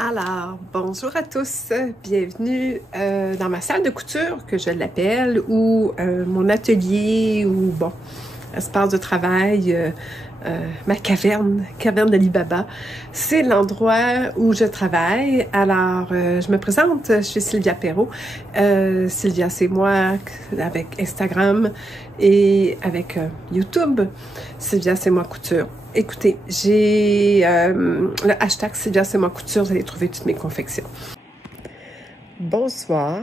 Alors, bonjour à tous, bienvenue dans ma salle de couture, que je l'appelle, ou mon atelier, ou bon, espace de travail, ma caverne d'Ali Baba. C'est l'endroit où je travaille. Alors, je me présente, je suis Sylvia Perrault. Sylvia, c'est moi avec Instagram et avec YouTube. Sylvia, c'est moi couture. Écoutez, j'ai le hashtag Sylvia, c'est moi couture, vous allez trouver toutes mes confections. Bonsoir,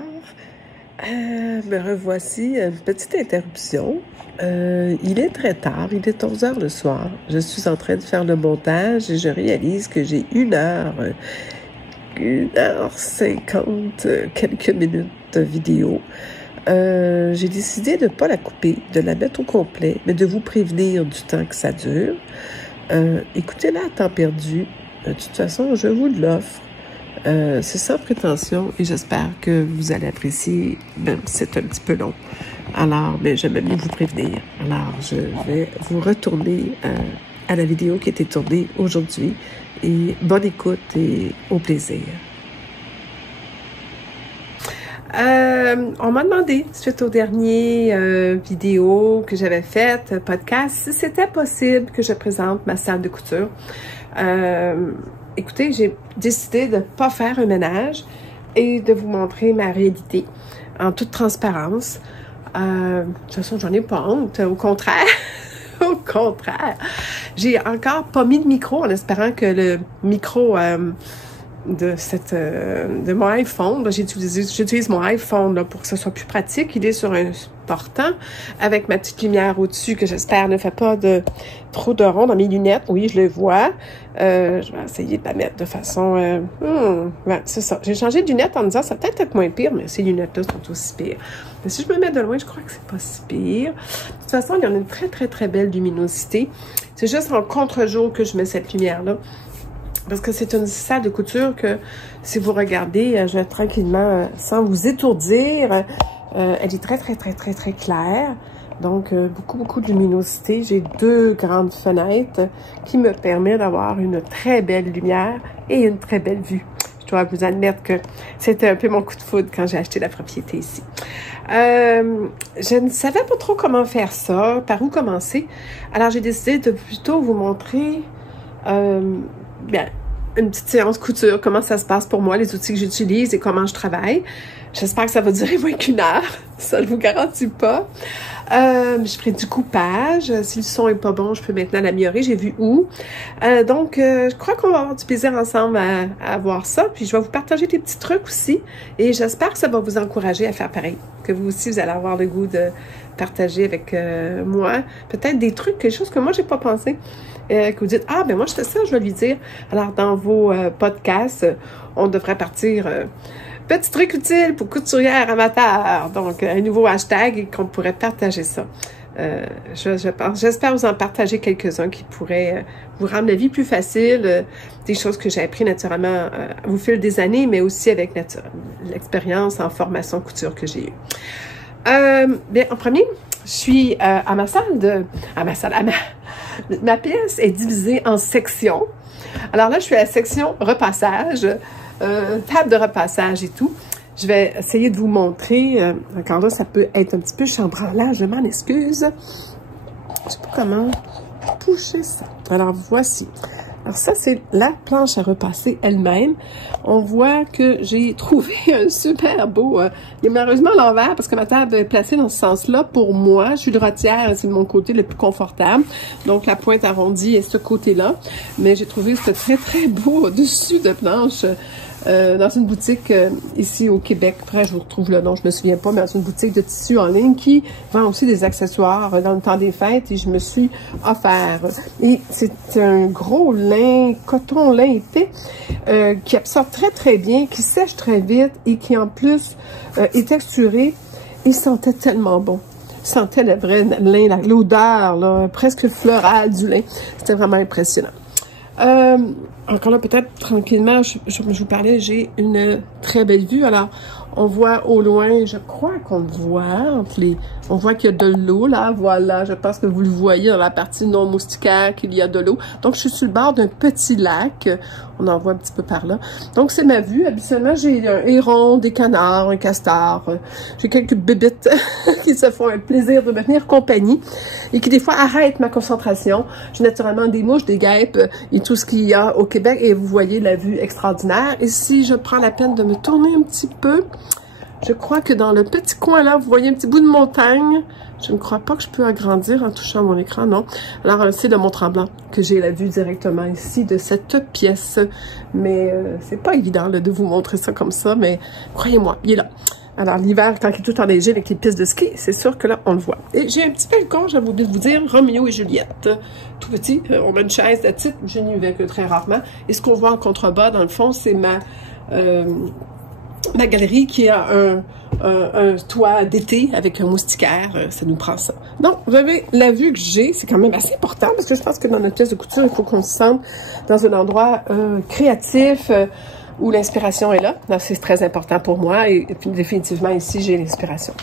me revoici, une petite interruption. Il est très tard, il est 11 h le soir. Je suis en train de faire le montage et je réalise que j'ai 1h50, quelques minutes de vidéo. J'ai décidé de ne pas la couper, de la mettre au complet, mais de vous prévenir du temps que ça dure. Écoutez-la à temps perdu. De toute façon, je vous l'offre. C'est sans prétention et j'espère que vous allez apprécier, même si c'est un petit peu long. Alors, mais j'aime mieux vous prévenir. Alors, je vais vous retourner à la vidéo qui a été tournée aujourd'hui. Et bonne écoute et au plaisir. On m'a demandé, suite au dernier vidéo que j'avais faite, podcast, si c'était possible que je présente ma salle de couture. Écoutez, j'ai décidé de ne pas faire un ménage et de vous montrer ma réalité en toute transparence. De toute façon, j'en ai pas honte, au contraire. Au contraire. J'ai encore pas mis de micro en espérant que le micro de mon iPhone, j'utilise mon iPhone là, pour que ce soit plus pratique. Il est sur un portant avec ma petite lumière au-dessus que j'espère ne fait pas trop de rond dans mes lunettes. Oui, je le vois. Je vais essayer de la mettre de façon... ouais, c'est ça. J'ai changé de lunettes en me disant ça va peut-être être moins pire, mais ces lunettes-là sont aussi pires. Mais si je me mets de loin, je crois que c'est pas si pire. De toute façon, il y en a une très, très, très belle luminosité. C'est juste en contre-jour que je mets cette lumière-là. Parce que c'est une salle de couture que, si vous regardez, je vais tranquillement, sans vous étourdir, elle est très, très, très, très, très claire. Donc, beaucoup, beaucoup de luminosité. J'ai deux grandes fenêtres qui me permettent d'avoir une très belle lumière et une très belle vue. Je dois vous admettre que c'était un peu mon coup de foudre quand j'ai acheté la propriété ici. Je ne savais pas trop comment faire ça, par où commencer. Alors, j'ai décidé de plutôt vous montrer... bien, une petite séance couture, comment ça se passe pour moi, les outils que j'utilise et comment je travaille. J'espère que ça va durer moins qu'1 heure, ça ne vous garantit pas. Je ferai du coupage, si le son est pas bon, je peux maintenant l'améliorer, j'ai vu où. Donc, je crois qu'on va avoir du plaisir ensemble à voir ça, puis je vais vous partager des petits trucs aussi, et j'espère que ça va vous encourager à faire pareil, que vous aussi, vous allez avoir le goût de partager avec moi, peut-être des trucs, quelque chose que moi, j'ai pas pensé. Que vous dites, ah, ben moi, je fais ça, je vais lui dire. Alors, dans vos podcasts, on devrait partir petit truc utile pour couturière amateur. Donc, un nouveau hashtag et qu'on pourrait partager ça. J'espère vous en partager quelques-uns qui pourraient vous rendre la vie plus facile. Des choses que j'ai appris naturellement au fil des années, mais aussi avec l'expérience en formation couture que j'ai eue. Bien, en premier, je suis à ma salle ma pièce est divisée en sections. Alors là, je suis à la section repassage, table de repassage et tout. Je vais essayer de vous montrer. Encore là, ça peut être un petit peu chambranlant, je m'en excuse. Je sais pas comment toucher ça. Alors, voici. Alors ça, c'est la planche à repasser elle-même. On voit que j'ai trouvé un super beau... il est malheureusement à l'envers parce que ma table est placée dans ce sens-là. Pour moi, je suis droitière, c'est de mon côté le plus confortable. Donc, la pointe arrondie est ce côté-là. Mais j'ai trouvé ce très, très beau dessus de planche dans une boutique ici au Québec. Après, je vous retrouve le nom, je me souviens pas, mais dans une boutique de tissus en ligne qui vend aussi des accessoires dans le temps des fêtes et je me suis offert. Et c'est un gros lin, coton lin épais qui absorbe très très bien, qui sèche très vite et qui en plus est texturé et sentait tellement bon. Sentait le vrai lin, l'odeur presque florale du lin. C'était vraiment impressionnant. Encore là, peut-être tranquillement, je vous parlais, j'ai une très belle vue. Alors, On voit au loin, je crois qu'on le voit, on voit qu'il y a de l'eau là, voilà, je pense que vous le voyez dans la partie non moustiquaire qu'il y a de l'eau. Donc je suis sur le bord d'un petit lac, on en voit un petit peu par là. Donc c'est ma vue, habituellement j'ai un héron, des canards, un castor, j'ai quelques bébites qui se font un plaisir de me tenir compagnie et qui des fois arrêtent ma concentration. J'ai naturellement des mouches, des guêpes et tout ce qu'il y a au Québec et vous voyez la vue extraordinaire. Et si je prends la peine de me tourner un petit peu, je crois que dans le petit coin là, vous voyez un petit bout de montagne. Je ne crois pas que je peux agrandir en touchant mon écran, non. Alors c'est de Mont-Tremblant que j'ai la vue directement ici de cette pièce. Mais c'est pas évident là, de vous montrer ça comme ça, mais croyez-moi, il est là. Alors l'hiver, quand il est tout enneigé avec les pistes de ski, c'est sûr que là, on le voit. Et j'ai un petit balcon, j'avais oublié de vous dire, Roméo et Juliette. Tout petit, on met une chaise de type, je n'y vais que très rarement. Et ce qu'on voit en contrebas, dans le fond, c'est ma galerie qui a un toit d'été avec un moustiquaire, ça nous prend ça. Donc, vous avez la vue que j'ai, c'est quand même assez important parce que je pense que dans notre pièce de couture, il faut qu'on se sente dans un endroit créatif, où l'inspiration est là. C'est très important pour moi et puis définitivement ici, j'ai l'inspiration.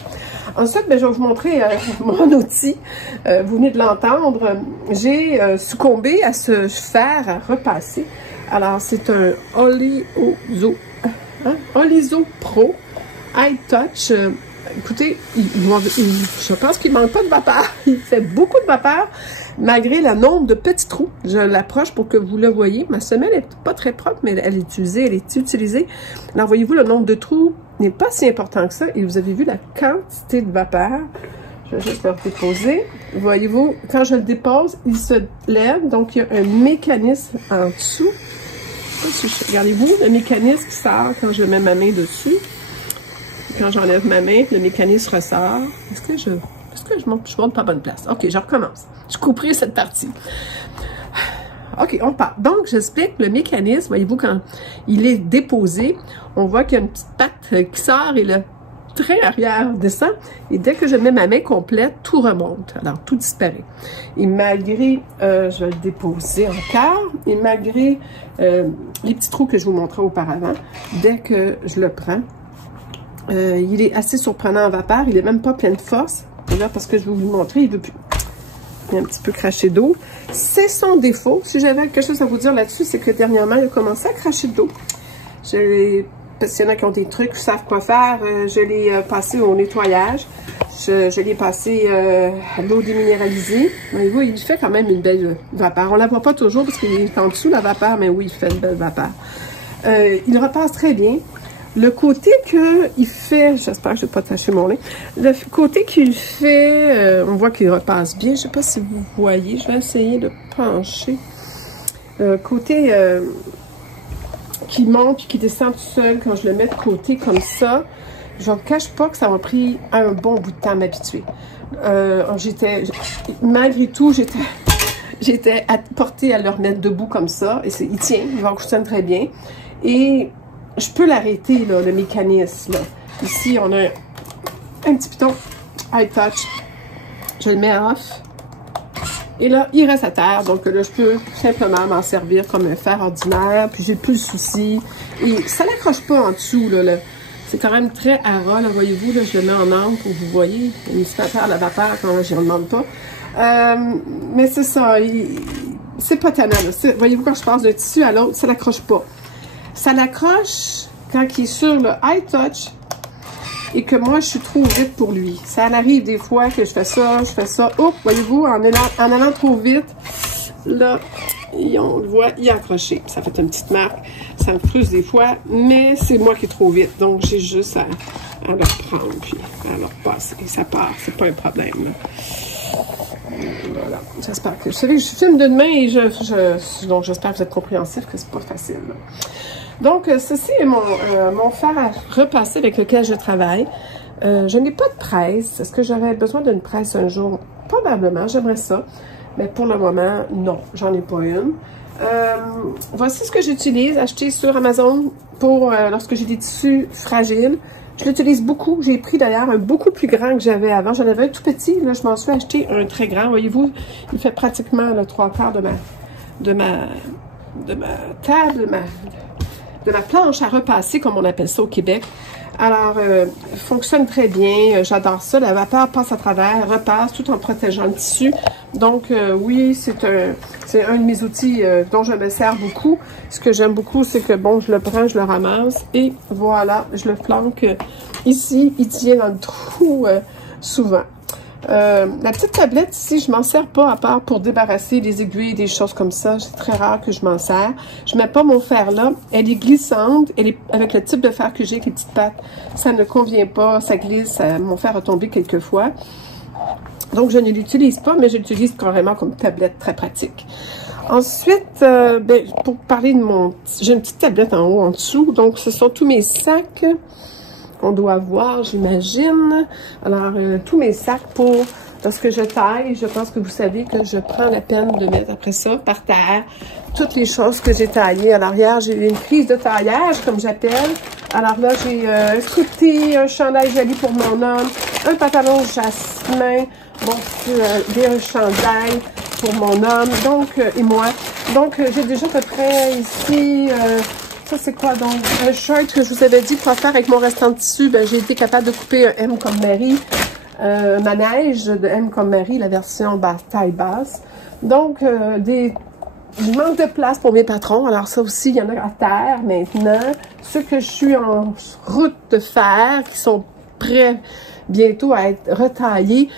Ensuite, ben, je vais vous montrer mon outil. Vous venez de l'entendre. J'ai succombé à ce fer à repasser. Alors, c'est un Olizo Pro High Touch. Écoutez, je pense qu'il ne manque pas de vapeur. Il fait beaucoup de vapeur, malgré le nombre de petits trous. Je l'approche pour que vous le voyez. Ma semelle n'est pas très propre, mais elle est utilisée. Alors, voyez-vous, le nombre de trous n'est pas si important que ça. Et vous avez vu la quantité de vapeur. Je vais juste le déposer. Voyez-vous, quand je le dépose, il se lève. Donc, il y a un mécanisme en dessous. Regardez-vous, le mécanisme qui sort quand je mets ma main dessus. Quand j'enlève ma main, le mécanisme ressort. Est-ce que je monte? Je monte pas à bonne place. OK, je recommence. Je couperai cette partie. OK, on part. Donc, j'explique le mécanisme. Voyez-vous, quand il est déposé, on voit qu'il y a une petite patte qui sort et le train arrière descend. Et dès que je mets ma main complète, tout remonte. Alors, tout disparaît. Et malgré, je vais le déposer encore, et malgré les petits trous que je vous montrais auparavant, dès que je le prends, il est assez surprenant en vapeur. Il n'est même pas plein de force. Et là, parce que je vais vous montrer, il veut plus. Il est un petit peu craché d'eau. C'est son défaut. Si j'avais quelque chose à vous dire là-dessus, c'est que dernièrement, il a commencé à cracher d'eau. Parce qu'il y en a qui ont des trucs, qui savent quoi faire. Je l'ai passé au nettoyage. Je l'ai passé à l'eau déminéralisée. Voyez-vous, il fait quand même une belle vapeur. On ne la voit pas toujours parce qu'il est en dessous la vapeur, mais oui, il fait une belle vapeur. Il repasse très bien. Le côté qu'il fait, j'espère que je n'ai pas taché mon nez, le côté qu'il fait, on voit qu'il repasse bien. Je ne sais pas si vous voyez, je vais essayer de pencher. Le côté qui monte et qui descend tout seul quand je le mets de côté comme ça, je ne cache pas que ça m'a pris un bon bout de temps à m'habituer. Malgré tout, j'étais portée à le remettre debout comme ça. Et il tient, il fonctionne très bien. Et je peux l'arrêter, là, le mécanisme. Là. Ici, on a un petit piton high touch. Je le mets off. Et là, il reste à terre. Donc là, je peux simplement m'en servir comme un fer ordinaire. Puis j'ai plus de soucis. Et ça n'accroche pas en dessous, là. C'est quand même très à ras, là. Voyez-vous, là, je le mets en angle pour que vous voyez. Il me fait faire la vapeur quand je n'en demande pas. Mais c'est ça. C'est pas tannant, là. Voyez-vous, quand je passe d'un tissu à l'autre, ça n'accroche pas. Ça l'accroche quand il est sur le high touch et que moi, je suis trop vite pour lui. Ça arrive des fois que je fais ça. Oups, voyez-vous, en allant trop vite, là, on le voit, il est accroché. Ça fait une petite marque. Ça me frustre des fois, mais c'est moi qui est trop vite. Donc, j'ai juste à le reprendre puis à le repasser. Et ça part. C'est pas un problème, là. Voilà. J'espère que... Vous savez, je filme d'une main et donc j'espère que vous êtes compréhensif, que c'est pas facile, là. Donc, ceci est mon fer à repasser avec lequel je travaille. Je n'ai pas de presse. Est-ce que j'aurais besoin d'une presse un jour? Probablement, j'aimerais ça. Mais pour le moment, non, j'en ai pas une. Voici ce que j'utilise, acheté sur Amazon pour lorsque j'ai des tissus fragiles. Je l'utilise beaucoup. J'ai pris d'ailleurs un beaucoup plus grand que j'avais avant. J'en avais un tout petit. Là, je m'en suis acheté un très grand. Voyez-vous, il fait pratiquement le 3/4 de ma table, de ma planche à repasser, comme on appelle ça au Québec. Alors, fonctionne très bien. J'adore ça. La vapeur passe à travers, repasse tout en protégeant le tissu. Donc, oui, c'est un de mes outils dont je me sers beaucoup. Ce que j'aime beaucoup, c'est que, bon, je le prends, je le ramasse et voilà, je le flanque ici. Il tient dans le trou souvent. La petite tablette ici, je m'en sers pas à part pour débarrasser les aiguilles, des choses comme ça. C'est très rare que je m'en sers. Je mets pas mon fer là. Elle est glissante. Elle est avec le type de fer que j'ai avec les petites pattes. Ça ne convient pas. Ça glisse. Mon fer a tombé quelques fois. Donc, je ne l'utilise pas, mais je l'utilise carrément comme tablette très pratique. Ensuite, ben, pour parler de mon... J'ai une petite tablette en haut, en dessous. Donc, ce sont tous mes sacs qu'on doit voir, j'imagine. Alors, tous mes sacs pour... Lorsque je taille, je pense que vous savez que je prends la peine de mettre après ça par terre toutes les choses que j'ai taillées. À l'arrière, j'ai une prise de taillage, comme j'appelle. Alors là, j'ai un scripté, un chandail joli pour mon homme, un pantalon jasmin, bon, des chandails pour mon homme, donc, et moi. Donc, j'ai déjà à peu près ici... ça, c'est quoi donc? Un shirt que je vous avais dit quoi faire avec mon restant de tissu. Ben, j'ai été capable de couper un M comme Marie. Manège de M comme Marie, la version taille basse. Donc, je manque de place pour mes patrons. Alors, ça aussi, il y en a à terre maintenant. Ceux que je suis en route de faire, qui sont prêts bientôt à être retaillés.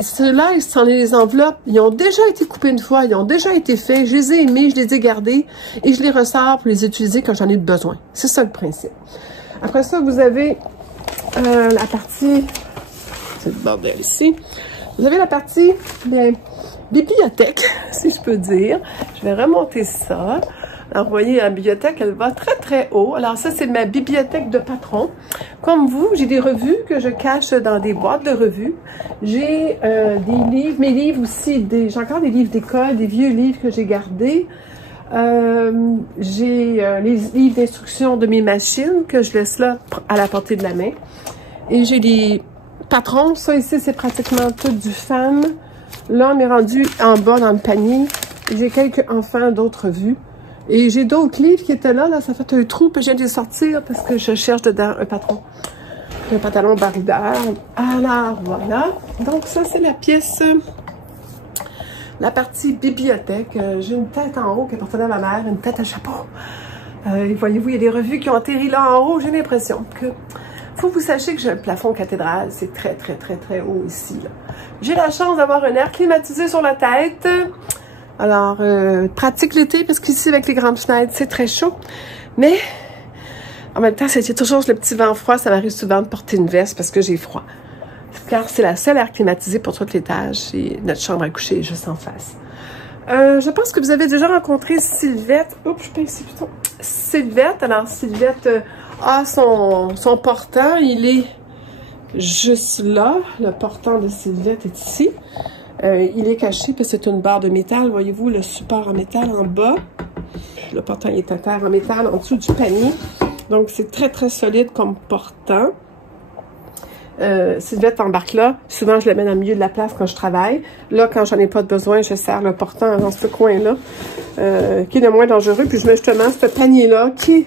Ceux-là, ils sont les enveloppes. Ils ont déjà été coupés une fois. Ils ont déjà été faits. Je les ai aimés, je les ai gardés. Et je les ressors pour les utiliser quand j'en ai besoin. C'est ça le principe. Après ça, vous avez la partie... C'est le bordel ici. Vous avez la partie, bien, bibliothèque, si je peux dire. Je vais remonter ça. Alors, vous voyez, la bibliothèque, elle va très, très haut. Alors, ça, c'est ma bibliothèque de patron. Comme vous, j'ai des revues que je cache dans des boîtes de revues. J'ai des livres, mes livres aussi, j'ai encore des livres d'école, des vieux livres que j'ai gardés. J'ai les livres d'instruction de mes machines que je laisse là à la portée de la main. Et j'ai des patrons. Ça, ici, c'est pratiquement tout du fan. Là, on est rendu en bas dans le panier. J'ai quelques enfants d'autres revues. Et j'ai d'autres livres qui étaient là, ça fait un trou, puis je viens de les sortir parce que je cherche dedans un patron. Un pantalon baroudeur. Alors, voilà. Donc, ça, c'est la pièce, la partie bibliothèque. J'ai une tête en haut qui appartenait à ma mère, une tête à chapeau. Voyez-vous, il y a des revues qui ont atterri là en haut. J'ai l'impression que... Faut que vous sachiez que j'ai un plafond cathédrale. C'est très, très, très, très haut ici. J'ai la chance d'avoir un air climatisé sur la tête. Alors, pratique l'été, parce qu'ici, avec les grandes fenêtres, c'est très chaud. Mais, en même temps, c'est toujours le petit vent froid. Ça m'arrive souvent de porter une veste parce que j'ai froid. Car c'est la seule air climatisée pour tout l'étage. Et notre chambre à coucher est juste en face. Je pense que vous avez déjà rencontré Sylvette. Oups, je peux ici plutôt. Sylvette. Alors, Sylvette a son portant. Il est juste là. Le portant de Sylvette est ici. Il est caché parce que c'est une barre de métal. Voyez-vous le support en métal en bas. Le portant est à terre en métal en dessous du panier. Donc, c'est très, très solide comme portant. Sylvette embarque là. Souvent, je le mets dans le milieu de la place quand je travaille. Là, quand j'en ai pas de besoin, je serre le portant dans ce coin-là, qui est le moins dangereux. Puis, je mets justement ce panier-là qui est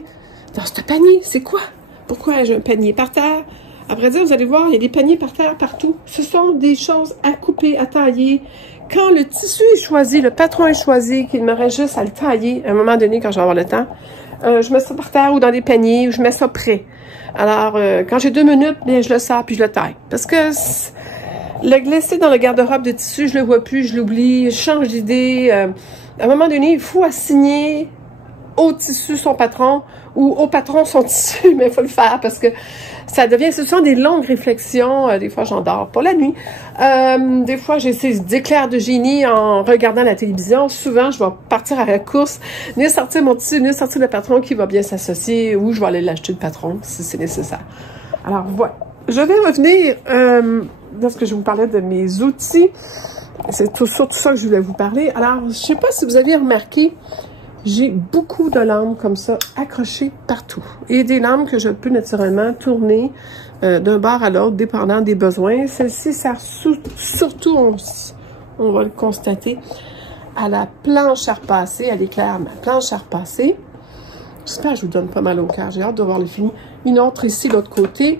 dans ce panier. C'est quoi? Pourquoi j'ai un panier par terre? À vrai dire, vous allez voir, il y a des paniers par terre partout. Ce sont des choses à couper, à tailler. Quand le tissu est choisi, le patron est choisi, qu'il me reste juste à le tailler, à un moment donné, quand je vais avoir le temps, je mets ça par terre ou dans des paniers, ou je mets ça prêt. Alors, quand j'ai 2 minutes, bien, je le sors puis je le taille. Parce que le glisser dans le garde-robe de tissu, je le vois plus, je l'oublie, je change d'idée. À un moment donné, il faut assigner au tissu son patron ou au patron son tissu, mais il faut le faire parce que ça devient, ce sont des longues réflexions. Des fois, j'en dors pas la nuit. Des fois, j'ai ces éclairs de génie en regardant la télévision. Souvent, je vais partir à la course, ni sortir mon tissu, ni sortir le patron qui va bien s'associer ou je vais aller l'acheter le patron si c'est nécessaire. Alors, voilà. Je vais revenir lorsque je vous parlais de mes outils. C'est surtout ça que je voulais vous parler. Alors, je sais pas si vous avez remarqué, j'ai beaucoup de lampes comme ça accrochées partout. Et des lampes que je peux naturellement tourner d'un bord à l'autre, dépendant des besoins. Celle-ci sert surtout, on va le constater, à la planche à repasser, à l'éclair, ma planche à repasser. J'espère que je vous donne pas mal au cœur. J'ai hâte de voir les fini. Une autre ici, l'autre côté.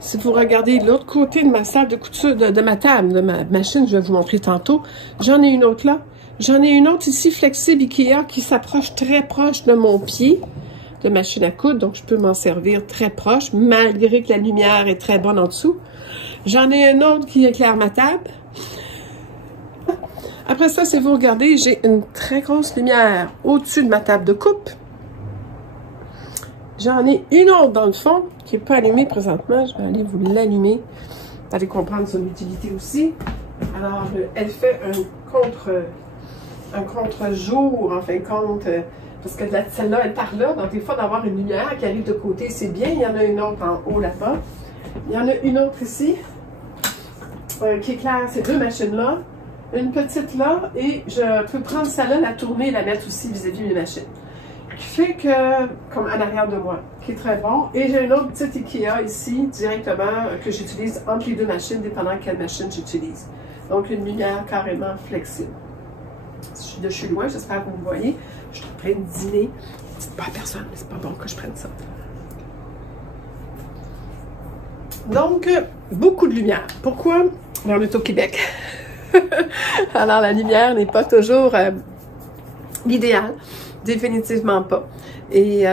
Si vous regardez l'autre côté de ma salle de couture, de ma table, de ma machine, je vais vous montrer tantôt. J'en ai une autre là. J'en ai une autre ici, flexible Ikea, qui s'approche très proche de mon pied de machine à coudre. Donc, je peux m'en servir très proche, malgré que la lumière est très bonne en dessous. J'en ai une autre qui éclaire ma table. Après ça, si vous regardez, j'ai une très grosse lumière au-dessus de ma table de coupe. J'en ai une autre dans le fond, qui n'est pas allumée présentement. Je vais aller vous l'allumer. Vous allez comprendre son utilité aussi. Alors, elle fait un contre-jour, en fin de compte, parce que celle-là, elle part là. Donc, des fois, d'avoir une lumière qui arrive de côté, c'est bien. Il y en a une autre en haut là-bas. Il y en a une autre ici, qui éclaire ces deux machines-là. Une petite là, et je peux prendre celle-là, la tourner et la mettre aussi vis-à-vis de mes machines. Qui fait que, comme en arrière de moi, qui est très bon. Et j'ai une autre petite Ikea ici, directement, que j'utilise entre les deux machines, dépendant de quelle machine j'utilise. Donc, une lumière carrément flexible. Je suis de chez loin, j'espère que vous me voyez. Je suis en train de dîner. Dites pas à personne, mais c'est pas bon que je prenne ça. Donc, beaucoup de lumière. Pourquoi? On est au Québec. Alors, la lumière n'est pas toujours l'idéal. Définitivement pas. Et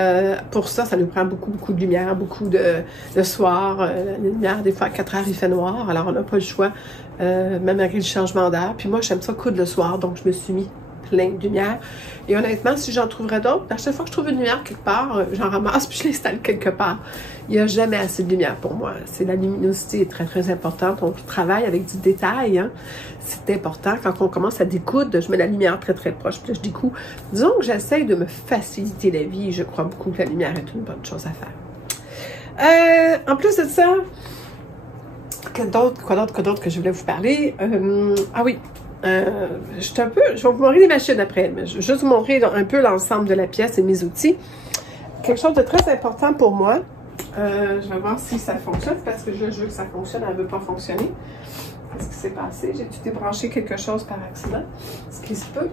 pour ça, ça nous prend beaucoup de lumière, beaucoup de soir. La lumière, des fois, à 4 heures, il fait noir. Alors, on n'a pas le choix, même malgré le changement d'air. Puis moi, j'aime ça coudre le soir, donc je me suis mis plein de lumière. Et honnêtement, si j'en trouverais d'autres, à chaque fois que je trouve une lumière quelque part, j'en ramasse puis je l'installe quelque part. Il n'y a jamais assez de lumière pour moi. La luminosité est très importante. On travaille avec du détail, hein. C'est important. Quand on commence à découdre, je mets la lumière très proche. Puis là, je découpe. Disons que j'essaye de me faciliter la vie. Je crois beaucoup que la lumière est une bonne chose à faire. En plus de ça, quoi d'autre que je voulais vous parler? Ah oui. Je vais vous montrer les machines après, mais je vais juste vous montrer un peu l'ensemble de la pièce et mes outils. Quelque chose de très important pour moi. Je vais voir si ça fonctionne, parce que je veux que ça fonctionne, elle ne veut pas fonctionner. Qu'est-ce qui s'est passé? J'ai-tu débranché quelque chose par accident? Ce qui se peut.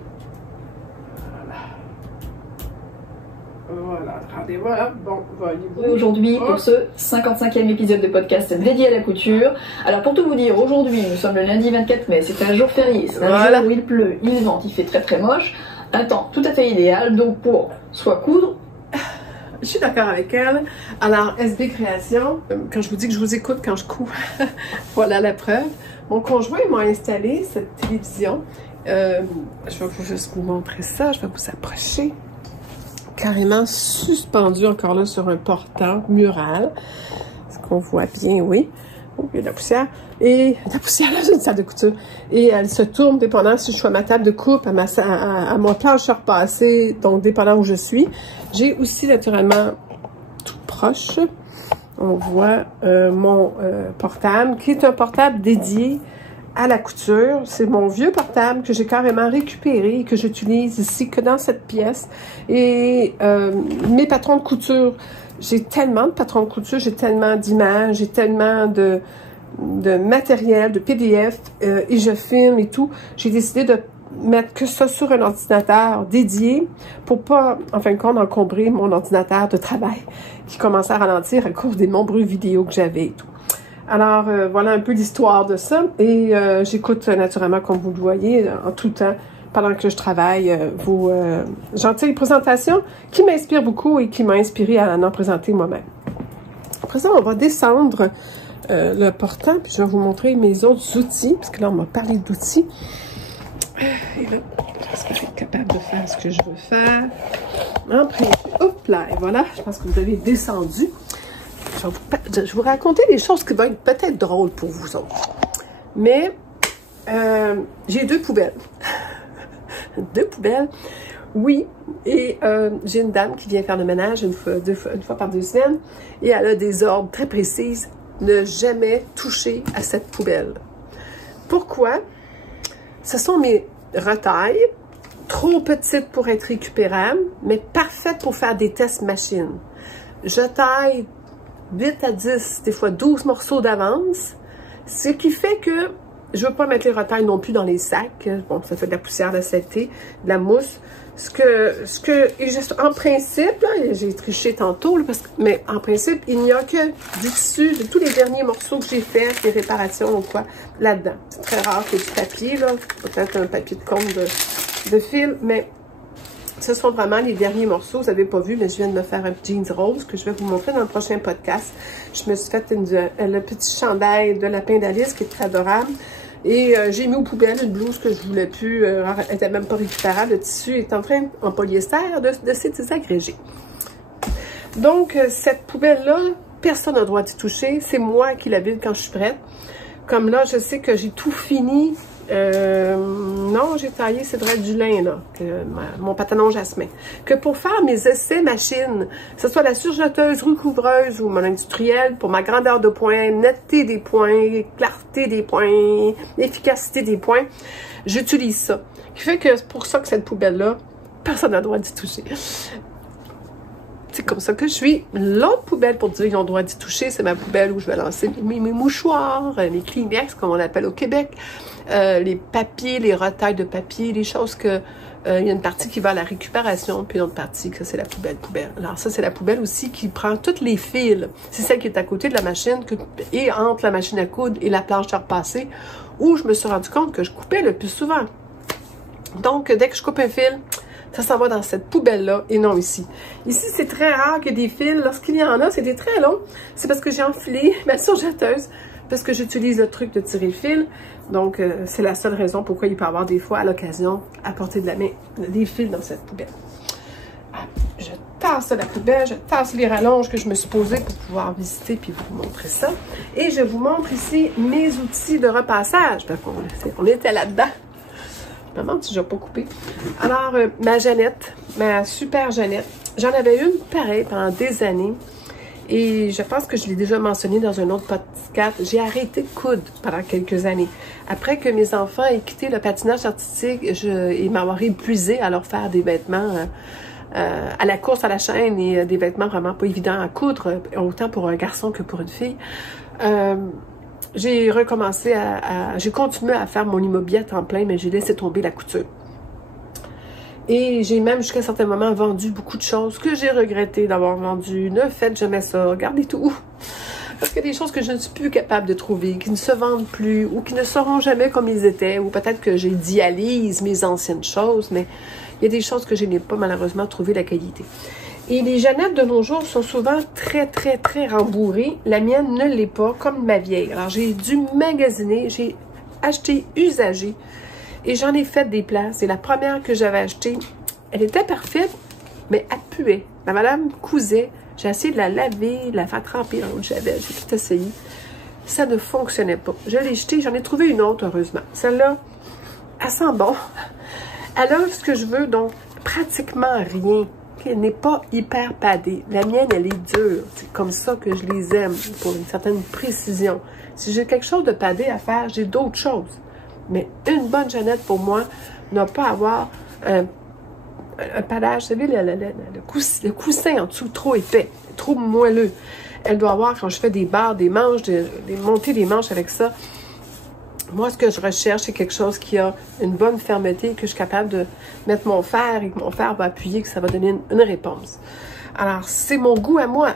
Voilà, regardez, voilà. Bon, voyez-vous. Aujourd'hui, pour ce 55e épisode de podcast dédié à la couture. Alors, pour tout vous dire, aujourd'hui, nous sommes le lundi 24 mai, c'est un jour férié, c'est un jour où il pleut, il vente, il fait très moche. Un temps tout à fait idéal, donc pour soit coudre. Je suis d'accord avec elle. Alors, SB Création, quand je vous dis que je vous écoute quand je couds, voilà la preuve. Mon conjoint m'a installé cette télévision. Je vais juste vous montrer ça, je vais vous approcher. Carrément suspendu encore là sur un portant mural. Est-ce qu'on voit bien? Oui. Oh, il y a de la poussière. Et la poussière, là, j'ai une salle de couture. Et elle se tourne dépendant si je suis à ma table de coupe, à mon plancher repassé, donc dépendant où je suis. J'ai aussi naturellement tout proche. On voit mon portable, qui est un portable dédié à la couture. C'est mon vieux portable que j'ai carrément récupéré et que j'utilise ici que dans cette pièce. Et mes patrons de couture, j'ai tellement de patrons de couture, j'ai tellement d'images, j'ai tellement de matériel, de PDF, et je filme et tout. J'ai décidé de mettre que ça sur un ordinateur dédié pour pas, en fin de compte, encombrer mon ordinateur de travail qui commençait à ralentir à cause des nombreux vidéos que j'avais et tout. Alors, voilà un peu l'histoire de ça. Et j'écoute naturellement, comme vous le voyez, en tout temps, pendant que je travaille, vos gentilles présentations qui m'inspirent beaucoup et qui m'ont inspiré à en présenter moi-même. Après ça, on va descendre le portant, puis je vais vous montrer mes autres outils, parce que là, on m'a parlé d'outils. Et là, est-ce que je vais être capable de faire ce que je veux faire? En principe, hop là, et voilà, je pense que vous avez descendu. Je vais vous raconter des choses qui vont être peut-être drôles pour vous autres. Mais, j'ai 2 poubelles. 2 poubelles, oui. Et j'ai une dame qui vient faire le ménage une fois par 2 semaines. Et elle a des ordres très précises. Ne jamais toucher à cette poubelle. Pourquoi? Ce sont mes retailles, trop petites pour être récupérables, mais parfaites pour faire des tests machines. Je taille 8 à 10, des fois 12 morceaux d'avance, ce qui fait que je veux pas mettre les retailles non plus dans les sacs. Bon, ça fait de la poussière, de la saleté, de la mousse. En principe, là, j'ai triché tantôt, là, mais en principe, il n'y a que du tissu, de tous les derniers morceaux que j'ai fait, des réparations ou quoi, là-dedans. C'est très rare qu'il y ait du papier, là, peut-être un papier de compte de fil, mais ce sont vraiment les derniers morceaux. Vous n'avez pas vu, mais je viens de me faire un jeans rose que je vais vous montrer dans le prochain podcast. Je me suis fait le petit chandail de lapin d'Alice qui est très adorable. Et j'ai mis aux poubelles une blouse que je voulais plus, elle n'était même pas récupérable. Le tissu est en polyester de se désagréger. Donc, cette poubelle-là, personne n'a le droit d'y toucher. C'est moi qui la vide quand je suis prête. Comme là, je sais que j'ai tout fini. Non, j'ai taillé, c'est vrai, du lin, là, mon pantalon jasmin. Que pour faire mes essais machines, que ce soit la surjeteuse, recouvreuse ou mon industriel, pour ma grandeur de poing, netteté des points, clarté des points, efficacité des points, j'utilise ça. Qui fait que c'est pour ça que cette poubelle-là, personne n'a le droit d'y toucher. C'est comme ça que je suis. L'autre poubelle, pour dire qu'ils ont le droit d'y toucher, c'est ma poubelle où je vais lancer mes mouchoirs, mes Kleenex, comme on l'appelle au Québec, les papiers, les retailles de papier, les choses que... il y a une partie qui va à la récupération, puis une autre partie, que c'est la poubelle. Alors ça, c'est la poubelle aussi qui prend toutes les fils. C'est celle qui est à côté de la machine, et entre la machine à coudre et la planche à repasser, où je me suis rendu compte que je coupais le plus souvent. Donc, dès que je coupe un fil, ça s'en va dans cette poubelle-là et non ici. Ici, c'est très rare qu'il y ait des fils. Lorsqu'il y en a, c'est des très longs. C'est parce que j'ai enfilé ma surjeteuse, parce que j'utilise le truc de tirer le fil. Donc, c'est la seule raison pourquoi il peut y avoir des fois, à l'occasion, à portée de la main, des fils dans cette poubelle. Je tasse la poubelle, je tasse les rallonges que je me suis posées pour pouvoir visiter puis vous montrer ça. Et je vous montre ici mes outils de repassage. Parce qu'on était là-dedans. Je me demande si je n'ai pas coupé. Alors, ma Jeannette, ma super Jeannette, j'en avais une pareille pendant des années. Et je pense que je l'ai déjà mentionné dans un autre podcast. J'ai arrêté de coudre pendant quelques années. Après que mes enfants aient quitté le patinage artistique et m'avoir épuisé à leur faire des vêtements à la course à la chaîne et des vêtements vraiment pas évidents à coudre, autant pour un garçon que pour une fille. J'ai recommencé j'ai continué à faire mon immobilier à temps plein, mais j'ai laissé tomber la couture. Et j'ai même jusqu'à un certain moment vendu beaucoup de choses que j'ai regretté d'avoir vendues. Ne faites jamais ça, regardez tout. Parce qu'il y a des choses que je ne suis plus capable de trouver, qui ne se vendent plus, ou qui ne seront jamais comme ils étaient, ou peut-être que j'idéalise mes anciennes choses, mais il y a des choses que je n'ai pas malheureusement trouvé la qualité. Et les Jeannettes de nos jours sont souvent très, très, très rembourrées. La mienne ne l'est pas, comme ma vieille. Alors, j'ai dû magasiner, j'ai acheté usagé. Et j'en ai fait des places. Et la première que j'avais achetée, elle était parfaite, mais elle puait. La madame cousait. J'ai essayé de la laver, de la faire tremper dans l'eau de javel. J'ai tout essayé. Ça ne fonctionnait pas. Je l'ai jetée. J'en ai trouvé une autre, heureusement. Celle-là, elle sent bon. Elle a ce que je veux, donc pratiquement rien. Elle n'est pas hyper padée. La mienne, elle est dure. C'est comme ça que je les aime, pour une certaine précision. Si j'ai quelque chose de padé à faire, j'ai d'autres choses. Mais une bonne Jeannette, pour moi, n'a pas à avoir un padage. Vous savez, le coussin en dessous, trop épais, trop moelleux. Elle doit avoir, quand je fais des barres, des manches, monter des manches avec ça. Moi, ce que je recherche, c'est quelque chose qui a une bonne fermeté, que je suis capable de mettre mon fer et que mon fer va appuyer, que ça va donner une réponse. Alors, c'est mon goût à moi.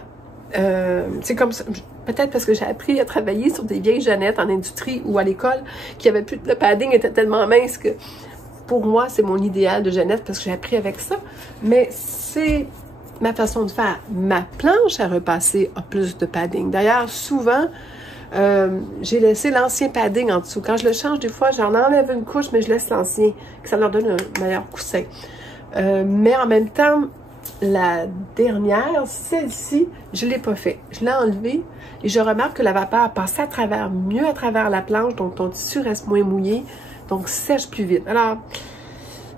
C'est comme ça. Peut-être parce que j'ai appris à travailler sur des vieilles Jeannettes en industrie ou à l'école, qui avait plus, le padding était tellement mince que pour moi, c'est mon idéal de Jeannette parce que j'ai appris avec ça. Mais c'est ma façon de faire. Ma planche à repasser a plus de padding. D'ailleurs, souvent, j'ai laissé l'ancien padding en dessous. Quand je le change, des fois, j'en enlève une couche, mais je laisse l'ancien, que ça leur donne un meilleur coussin. Mais en même temps, la dernière, celle-ci, je ne l'ai pas fait. Je l'ai enlevée et je remarque que la vapeur passe mieux à travers la planche, donc ton tissu reste moins mouillé, donc sèche plus vite. Alors,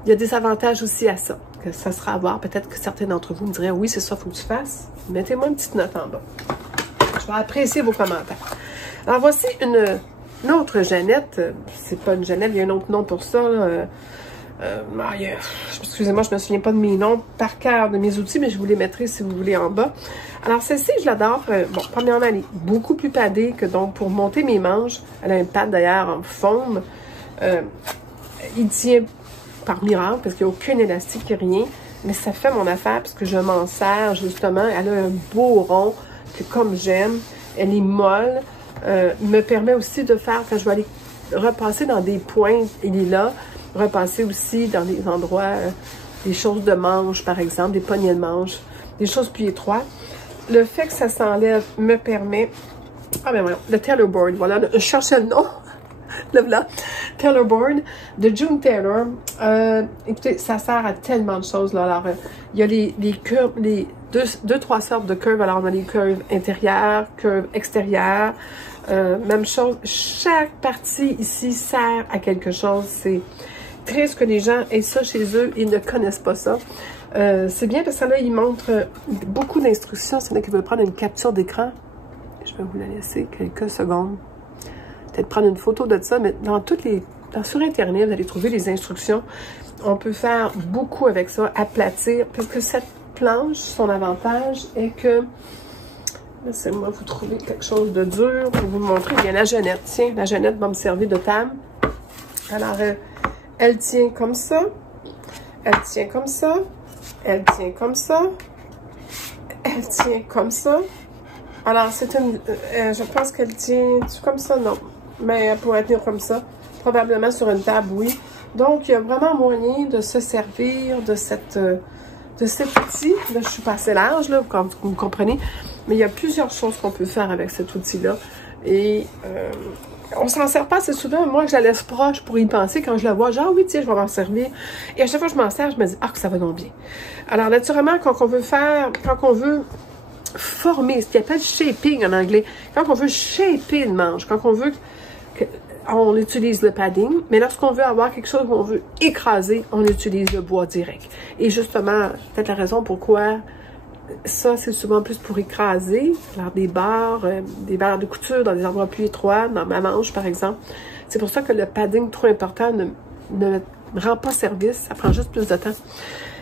il y a des avantages aussi à ça, que ça sera à voir. Peut-être que certains d'entre vous me diraient, oui, c'est ça, il faut que tu fasses. Mettez-moi une petite note en bas. Je vais apprécier vos commentaires. Alors, voici une autre Jeannette. C'est pas une Jeannette, il y a un autre nom pour ça, là. Excusez-moi, je me souviens pas de mes noms par cœur de mes outils, mais je vous les mettrai si vous voulez en bas. Alors, celle-ci, je l'adore. Bon, premièrement, elle est beaucoup plus padée que donc pour monter mes manches. Elle a un pad d'ailleurs en forme. Il tient par miracle parce qu'il n'y a aucun élastique, rien. Mais ça fait mon affaire parce que je m'en sers justement. Elle a un beau rond que comme j'aime. Elle est molle. Me permet aussi de faire, quand je vais aller repasser dans des pointes, il est là. Repasser aussi dans des endroits, des choses de manche, par exemple, des poignées de manche, des choses plus étroites. Le fait que ça s'enlève me permet... Ah ben voyons, le Tailorboard, voilà, je cherchais le nom. Le voilà, Tailorboard de June Taylor. Écoutez, ça sert à tellement de choses, là. Alors, il y a les curves, les trois sortes de curves. Alors, on a les curves intérieures, curves extérieures. Même chose, chaque partie ici sert à quelque chose. C'est triste que les gens aient ça chez eux, ils ne connaissent pas ça. C'est bien parce que là, ils montrent beaucoup d'instructions. C'est là qui veulent prendre une capture d'écran. Je vais vous la laisser quelques secondes. Peut-être prendre une photo de ça, mais sur Internet, vous allez trouver les instructions. On peut faire beaucoup avec ça, aplatir, parce que cette planche, son avantage est que, laissez-moi vous trouver quelque chose de dur pour vous montrer. Il y a la genette. Tiens, la genette va me servir de table. Alors, elle tient comme ça, elle tient comme ça, elle tient comme ça, elle tient comme ça. Alors, c'est une... je pense qu'elle tient comme ça, non. Mais elle pourrait tenir comme ça. Probablement sur une table, oui. Donc, il y a vraiment moyen de se servir de cet outil. Là, je suis pas assez large, là, comme vous comprenez. Mais il y a plusieurs choses qu'on peut faire avec cet outil-là. Et on s'en sert pas assez souvent. Moi, je la laisse proche pour y penser quand je la vois. Genre, oui, tiens, je vais m'en servir. Et à chaque fois que je m'en sers, je me dis, ah, que ça va donc bien. Alors, naturellement, quand on veut former, ce qu'il appelle shaping en anglais, quand on veut shaper une manche, quand on veut on utilise le padding, mais lorsqu'on veut avoir quelque chose qu'on veut écraser, on utilise le bois direct. Et justement, peut-être la raison pourquoi ça, c'est souvent plus pour écraser, alors des barres de couture dans des endroits plus étroits, dans ma manche par exemple. C'est pour ça que le padding trop important ne rend pas service, ça prend juste plus de temps.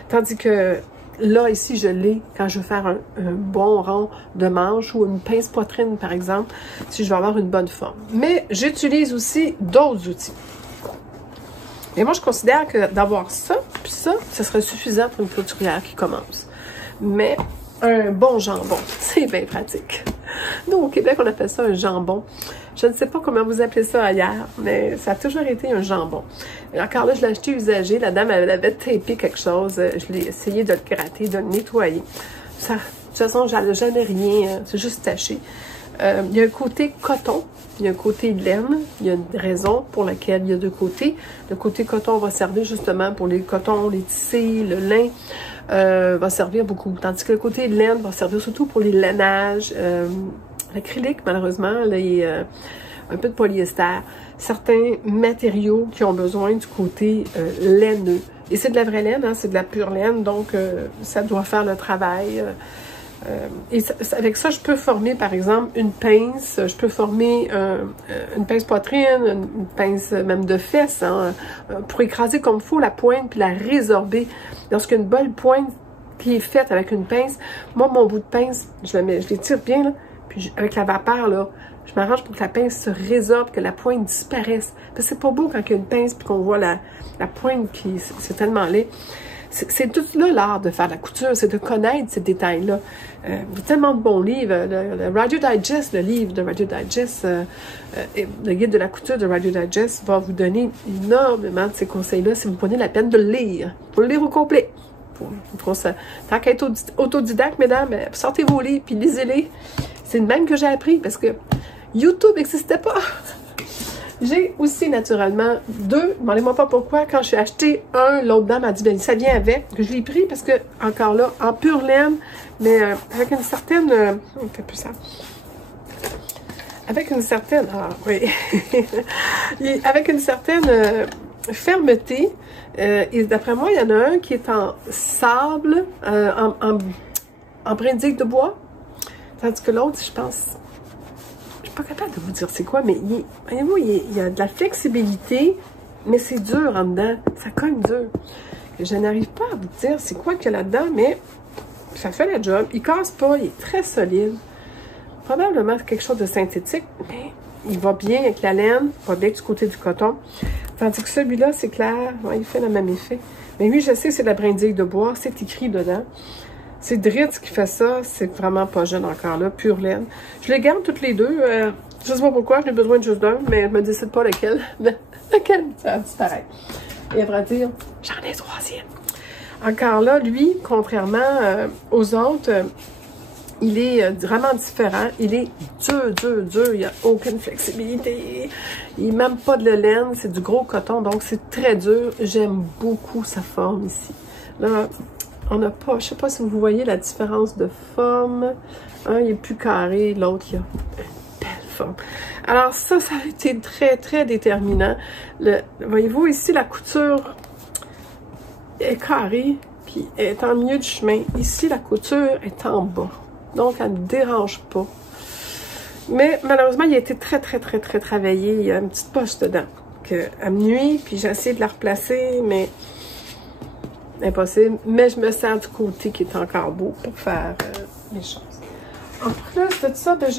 Tandis que là, ici, je l'ai quand je veux faire un bon rond de manche ou une pince poitrine, par exemple, si je veux avoir une bonne forme. Mais j'utilise aussi d'autres outils. Et moi, je considère que d'avoir ça, puis ça serait suffisant pour une couturière qui commence. Mais un bon jambon, c'est bien pratique. Nous, au Québec, on appelle ça un jambon. Je ne sais pas comment vous appelez ça ailleurs, mais ça a toujours été un jambon. Et encore là, je l'ai acheté usagé. La dame, elle avait tapé quelque chose. Je l'ai essayé de le gratter, de le nettoyer. Ça, de toute façon, jamais rien. C'est juste taché. Il y a un côté coton, il y a un côté laine. Il y a une raison pour laquelle il y a deux côtés. Le côté coton va servir justement pour les cotons, les tissés, le lin. Va servir beaucoup. Tandis que le côté laine va servir surtout pour les lainages. L'acrylique, malheureusement, un peu de polyester. Certains matériaux qui ont besoin du côté laineux. Et c'est de la vraie laine, hein, c'est de la pure laine, donc ça doit faire le travail. Et avec ça, je peux former, par exemple, une pince. Je peux former une pince poitrine, une pince même de fesses, hein, pour écraser comme il faut la pointe puis la résorber. Lorsqu'il y a une bonne pointe qui est faite avec une pince, moi, mon bout de pince, je les tire bien, là, puis avec la vapeur, là, je m'arrange pour que la pince se résorbe, que la pointe disparaisse. Parce que c'est pas beau quand il y a une pince puis qu'on voit la pointe qui... C'est tellement laid. C'est tout là l'art de faire la couture, c'est de connaître ces détails-là. Il y a tellement de bons livres. Le Radio Digest, le livre de Radio Digest, le guide de la couture de Radio Digest va vous donner énormément de ces conseils-là si vous prenez la peine de le lire. Pour le lire au complet. Tant qu'à être autodidacte, mesdames, sortez vos livres puis lisez-les. C'est le même que j'ai appris parce que YouTube n'existait pas. J'ai aussi naturellement deux, demandez-moi pas pourquoi, quand j'ai acheté un, l'autre dame m'a dit, ben ça vient avec, que je l'ai pris parce que, encore là, en pure laine, mais avec une certaine, on fait plus ça, avec une certaine, ah oui, avec une certaine fermeté, et d'après moi, il y en a un qui est en sable, en brindille de bois, tandis que l'autre, je pense, pas capable de vous dire c'est quoi, mais voyez-vous, il y a de la flexibilité, mais c'est dur en dedans. Ça cogne dur. Je n'arrive pas à vous dire c'est quoi qu'il y a là-dedans, mais ça fait la job. Il casse pas, il est très solide. Probablement quelque chose de synthétique, mais il va bien avec la laine, pas bien du côté du coton. Tandis que celui-là, c'est clair, ouais, il fait le même effet. Mais oui, je sais, c'est de la brindille de bois, c'est écrit dedans. C'est Dritz qui fait ça, c'est vraiment pas jeune encore là, pure laine. Je les garde toutes les deux. Je sais pas pourquoi, je n'ai besoin de juste d'un, mais je me décide pas lequel. Lequel, ça disparaît. Et à vrai dire, j'en ai 3e. Encore là, lui, contrairement aux autres, il est vraiment différent. Il est dur. Il n'y a aucune flexibilité. Il n'est même pas de la laine. C'est du gros coton, donc c'est très dur. J'aime beaucoup sa forme ici. Là, on n'a pas... Je ne sais pas si vous voyez la différence de forme. Un, il est plus carré. L'autre, il a une belle forme. Alors ça a été très, très déterminant. Voyez-vous, ici, la couture est carrée, puis elle est en milieu du chemin. Ici, la couture est en bas. Donc, elle ne dérange pas. Mais malheureusement, il a été très, très, très, très travaillé. Il y a une petite poche dedans. Elle me nuit, puis j'ai essayé de la replacer, mais impossible. Mais je me sers du côté qui est encore beau pour faire les choses. En plus de ça, ben,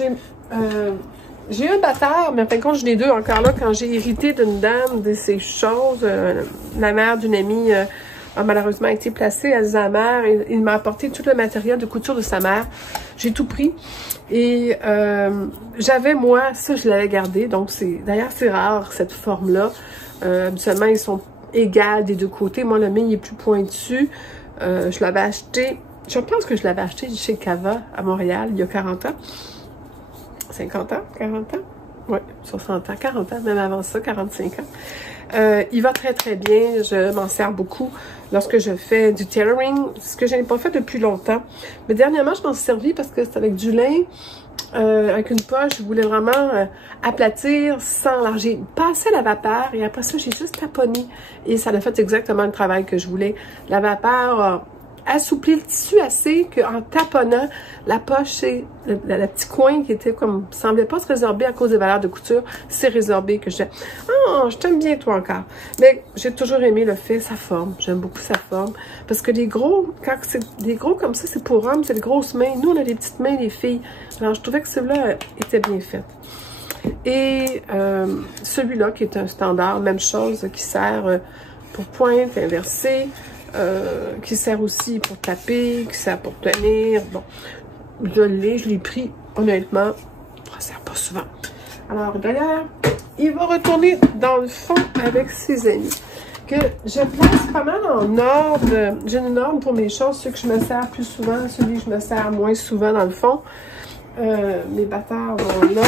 j'ai eu un batteur, mais en fin de compte, je l'ai deux encore là. Quand j'ai hérité d'une dame de ces choses, la mère d'une amie a malheureusement été placée à Alzheimer. Il m'a apporté tout le matériel de couture de sa mère. J'ai tout pris. Et j'avais, moi, ça, je l'avais gardé. Donc, d'ailleurs, c'est rare, cette forme-là. Habituellement, ils sont égales des deux côtés. Moi, le mien, il est plus pointu. Je l'avais acheté, je pense que je l'avais acheté chez Cava, à Montréal, il y a 40 ans. 50 ans? 40 ans? Oui, 60 ans, 40 ans, même avant ça, 45 ans. Il va très, très bien. Je m'en sers beaucoup lorsque je fais du tailoring, ce que je n'ai pas fait depuis longtemps. Mais dernièrement, je m'en suis servi parce que c'est avec du lin, avec une poche. Je voulais vraiment aplatir sans larger. Passer la vapeur et après ça, j'ai juste taponné. Et ça a fait exactement le travail que je voulais. La vapeur a assoupli le tissu assez qu'en taponnant, la poche, c'est le petit coin qui était comme, semblait pas se résorber à cause des valeurs de couture, c'est résorbé que je je t'aime bien toi encore. Mais j'ai toujours aimé le fait, sa forme. J'aime beaucoup sa forme. Parce que les gros, quand c'est des gros comme ça, c'est pour hommes, c'est des grosses mains. Nous, on a des petites mains, les filles. Alors, je trouvais que celui-là était bien fait. Et celui-là, qui est un standard, même chose, qui sert pour pointe inversée, qui sert aussi pour taper, qui sert pour tenir. Bon, je l'ai pris, honnêtement, ça ne sert pas souvent. Alors, d'ailleurs, il va retourner dans le fond avec ses amis. Que je place pas mal en ordre. J'ai une ordre pour mes choses, ceux que je me sers plus souvent, celui que je me sers moins souvent dans le fond. Mes batteurs vont là.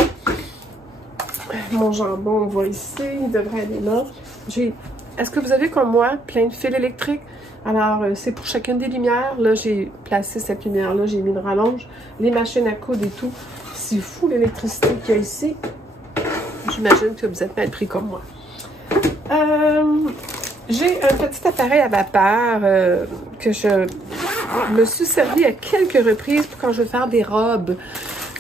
Mon jambon va ici, il devrait aller là. Est-ce que vous avez comme moi plein de fils électriques? Alors, c'est pour chacune des lumières. Là, j'ai placé cette lumière-là, j'ai mis une rallonge, les machines à coudre et tout. C'est fou l'électricité qu'il y a ici. J'imagine que vous êtes mal pris comme moi. J'ai un petit appareil à vapeur que je me suis servi à quelques reprises pour quand je veux faire des robes,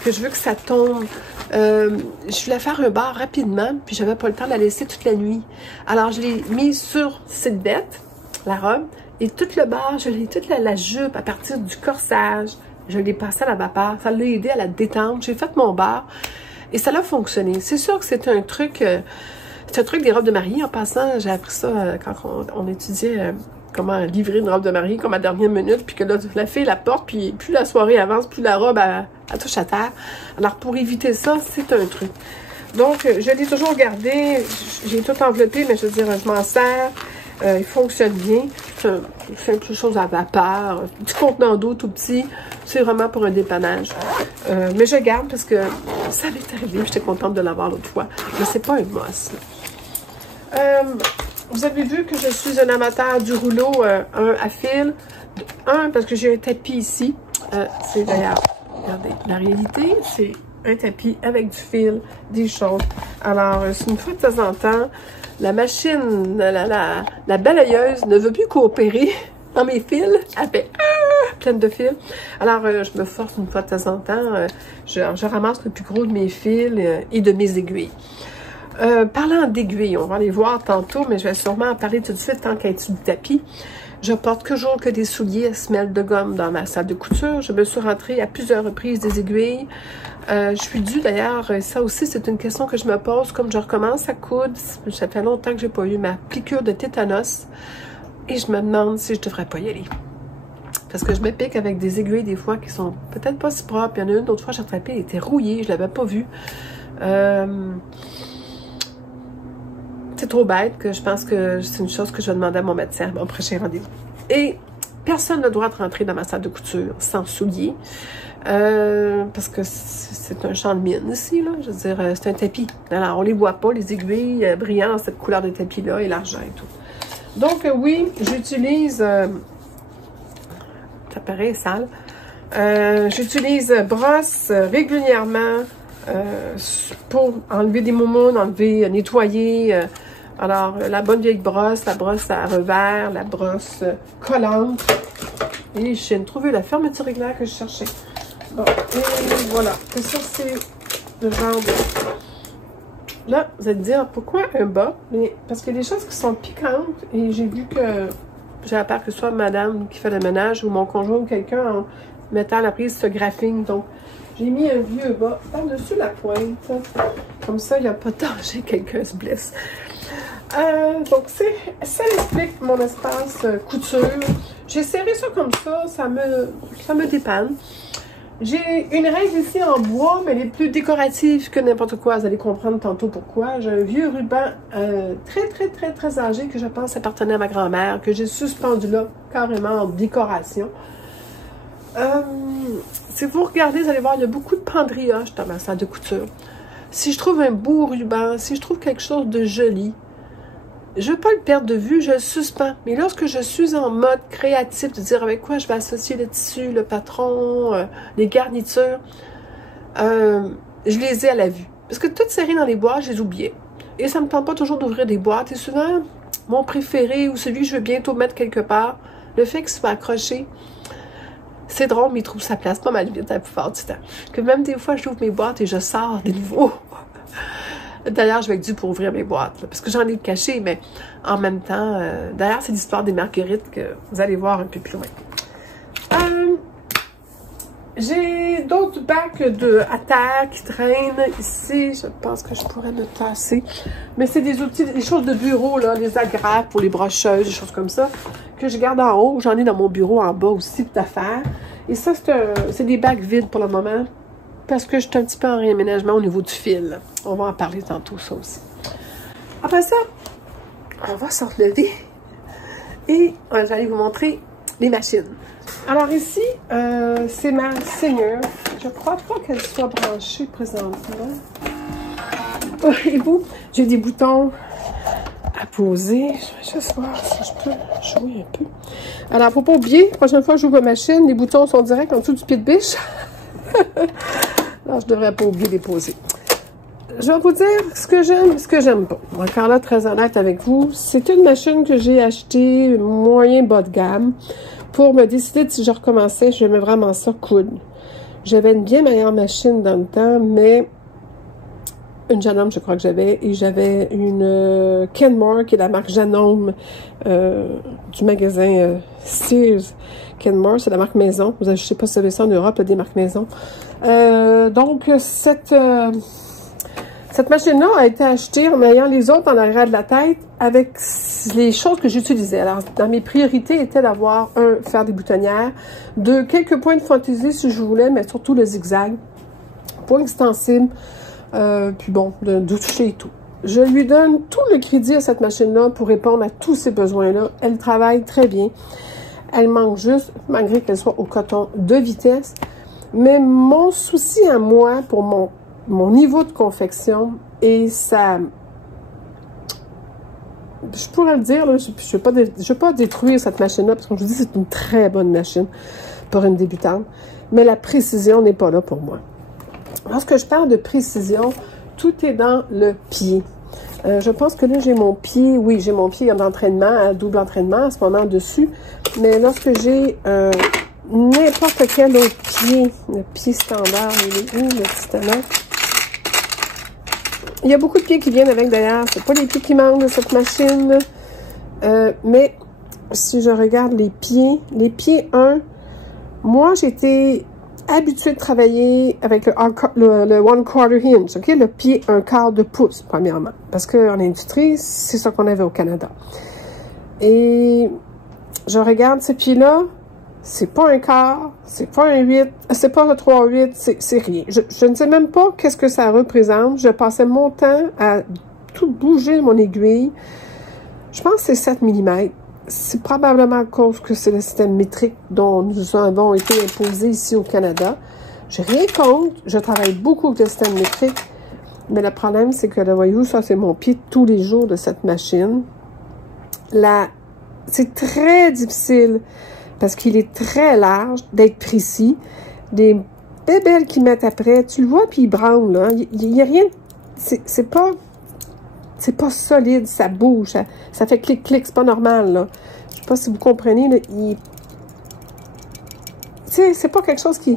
que je veux que ça tombe. Je voulais faire un bar rapidement, puis j'avais pas le temps de la laisser toute la nuit. Alors, je l'ai mis sur cette bête, la robe, et tout le bar, je l'ai toute la jupe à partir du corsage. Je l'ai passé à la vapeur. Ça l'a aidé à la détendre. J'ai fait mon bar et ça a fonctionné. C'est sûr que c'est un truc... c'est un truc des robes de mariée. En passant, j'ai appris ça quand on étudiait comment livrer une robe de mariée comme à la dernière minute, puis que là, la fille la porte, puis plus la soirée avance, plus la robe elle touche à terre. Alors, pour éviter ça, c'est un truc. Donc, je l'ai toujours gardé. J'ai tout enveloppé, mais je veux dire, je m'en sers. Il fonctionne bien. C'est une simple chose à vapeur. Un petit contenant d'eau tout petit. C'est vraiment pour un dépannage. Mais je garde parce que ça m'est arrivé. J'étais contente de l'avoir l'autre fois. Mais c'est pas un must. Vous avez vu que je suis un amateur du rouleau un à fil. Un, parce que j'ai un tapis ici. C'est d'ailleurs, regardez, la réalité, c'est un tapis avec du fil, des choses. Alors, c'est une fois de temps en temps, la machine, la balayeuse ne veut plus coopérer dans mes fils. Elle fait pleine de fils. Alors, je me force une fois de temps en temps. Je ramasse le plus gros de mes fils et de mes aiguilles. Parlant d'aiguilles, on va les voir tantôt, mais je vais sûrement en parler tout de suite tant qu'à être du tapis. Je porte toujours que des souliers à semelle de gomme dans ma salle de couture. Je me suis rentrée à plusieurs reprises des aiguilles. Je suis due d'ailleurs, ça aussi c'est une question que je me pose, comme je recommence à coudre. Ça fait longtemps que j'ai pas eu ma piqûre de tétanos. Et je me demande si je devrais pas y aller. Parce que je me pique avec des aiguilles des fois qui sont peut-être pas si propres. Il y en a une, d'autres fois j'ai rattrapé, elle était rouillée, je l'avais pas vue. C'est trop bête que je pense que c'est une chose que je vais demander à mon médecin à mon prochain rendez-vous. Et personne n'a le droit de rentrer dans ma salle de couture sans souliers. Parce que c'est un champ de mine ici, là. Je veux dire, c'est un tapis. Alors, on les voit pas, les aiguilles brillantes dans cette couleur de tapis-là et l'argent et tout. Donc, oui, j'utilise... ça paraît sale. J'utilise brosse régulièrement pour enlever des moumounes, nettoyer. Alors, la bonne vieille brosse, la brosse à revers, la brosse collante. Et je viens de trouver la fermeture éclair que je cherchais. Bon, et voilà. Et ça, c'est le genre de... Là, vous allez me dire, pourquoi un bas? Mais parce qu'il y a des choses qui sont piquantes. Et j'ai vu que... J'ai à part que ce soit madame qui fait le ménage ou mon conjoint ou quelqu'un en mettant la prise ce graphing. Donc, j'ai mis un vieux bas par-dessus la pointe. Comme ça, il n'y a pas de danger que quelqu'un se blesse. Donc, ça explique mon espace couture. J'ai serré ça comme ça me dépanne. J'ai une règle ici en bois, mais elle est plus décorative que n'importe quoi. Vous allez comprendre tantôt pourquoi. J'ai un vieux ruban très âgé que je pense appartenait à ma grand-mère, que j'ai suspendu là, carrément en décoration. Si vous regardez, vous allez voir, il y a beaucoup de pendrioche dans ma salle de couture. Si je trouve un beau ruban, si je trouve quelque chose de joli, je ne veux pas le perdre de vue, je le suspends. Mais lorsque je suis en mode créatif, de dire avec quoi je vais associer le tissu, le patron, les garnitures, je les ai à la vue. Parce que toutes serrées dans les boîtes, je les oubliais. Et ça ne me tente pas toujours d'ouvrir des boîtes. Et souvent, mon préféré ou celui que je veux bientôt mettre quelque part, le fait qu'il soit accroché, c'est drôle, mais il trouve sa place pas mal vite la plupart du temps. Que même des fois, j'ouvre mes boîtes et je sors des nouveaux. D'ailleurs, je vais être due pour ouvrir mes boîtes, là, parce que j'en ai caché, mais en même temps, d'ailleurs, c'est l'histoire des marguerites que vous allez voir un peu plus loin. J'ai d'autres bacs à terre qui traînent ici. Je pense que je pourrais me tasser. Mais c'est des outils, des choses de bureau, là, les agrafes pour les brocheuses, des choses comme ça, que je garde en haut. J'en ai dans mon bureau en bas aussi d'affaires. Et ça, c'est des bacs vides pour le moment. Parce que je suis un petit peu en réaménagement au niveau du fil. On va en parler tantôt, ça aussi. Après ça, on va se relever et j'allais vous montrer les machines. Alors ici, c'est ma Seigneur. Je crois pas qu'elle soit branchée présentement. Voyez-vous, j'ai des boutons à poser. Je vais juste voir si je peux jouer un peu. Alors, il ne faut pas oublier, la prochaine fois que j'ouvre ma machine, les boutons sont directs en dessous du pied de biche. Alors, je ne devrais pas oublier de les poser. Je vais vous dire ce que j'aime et ce que j'aime pas. Encore là, très honnête avec vous, c'est une machine que j'ai achetée moyen bas de gamme pour me décider de si je recommençais, j'aimais vraiment ça coudre. J'avais une bien meilleure machine dans le temps, mais une Janome, je crois que j'avais, et j'avais une Kenmore, qui est la marque Janome du magasin Sears. Kenmore, c'est la marque maison. Je ne sais pas si vous savez ça en Europe, il y a des marques maison. Donc, cette machine-là a été achetée en ayant les autres dans l'arrière de la tête avec les choses que j'utilisais. Alors, dans mes priorités était d'avoir, faire des boutonnières, quelques points de fantaisie si je voulais, mais surtout le zigzag, point extensible, puis bon, de toucher et tout. Je lui donne tout le crédit à cette machine-là pour répondre à tous ces besoins-là. Elle travaille très bien. Elle manque juste, malgré qu'elle soit au coton, de vitesse. Mais mon souci à moi, pour mon niveau de confection, et ça... Je pourrais le dire, là, je ne vais pas détruire cette machine-là, parce que je vous dis, c'est une très bonne machine pour une débutante. Mais la précision n'est pas là pour moi. Lorsque je parle de précision, tout est dans le pied. Je pense que là, j'ai mon pied, oui, j'ai mon pied d'entraînement, à double entraînement à ce moment dessus. Mais lorsque j'ai n'importe quel autre pied, le pied standard, il est où, le petit talon? Il y a beaucoup de pieds qui viennent avec d'ailleurs. C'est pas les pieds qui manquent de cette machine. Mais si je regarde les pieds 1, moi j'étais habituée de travailler avec le 1/4 inch, ok? Le pied 1/4 de pouce, premièrement. Parce qu'en industrie, c'est ça qu'on avait au Canada. Et je regarde ces pieds-là, c'est pas un quart, c'est pas un 8, c'est pas un 3/8, c'est rien. Je ne sais même pas qu'est-ce que ça représente. Je passais mon temps à tout bouger mon aiguille. Je pense que c'est 7 mm. C'est probablement à cause que c'est le système métrique dont nous avons été imposés ici au Canada. J'ai rien contre, je travaille beaucoup avec le système métrique, mais le problème, c'est que, là, voyez-vous, ça, c'est mon pied tous les jours de cette machine. Là, c'est très difficile, parce qu'il est très large, d'être précis. Des bébelles qu'ils mettent après, tu le vois, puis ils branlent, là. Il n'y a rien, c'est pas solide, ça bouge, ça fait clic-clic, c'est pas normal, là. Je sais pas si vous comprenez, là, c'est pas quelque chose qui...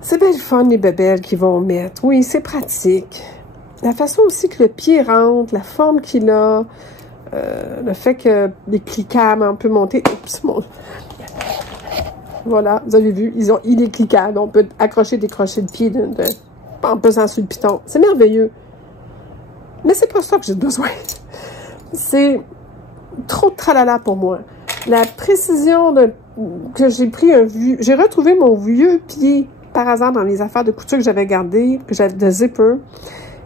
C'est bien le fun, les bébelles qu'ils vont mettre. Oui, c'est pratique. La façon aussi que le pied rentre, la forme qu'il a, le fait que les cliquables, on peut monter... Oups, voilà, vous avez vu, il est cliquable. On peut accrocher, décrocher le pied en pesant sur le piton. C'est merveilleux. Mais c'est pas ça que j'ai besoin. C'est trop de tralala pour moi. La précision que j'ai pris j'ai retrouvé mon vieux pied par hasard dans les affaires de couture que j'avais gardées, que j'avais de zipper.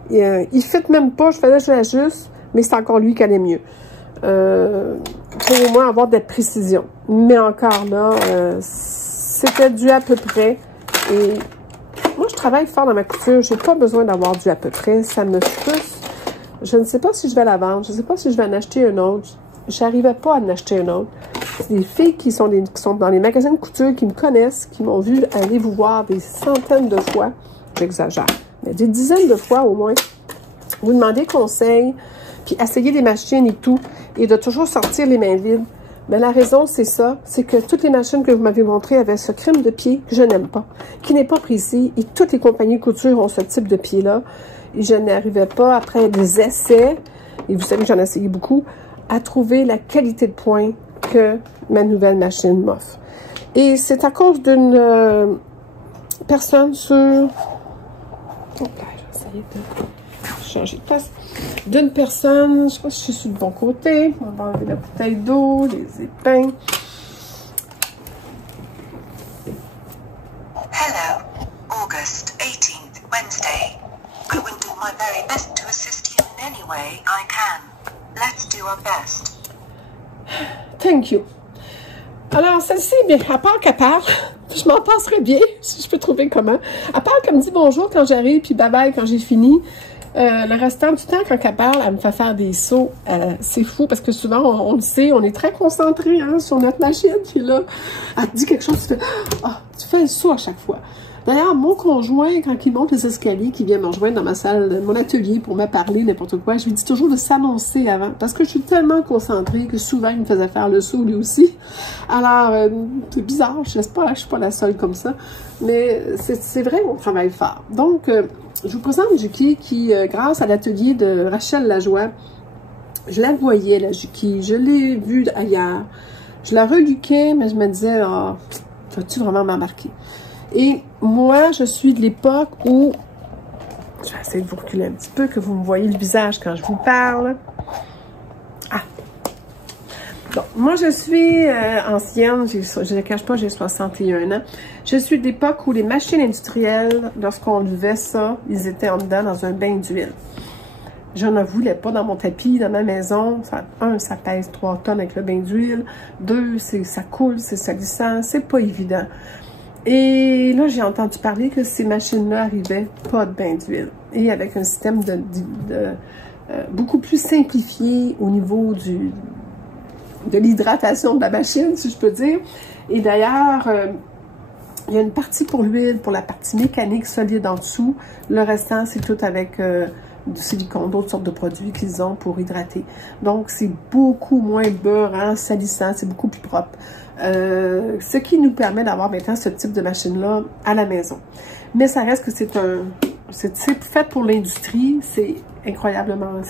Et, il fit même pas, je l'ajuste, mais c'est encore lui qui allait mieux. Pour au moins avoir de la précision. Mais encore là, c'était dû à peu près. Et moi, je travaille fort dans ma couture. J'ai pas besoin d'avoir du à peu près. Ça me frustre. Je ne sais pas si je vais la vendre. Je ne sais pas si je vais en acheter un autre. J'arrivais pas à en acheter un autre. C'est des filles qui sont dans les magasins de couture, qui me connaissent, qui m'ont vu aller vous voir des centaines de fois. J'exagère. Mais des dizaines de fois au moins. Vous demandez conseil, puis essayer des machines et tout, et de toujours sortir les mains vides. Mais la raison, c'est ça, c'est que toutes les machines que vous m'avez montrées avaient ce crime de pied que je n'aime pas, qui n'est pas précis, et toutes les compagnies de couture ont ce type de pied-là. Et je n'arrivais pas, après des essais, et vous savez que j'en ai essayé beaucoup, à trouver la qualité de pointe que ma nouvelle machine m'offre. Et c'est à cause d'une personne sur... Oh, là, je vais essayer de changer de place. D'une personne, je ne sais pas si je suis sur le bon côté. On va enlever la bouteille d'eau, les épingles. Hello, August 18th, Wednesday. I will do my very best to assist you in any way I can. Let's do our best. Thank you. Alors, celle-ci, bien, à part qu'elle parle, je m'en passerais bien, si je peux trouver comment. À part qu'elle me dit bonjour quand j'arrive, puis bye-bye quand j'ai fini. Le restant du temps, quand elle parle, elle me fait faire des sauts. C'est fou, parce que souvent, on le sait, on est très concentré sur notre machine. Puis là, elle te dit quelque chose, tu fais un saut à chaque fois. D'ailleurs, mon conjoint, quand il monte les escaliers, qui vient me rejoindre dans ma salle, mon atelier pour me parler, n'importe quoi, je lui dis toujours de s'annoncer avant. Parce que je suis tellement concentrée que souvent, il me faisait faire le saut lui aussi. Alors, c'est bizarre, je suis pas la seule comme ça. Mais c'est vrai, on travaille fort. Donc, je vous présente Juki qui, grâce à l'atelier de Rachel Lajoie, je la voyais, la Juki, je l'ai vue ailleurs. Je la reluquais, mais je me disais, vas-tu vraiment m'embarquer? Et moi, je suis de l'époque où, je vais essayer de vous reculer un petit peu, que vous me voyez le visage quand je vous parle. Ah! Donc, moi, je suis ancienne, je ne le cache pas, j'ai 61 ans. Je suis de l'époque où les machines industrielles, lorsqu'on levait ça, ils étaient en dedans dans un bain d'huile. Je ne voulais pas dans mon tapis, dans ma maison. Ça pèse 3 tonnes avec le bain d'huile. 2, ça coule, c'est salissant, c'est pas évident. Et là, j'ai entendu parler que ces machines-là arrivaient pas de bain d'huile. Et avec un système beaucoup plus simplifié au niveau de l'hydratation de la machine, si je peux dire. Et d'ailleurs, il y a une partie pour l'huile, pour la partie mécanique solide en dessous. Le restant, c'est tout avec du silicone, d'autres sortes de produits qu'ils ont pour hydrater. Donc, c'est beaucoup moins beurrant, salissant, c'est beaucoup plus propre. Ce qui nous permet d'avoir maintenant ce type de machine-là à la maison. Mais ça reste que c'est un c'est fait pour l'industrie. C'est incroyablement...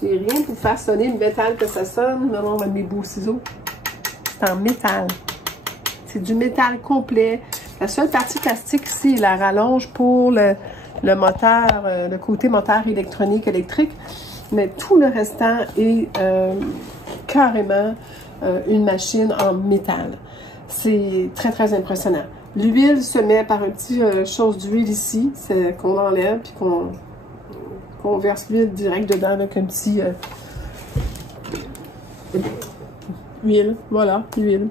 J'ai rien pour faire sonner le métal que ça sonne. Non, non, mes beaux ciseaux. C'est en métal. C'est du métal complet. La seule partie plastique ici est la rallonge pour le moteur, le côté moteur électrique. Mais tout le restant est carrément une machine en métal. C'est très, très impressionnant. L'huile se met par un petit chose d'huile ici, qu'on enlève puis qu'on verse l'huile direct dedans avec un petit huile. Voilà, l'huile.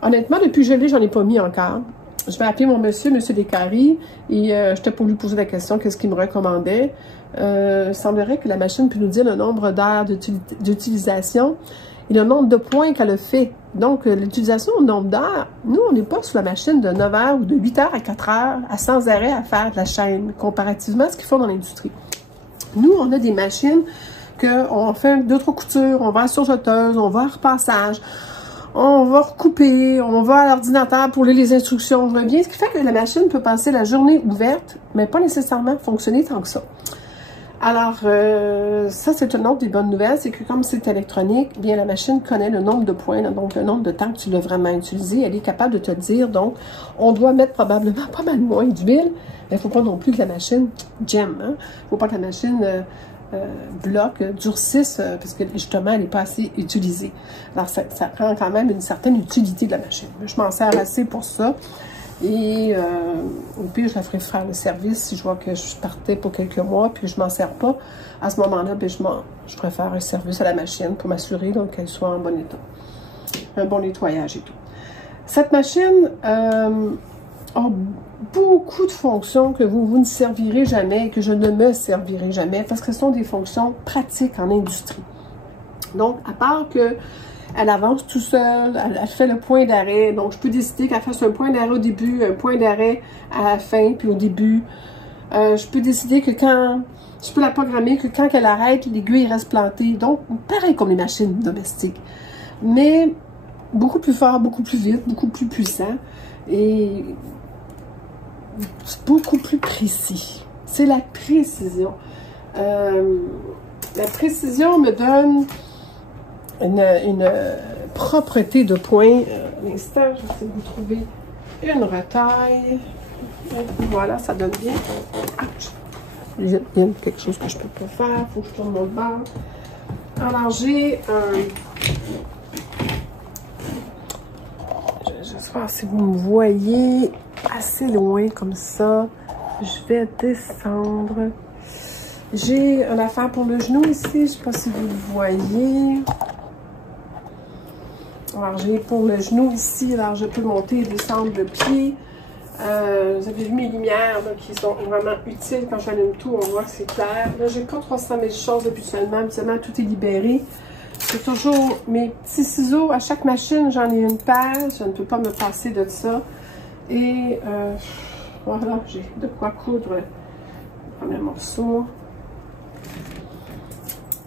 Honnêtement, depuis que je l'ai, j'en ai pas mis encore. Je vais appeler mon monsieur Descaries, et j'étais pour lui poser la question, qu'est-ce qu'il me recommandait. Il semblerait que la machine peut nous dire le nombre d'heures d'utilisation et le nombre de points qu'elle a fait. Donc, l'utilisation au nombre d'heures, nous, on n'est pas sur la machine de 9 heures ou de 8 heures à 4 heures à sans arrêt à faire de la chaîne, comparativement à ce qu'ils font dans l'industrie. Nous, on a des machines qu'on fait 2-3 coutures, on va à surjeteuse, on va à repassage, on va recouper, on va à l'ordinateur pour lire les instructions, on revient. Ce qui fait que la machine peut passer la journée ouverte, mais pas nécessairement fonctionner tant que ça. Alors, ça, c'est une autre des bonnes nouvelles, c'est que comme c'est électronique, bien la machine connaît le nombre de points, donc le nombre de temps que tu l'as vraiment utilisé. Elle est capable de te dire, donc, on doit mettre probablement pas mal moins d'huile, mais il ne faut pas non plus que la machine gemme. Il ne faut pas que la machine bloque, durcisse, parce que justement, elle n'est pas assez utilisée. Alors, ça prend quand même une certaine utilité de la machine. Je m'en sers assez pour ça. Et au pire, je la ferai faire le service si je vois que je partais pour quelques mois puis que je m'en sers pas. À ce moment-là, je préfère un service à la machine pour m'assurer qu'elle soit en bon état. Un bon nettoyage et tout. Cette machine a beaucoup de fonctions que vous ne servirez jamais et que je ne me servirai jamais parce que ce sont des fonctions pratiques en industrie. Donc, à part que elle avance tout seul, elle fait le point d'arrêt. Donc, je peux décider qu'elle fasse un point d'arrêt au début, un point d'arrêt à la fin, puis au début. Je peux décider que je peux la programmer que quand elle arrête, l'aiguille reste plantée. Donc, pareil comme les machines domestiques. Mais beaucoup plus fort, beaucoup plus vite, beaucoup plus puissant. Et beaucoup plus précis. C'est la précision. La précision me donne une propreté de point. À l'instant, je vais essayer de vous trouver une retaille. Voilà, ça donne bien. Il y a quelque chose que je peux pas faire. Il faut que je tourne mon bord. Alors, j'ai j'espère si vous me voyez assez loin comme ça. Je vais descendre. J'ai une affaire pour le genou ici. Je ne sais pas si vous le voyez. Alors, j'ai pour le genou ici, alors je peux monter et descendre le pied. Vous avez vu mes lumières là, qui sont vraiment utiles. Quand j'allume tout, on voit que c'est clair. Là, j'ai pas 300 000 choses habituellement. Habituellement, tout est libéré. J'ai toujours mes petits ciseaux. À chaque machine, j'en ai une paire. Je ne peux pas me passer de ça. Et voilà, j'ai de quoi coudre le premier morceau.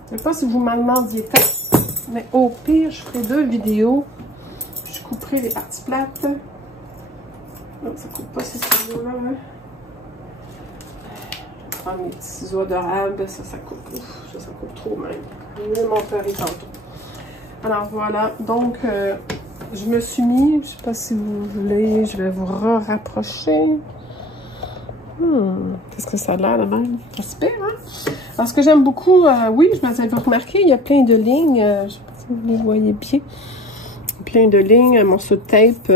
Je ne sais pas si vous m'en demandiez tant. Mais au pire, je ferai 2 vidéos. Je couperai les parties plates. Non, ça ne coupe pas ces ciseaux-là. Hein? Je vais prendre mes petits ciseaux adorables. Ça coupe. Ouf, ça coupe trop même. Je vais le montrer tantôt. Alors voilà. Donc, je me suis mis. Je ne sais pas si vous voulez. Je vais vous rapprocher. Qu'est-ce que ça a l'air de même? Ça se perd, hein? Alors, ce que j'aime beaucoup, oui, je m'avais remarqué, il y a plein de lignes, je ne sais pas si vous les voyez bien, plein de lignes, un morceau de tape,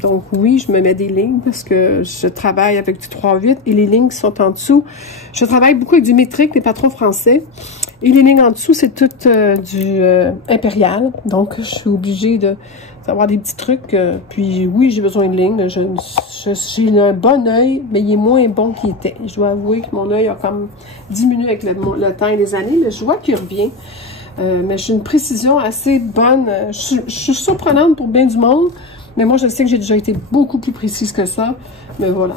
donc oui, je me mets des lignes parce que je travaille avec du 3/8 et les lignes qui sont en dessous, je travaille beaucoup avec du métrique, des patrons français, et les lignes en dessous, c'est tout du impérial, donc je suis obligée d'avoir des petits trucs, puis oui, j'ai besoin de lignes, j'ai un bon œil, mais il est moins bon qu'il était. Je dois avouer que mon œil a comme diminué avec le temps et les années, mais je vois qu'il revient. Mais j'ai une précision assez bonne. Je suis surprenante pour bien du monde, mais moi, je sais que j'ai déjà été beaucoup plus précise que ça. Mais voilà.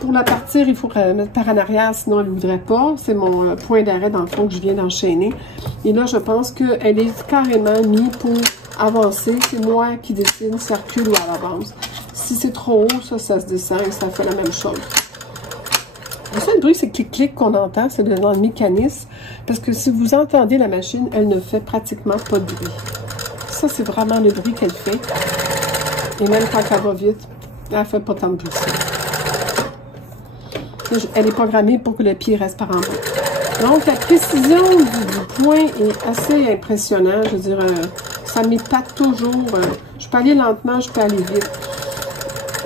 Pour la partir, il faut mettre par en arrière, sinon elle ne voudrait pas. C'est mon point d'arrêt dans le fond que je viens d'enchaîner. Et là, je pense qu'elle est carrément mise pour avancer. C'est moi qui décide, circule ou elle avance. Si c'est trop haut, ça se descend et ça fait la même chose. Le seul bruit, c'est clic-clic qu'on entend, c'est dans le mécanisme. Parce que si vous entendez la machine, elle ne fait pratiquement pas de bruit. Ça, c'est vraiment le bruit qu'elle fait. Et même quand elle va vite, elle ne fait pas tant de bruit. Elle est programmée pour que le pied reste par en bas. Donc, la précision du point est assez impressionnante. Je veux dire, ça m'épate toujours. Je peux aller lentement, je peux aller vite.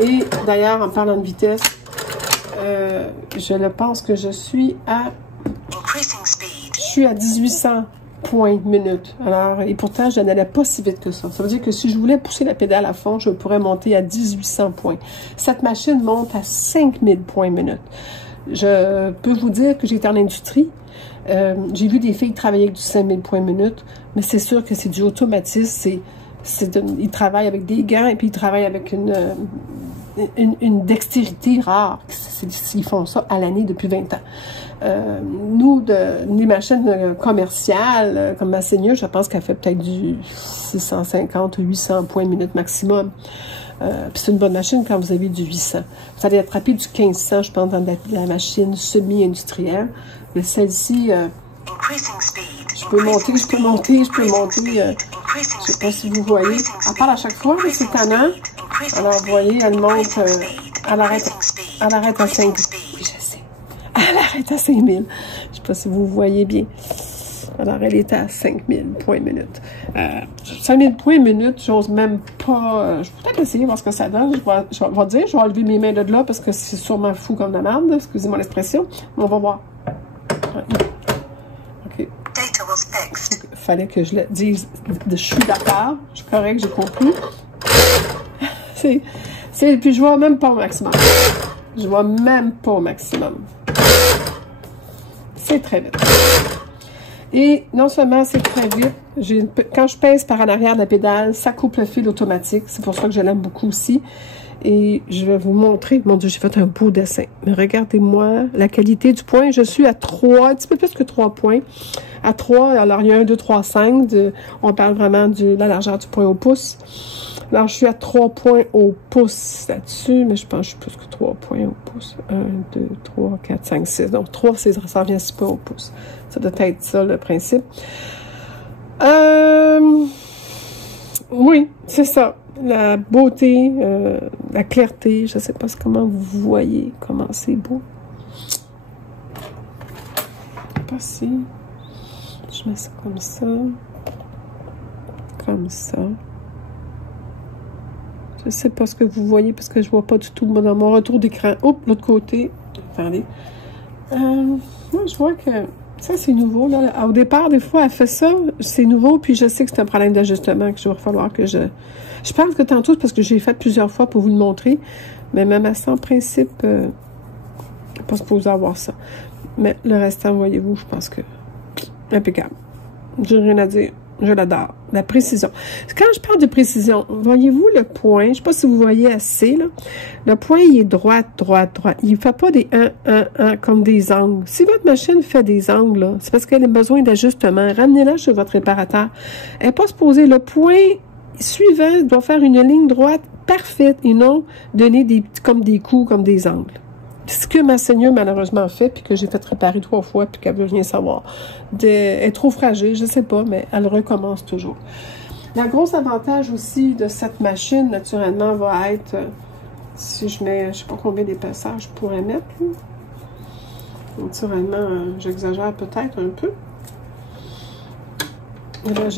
Et d'ailleurs, en parlant de vitesse, je le pense que je suis à 1800 points minute. Alors, et pourtant, je n'allais pas si vite que ça. Ça veut dire que si je voulais pousser la pédale à fond, je pourrais monter à 1800 points. Cette machine monte à 5000 points minute. Je peux vous dire que j'ai été en industrie. J'ai vu des filles travailler avec du 5000 points minute, mais c'est sûr que c'est du automatisme. Ils travaillent avec des gants et puis ils travaillent avec une dextérité rare. Ils font ça à l'année depuis 20 ans. Nous, les machines commerciales, comme ma Seigneur, je pense qu'elle fait peut-être du 650 ou 800 points minute maximum. Puis c'est une bonne machine quand vous avez du 800. Vous allez attraper du 1500, je pense, dans la machine semi-industrielle. Mais celle-ci, je peux monter. Je sais pas si vous voyez. Elle parle à chaque fois, mais c'est tannant. Alors, vous voyez, elle monte, elle arrête à 5000. Oui, je sais. Elle arrête à 5000. Je sais pas si vous voyez bien. Alors, elle est à 5000 points minute. 5000 points minute, j'ose même pas... je vais peut-être essayer de voir ce que ça donne. Je vais enlever mes mains de là parce que c'est sûrement fou comme de la merde. Excusez-moi l'expression. Mais on va voir. OK. Fallait que je le dise. Je suis d'accord. Je suis correct, j'ai compris. Puis je vois même pas au maximum. Je vois même pas au maximum. C'est très vite. Et non seulement c'est très vite, quand je pèse par en arrière de la pédale, ça coupe le fil automatique. C'est pour ça que je l'aime beaucoup aussi. Et je vais vous montrer. Mon Dieu, j'ai fait un beau dessin. Mais regardez-moi la qualité du point. Je suis à 3, un petit peu plus que 3 points. À 3, alors il y a 1, 2, 3, 5. On parle vraiment de la largeur du point au pouce. Alors, je suis à 3 points au pouce là-dessus, mais je pense que je suis plus que 3 points au pouce. 1, 2, 3, 4, 5, 6. Donc, 3, ça revient 6 points au pouce. Ça doit être ça, le principe. Oui, c'est ça. La beauté, la clarté, je ne sais pas comment vous voyez, comment c'est beau. Pas si. Je mets ça comme ça. Comme ça. Je ne sais pas ce que vous voyez parce que je ne vois pas du tout dans mon retour d'écran. Hop, l'autre côté. Attendez. Je vois que ça, c'est nouveau. Là. Au départ, des fois, elle fait ça. C'est nouveau. Puis je sais que c'est un problème d'ajustement que je vais falloir que je... Je pense que tantôt, c'est parce que j'ai fait plusieurs fois pour vous le montrer. Mais même à ça, en principe, pas supposé avoir ça. Mais le restant, voyez-vous, je pense que... Impeccable. J'ai rien à dire. Je l'adore. La précision. Quand je parle de précision, voyez-vous le point? Je ne sais pas si vous voyez assez, là. Le point, il est droit. Il ne fait pas des 1 comme des angles. Si votre machine fait des angles, c'est parce qu'elle a besoin d'ajustement. Ramenez-la chez votre réparateur. Elle n'est pas supposée. Le point suivant doit faire une ligne droite parfaite et non donner comme des coups, comme des angles. Ce que ma Seigneur malheureusement fait, puis que j'ai fait réparer 3 fois, puis qu'elle veut rien savoir. Elle est trop fragile, je sais pas, mais elle recommence toujours. Le gros avantage aussi de cette machine, naturellement, va être, si je mets, je sais pas combien d'épaisseur je pourrais mettre. Naturellement, j'exagère peut-être un peu. Et là,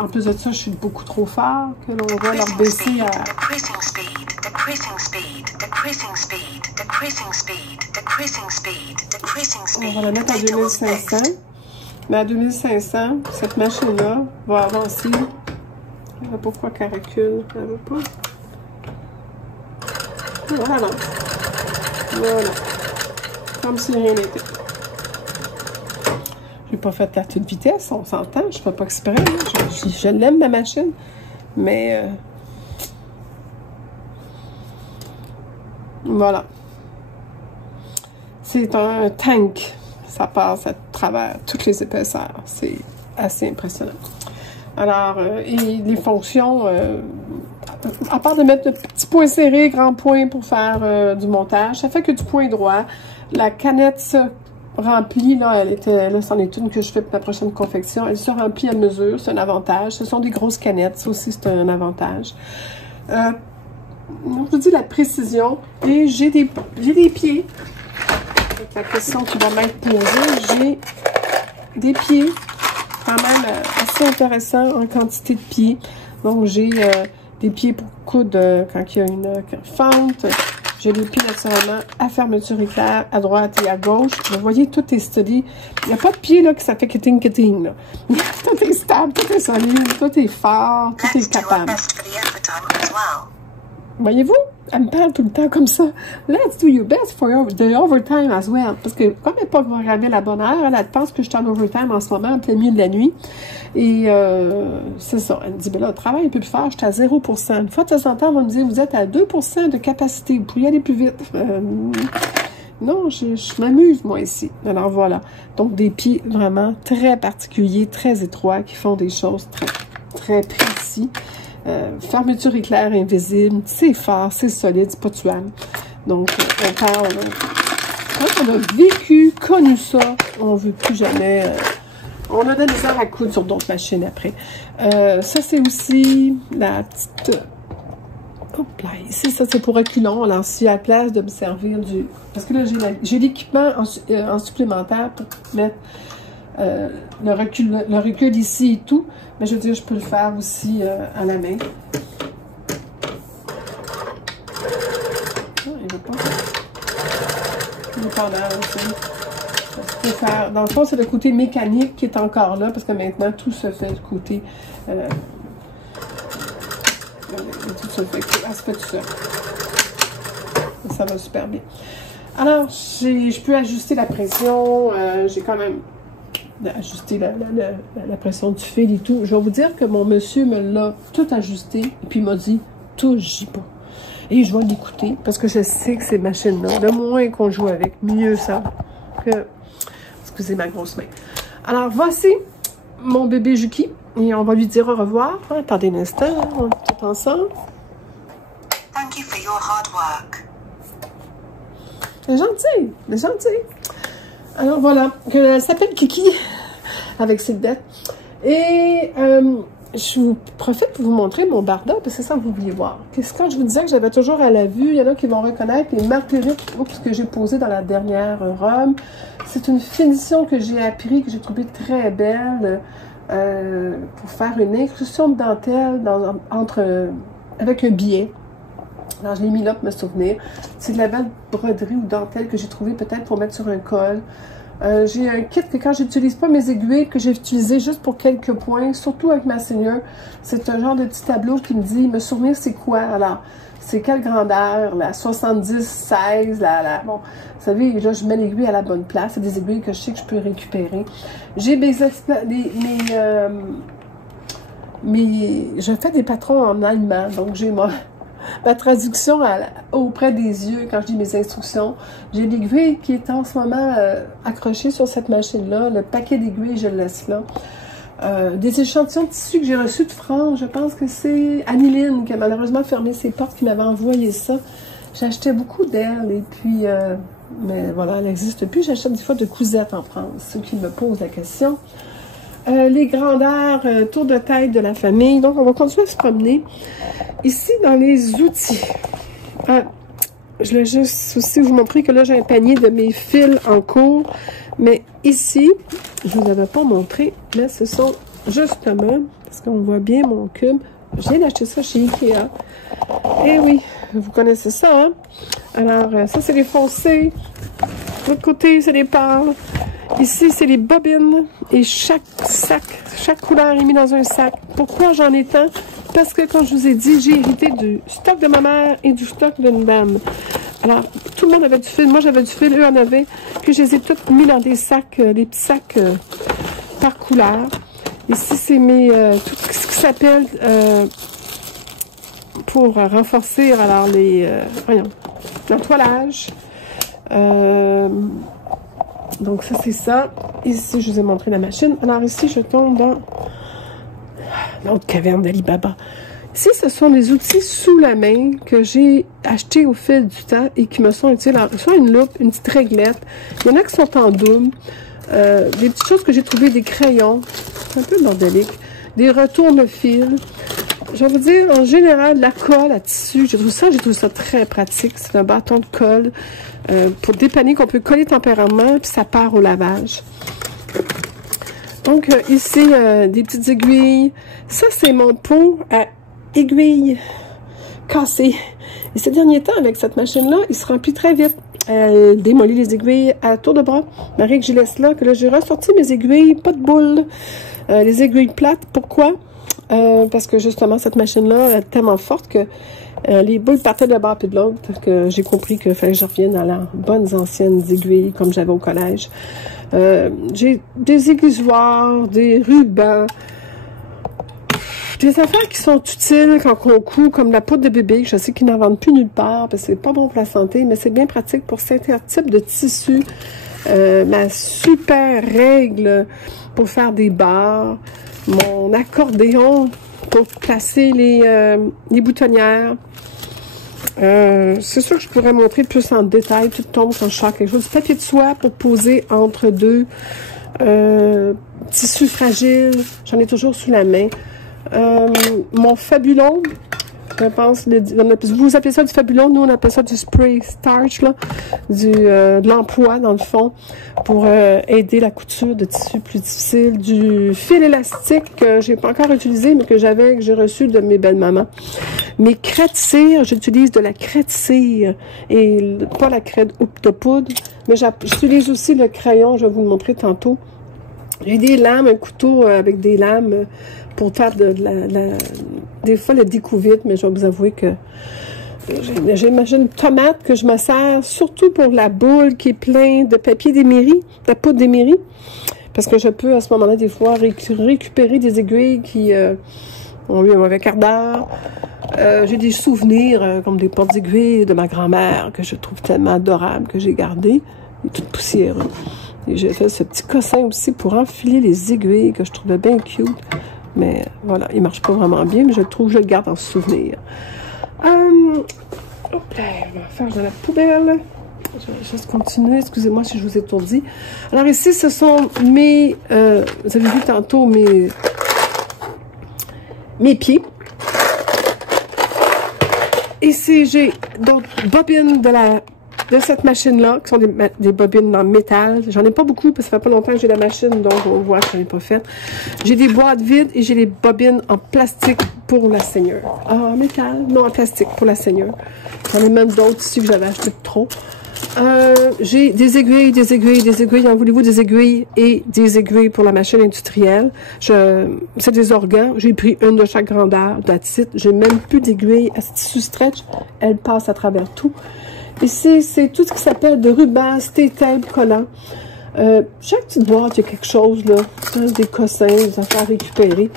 en plus de ça, je suis beaucoup trop fort, que l'on va leur baisser à... On va la mettre à 2500. Mais à 2500, cette machine-là va avancer. Je ne sais pas pourquoi qu'elle recule. Elle ne veut pas. Voilà. Voilà. Comme si rien n'était. Je n'ai pas fait la toute vitesse, on s'entend. Je ne fais pas exprès. Je l'aime, ma machine. Mais... voilà. C'est un tank. Ça passe à travers toutes les épaisseurs. C'est assez impressionnant. Alors, et les fonctions, à part de mettre de petits points serrés, grands points pour faire du montage, ça fait que du point droit. La canette remplie, là, c'en est une que je fais pour la prochaine confection. Elle se remplit à mesure, c'est un avantage. Ce sont des grosses canettes, ça aussi c'est un avantage. Je vous dis la précision. Et j'ai des pieds. C'est la question qui va m'être posée. J'ai des pieds quand même assez intéressants en quantité de pieds. Donc j'ai des pieds pour coudre quand il y a une fente. J'ai des pieds naturellement à fermeture éclair, à droite et à gauche. Vous voyez, tout est steady. Il n'y a pas de pied là que ça fait kitting, là. Tout est stable, tout est solide, tout est fort, tout est capable. Voyez-vous? Elle me parle tout le temps comme ça. Let's do your best for the overtime as well. Parce que comme elle n'est pas programmée à la bonne heure, elle pense que je suis en overtime en ce moment, en plein milieu de la nuit. Et c'est ça. Elle me dit, ben là, le travail est un peu plus fort, je suis à 0%. Une fois de temps en temps, elle va me dire, vous êtes à 2% de capacité, vous pouvez aller plus vite. Non, je m'amuse, moi, ici. Alors, voilà. Donc, des pieds vraiment très particuliers, très étroits, qui font des choses très, très précises. Fermeture éclair invisible, c'est fort, c'est solide, c'est pas tuable. Donc, on parle, quand on a vécu, connu ça, on ne veut plus jamais, on a de la misère à coudre sur d'autres machines après. Ça, c'est aussi la petite, hop là, ici, ça c'est pour reculons, alors si à la place de me servir du, parce que là, j'ai l'équipement en supplémentaire pour mettre le recul ici et tout, mais je veux dire, je peux le faire aussi à la main. Non, il ne veut pas. Il est pendant aussi. Je peux faire, dans le fond, c'est le côté mécanique qui est encore là, parce que maintenant, tout se fait du côté... tout se fait, ça fait tout ça. Ça va super bien. Alors, je peux ajuster la pression, j'ai quand même ajusté la pression du fil et tout. Je vais vous dire que mon monsieur me l'a tout ajusté et puis il m'a dit, touche pas. Et je vais l'écouter parce que je sais que ces machines-là, le moins qu'on joue avec, mieux ça que... Excusez ma grosse main. Alors, voici mon bébé Juki et on va lui dire au revoir. Attendez un instant, on est tout ensemble. Thank you for your hard work. Elle est gentille, elle est gentille. Alors voilà, elle s'appelle Kiki, avec ses dettes. Et je vous profite pour vous montrer mon barda, parce que c'est ça que vous vouliez voir. Quand je vous disais que j'avais toujours à la vue, il y en a qui vont reconnaître les marguerites que j'ai posées dans la dernière robe. C'est une finition que j'ai appris, que j'ai trouvée très belle, pour faire une incrustation de dentelle avec un billet. Alors, je l'ai mis là pour me souvenir. C'est de la belle broderie ou dentelle que j'ai trouvé peut-être pour mettre sur un col. J'ai un kit que quand j'utilise pas mes aiguilles, que j'ai utilisé juste pour quelques points, surtout avec ma seigneur. C'est un genre de petit tableau qui me dit, me souvenir c'est quoi? Alors, c'est quelle grandeur? La 70, 16, bon, vous savez, là, je mets l'aiguille à la bonne place. C'est des aiguilles que je sais que je peux récupérer. J'ai je fais des patrons en allemand, donc j'ai ma traduction auprès des yeux quand je dis mes instructions. J'ai l'aiguille qui est en ce moment accrochée sur cette machine-là. Le paquet d'aiguilles, je le laisse là. Des échantillons de tissu que j'ai reçus de France. Je pense que c'est Anniline qui a malheureusement fermé ses portes, qui m'avait envoyé ça. J'achetais beaucoup d'elle et puis... mais voilà, elle n'existe plus. J'achète des fois de cousettes en France, ceux qui me posent la question. Les grandeurs, tour de tête de la famille. Donc, on va continuer à se promener. Ici, dans les outils. Je voulais juste aussi vous montrer que là, j'ai un panier de mes fils en cours. Mais ici, je ne vous avais pas montré, mais ce sont justement, parce qu'on voit bien mon cube, je viens d'acheter ça chez Ikea. Eh oui, vous connaissez ça, hein? Alors, ça, c'est les foncés. De l'autre côté, c'est les pâles. Ici, c'est les bobines. Et chaque couleur est mise dans un sac. Pourquoi j'en ai tant? Parce que, comme je vous ai dit, j'ai hérité du stock de ma mère et du stock d'une dame. Alors, tout le monde avait du fil. Moi, j'avais du fil. Eux en avaient. Que je les ai toutes mis dans des sacs, des petits sacs par couleur. Ici, c'est mes... tout ce qui s'appelle... pour renforcer, alors, l'entoilage. Donc, ça, c'est ça. Ici, je vous ai montré la machine. Alors, ici, je tombe dans l'autre caverne d'Ali Baba. Ici, ce sont les outils sous la main que j'ai achetés au fil du temps et qui me sont utiles. Alors, soit une loupe, une petite réglette. Il y en a qui sont en double. Des petites choses que j'ai trouvées, des crayons. C'est un peu bordélique. Des retourne-fils. Je vais vous dire, en général, la colle à tissu, j'ai trouvé ça très pratique. C'est un bâton de colle pour dépanner qu'on peut coller tempérairement, puis ça part au lavage. Donc, ici, des petites aiguilles. Ça, c'est mon pot à aiguilles cassées. Et ces derniers temps, avec cette machine-là, il se remplit très vite. Elle démolit les aiguilles à tour de bras. Marie que je laisse là, que là, j'ai ressorti mes aiguilles, pas de boules. Les aiguilles plates, pourquoi? Parce que justement, cette machine-là est tellement forte que les boules partaient de bord et de l'autre, que j'ai compris qu'il fallait que je revienne à la bonnes anciennes aiguilles comme j'avais au collège. J'ai des aiguisoirs, des rubans, des affaires qui sont utiles quand on coud, comme la poudre de bébé, que je sais qu'ils n'en vendent plus nulle part, parce que c'est pas bon pour la santé, mais c'est bien pratique pour certains types de tissus. Ma super règle pour faire des barres, mon accordéon pour placer les boutonnières. C'est sûr que je pourrais montrer plus en détail, tout tombe quand je sors quelque chose. Du papier de soie pour poser entre deux tissus fragiles, j'en ai toujours sous la main. Mon fabulon, je pense, vous appelez ça du fabulon, nous on appelle ça du spray starch, là, de l'emploi dans le fond, pour aider la couture de tissus plus difficiles, du fil élastique que j'ai pas encore utilisé, mais que j'ai reçu de mes belles-mamans. Mes crêtes-cire, j'utilise de la crête-cire, et pas la crête de poudre, mais j'utilise aussi le crayon, je vais vous le montrer tantôt. J'ai des lames, un couteau avec des lames pour faire des fois le découvite, mais je vais vous avouer que j'ai une tomate que je me sers surtout pour la boule qui est pleine de papier d'émeri, de poudre d'émeri, parce que je peux à ce moment-là des fois récupérer des aiguilles qui ont eu un mauvais quart d'heure. J'ai des souvenirs comme des portes-aiguilles de ma grand-mère que je trouve tellement adorables que j'ai gardé, et toute poussiéreux. Et j'ai fait ce petit cossin aussi pour enfiler les aiguilles que je trouvais bien cute. Mais voilà, il marche pas vraiment bien, mais je le garde en souvenir. Hop là, on va faire de la poubelle. Je vais juste continuer, excusez-moi si je vous étourdis. Alors ici, ce sont mes, vous avez vu tantôt mes pieds. Ici, j'ai d'autres bobines de cette machine-là, qui sont des bobines en métal. J'en ai pas beaucoup, parce que ça fait pas longtemps que j'ai la machine, donc on voit que je n'en ai pas faite. J'ai des boîtes vides et j'ai les bobines en plastique pour la seigneur. En métal? Non, en plastique pour la seigneur. J'en ai même d'autres ici que j'avais acheté de trop. J'ai des aiguilles, en voulez-vous des aiguilles et des aiguilles pour la machine industrielle. C'est des organs, j'ai pris une de chaque grandeur, d'attitude. J'ai même plus d'aiguilles à ce tissu stretch, elle passe à travers tout. Ici, c'est tout ce qui s'appelle de ruban, stay-tape, collant. Chaque petite boîte, il y a quelque chose, là. Des cossins, des affaires récupérées.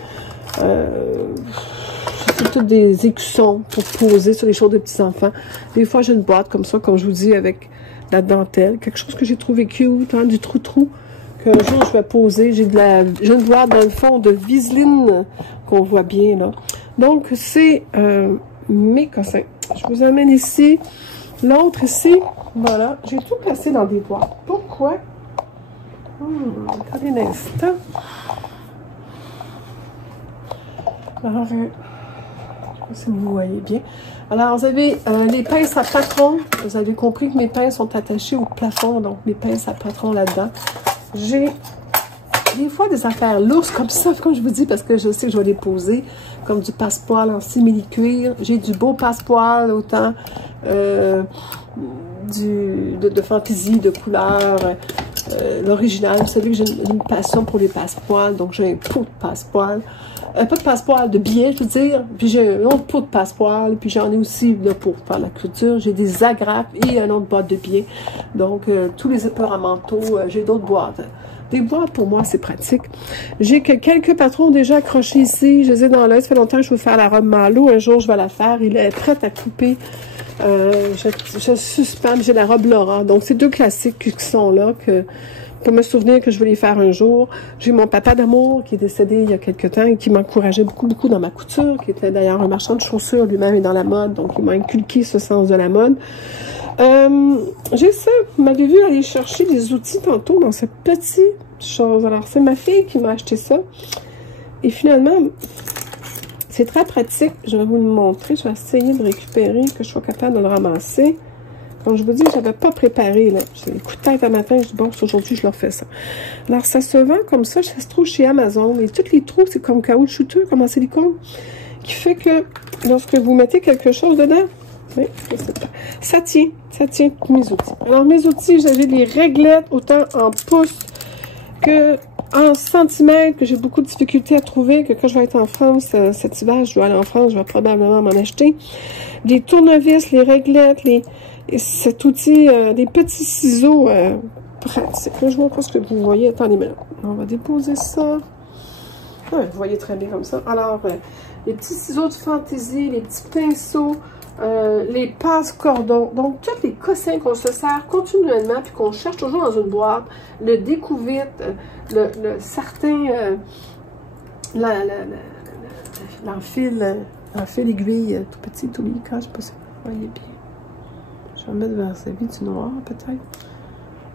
C'est toutes des écussons pour poser sur les choses des petits-enfants. Des fois, j'ai une boîte comme ça, comme je vous dis, avec la dentelle. Quelque chose que j'ai trouvé cute, hein, du trou-trou, qu'un jour, je vais poser. J'ai une boîte, dans le fond, de viseline qu'on voit bien, là. Donc, c'est mes cossins. Je vous amène ici. L'autre ici, voilà, j'ai tout placé dans des boîtes. Pourquoi? Attendez un instant. Alors, je ne sais pas si vous voyez bien. Alors, vous avez les pinces à patron. Vous avez compris que mes pinces sont attachées au plafond, donc mes pinces à patron là-dedans. J'ai des fois des affaires lourdes comme ça, comme je vous dis, parce que je sais que je vais les poser, comme du passepoil en simili-cuir. J'ai du beau passepoil, autant de fantaisie, de couleur, l'original. Vous savez que j'ai une passion pour les passepoils, donc j'ai un pot de passepoil. Pas de passepoil, de billets, je veux dire. Puis j'ai un autre pot de passepoil, puis j'en ai aussi là, pour faire la couture. J'ai des agrafes et un autre boîte de billets. Donc, tous les épeurs à manteau, j'ai d'autres boîtes. Des boîtes, pour moi, c'est pratique. J'ai quelques patrons déjà accrochés ici. Je les ai dans l'œil. Ça fait longtemps que je veux faire la robe Malo. Un jour, je vais la faire. Il est prêt à couper. Je suspends. J'ai la robe Laura. Donc, c'est deux classiques qui sont là, pour me souvenir que je voulais faire un jour. J'ai eu mon papa d'amour qui est décédé il y a quelques temps et qui m'encourageait beaucoup, beaucoup dans ma couture, qui était d'ailleurs un marchand de chaussures lui-même et dans la mode, donc il m'a inculqué ce sens de la mode. J'ai ça, vous m'avez vu aller chercher des outils tantôt dans cette petite chose. Alors, c'est ma fille qui m'a acheté ça. Et finalement, c'est très pratique. Je vais vous le montrer. Je vais essayer de récupérer, que je sois capable de le ramasser. Comme je vous dis, je n'avais pas préparé, là. J'ai des coups de tête à matin, je dis, bon, aujourd'hui, je leur fais ça. Alors, ça se vend comme ça se trouve chez Amazon. Et tous les trous, c'est comme caoutchouteux, comme en silicone, qui fait que lorsque vous mettez quelque chose dedans, oui, ça tient mes outils. Alors, mes outils, j'avais des réglettes, autant en pouces que en centimètres, que j'ai beaucoup de difficultés à trouver, que quand je vais être en France cet hiver, je dois aller en France, je vais probablement m'en acheter. Les tournevis, les réglettes, cet outil, des petits ciseaux pratiques. Là, je vois pas ce que vous voyez. Attendez, on va déposer ça. Ouais, vous voyez très bien comme ça. Alors, les petits ciseaux de fantaisie, les petits pinceaux, les passe-cordons. Donc, tous les cossins qu'on se sert continuellement, puis qu'on cherche toujours dans une boîte, le découvite, le certain, l'enfil aiguille, tout petit, tout délicat, je sais pas si vous voyez bien. Je vais mettre vis-à-vis du noir, peut-être.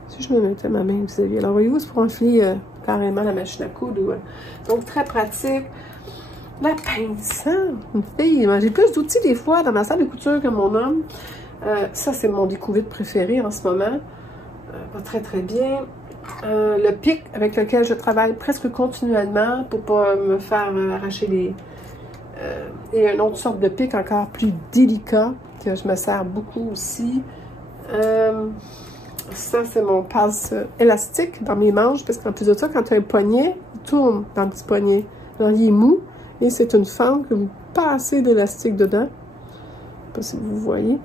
Si je me mettais ma main vis-à-vis. Alors, voyez-vous, c'est pour enfiler carrément la machine à coudre. Donc, très pratique. La pince, hein? J'ai plus d'outils des fois dans ma salle de couture que mon homme. Ça, c'est mon découverte préféré en ce moment. Va très, très bien. Le pic avec lequel je travaille presque continuellement pour pas me faire arracher les... et une autre sorte de pic encore plus délicat que je me sers beaucoup aussi. Ça, c'est mon passe élastique dans mes manches, parce qu'en plus de ça, quand tu as un poignet, il tourne dans le petit poignet. Alors, il est mou, et c'est une fente que vous passez d'élastique dedans. Je ne sais pas si vous voyez.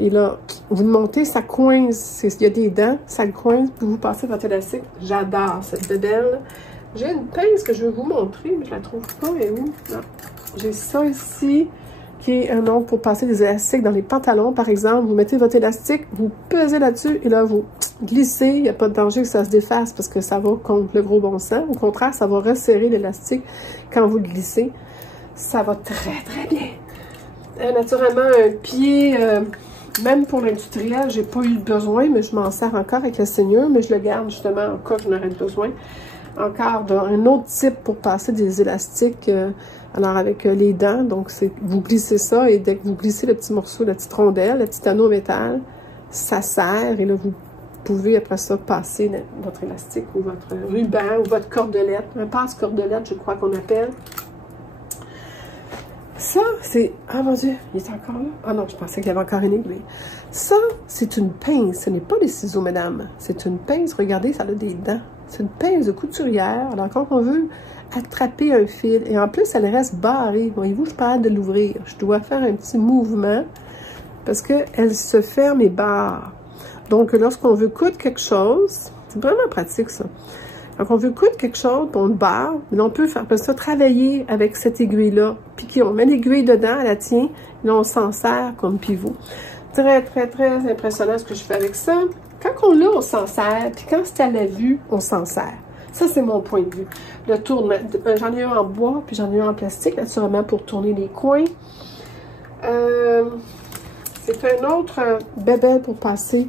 Et là, vous le montez, ça coince. Il y a des dents, ça le coince, puis vous passez votre élastique. J'adore cette bébelle. J'ai une pince que je vais vous montrer, mais je la trouve pas. Elle est où? Non. J'ai ça ici, qui est un ongle pour passer des élastiques dans les pantalons, par exemple. Vous mettez votre élastique, vous pesez là-dessus, et là, vous glissez. Il n'y a pas de danger que ça se défasse, parce que ça va contre le gros bon sens. Au contraire, ça va resserrer l'élastique quand vous le glissez. Ça va très, très bien. Naturellement, un pied... même pour l'industriel, j'ai pas eu besoin, mais je m'en sers encore avec la seigneur, mais je le garde justement en cas que j'en aurais besoin. Encore un autre type pour passer des élastiques, alors avec les dents, donc vous glissez ça, et dès que vous glissez le petit morceau, la petite rondelle, le petit anneau métal, ça serre, et là vous pouvez après ça passer votre élastique, ou votre ruban, ou votre cordelette, un passe-cordelette, je crois qu'on appelle. Ça, c'est... Ah mon Dieu, il est encore là? Ah non, je pensais qu'il y avait encore une aiguille. Ça, c'est une pince. Ce n'est pas des ciseaux, mesdames. C'est une pince. Regardez, ça a des dents. C'est une pince de couturière. Alors, quand on veut attraper un fil, et en plus, elle reste barrée. Voyez-vous, je suis pas hâte de l'ouvrir. Je dois faire un petit mouvement parce qu'elle se ferme et barre. Donc, lorsqu'on veut coudre quelque chose, c'est vraiment pratique, ça. Donc, on veut coudre quelque chose, on le barre, mais on peut faire ça, travailler avec cette aiguille-là. Puis on met l'aiguille dedans, elle la tient, et là, on s'en sert comme pivot. Très, très, très impressionnant ce que je fais avec ça. Quand on l'a, on s'en sert, puis quand c'est à la vue, on s'en sert. Ça, c'est mon point de vue. Le tournement, j'en ai un en bois, puis j'en ai un en plastique, naturellement, pour tourner les coins. C'est un autre bébé pour passer...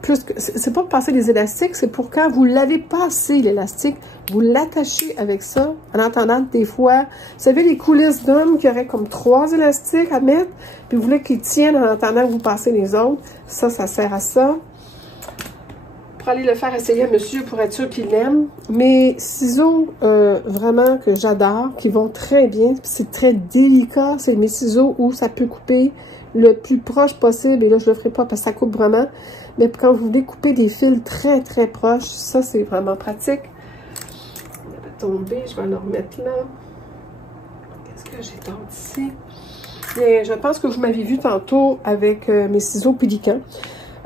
plus que c'est pas pour passer des élastiques, c'est pour quand vous l'avez passé l'élastique, vous l'attachez avec ça, en attendant des fois, vous savez les coulisses d'hommes qui auraient comme 3 élastiques à mettre, puis vous voulez qu'ils tiennent en attendant que vous passez les autres, ça sert à ça. Pour aller le faire essayer à monsieur pour être sûr qu'il l'aime. Mes ciseaux, vraiment que j'adore, qui vont très bien, c'est très délicat, c'est mes ciseaux où ça peut couper le plus proche possible, et là je le ferai pas parce que ça coupe vraiment, mais quand vous voulez couper des fils très très proches, ça c'est vraiment pratique. Il va tomber, je vais le remettre là. Qu'est-ce que j'ai d'autre ici? Et je pense que vous m'avez vu tantôt avec mes ciseaux pélicans.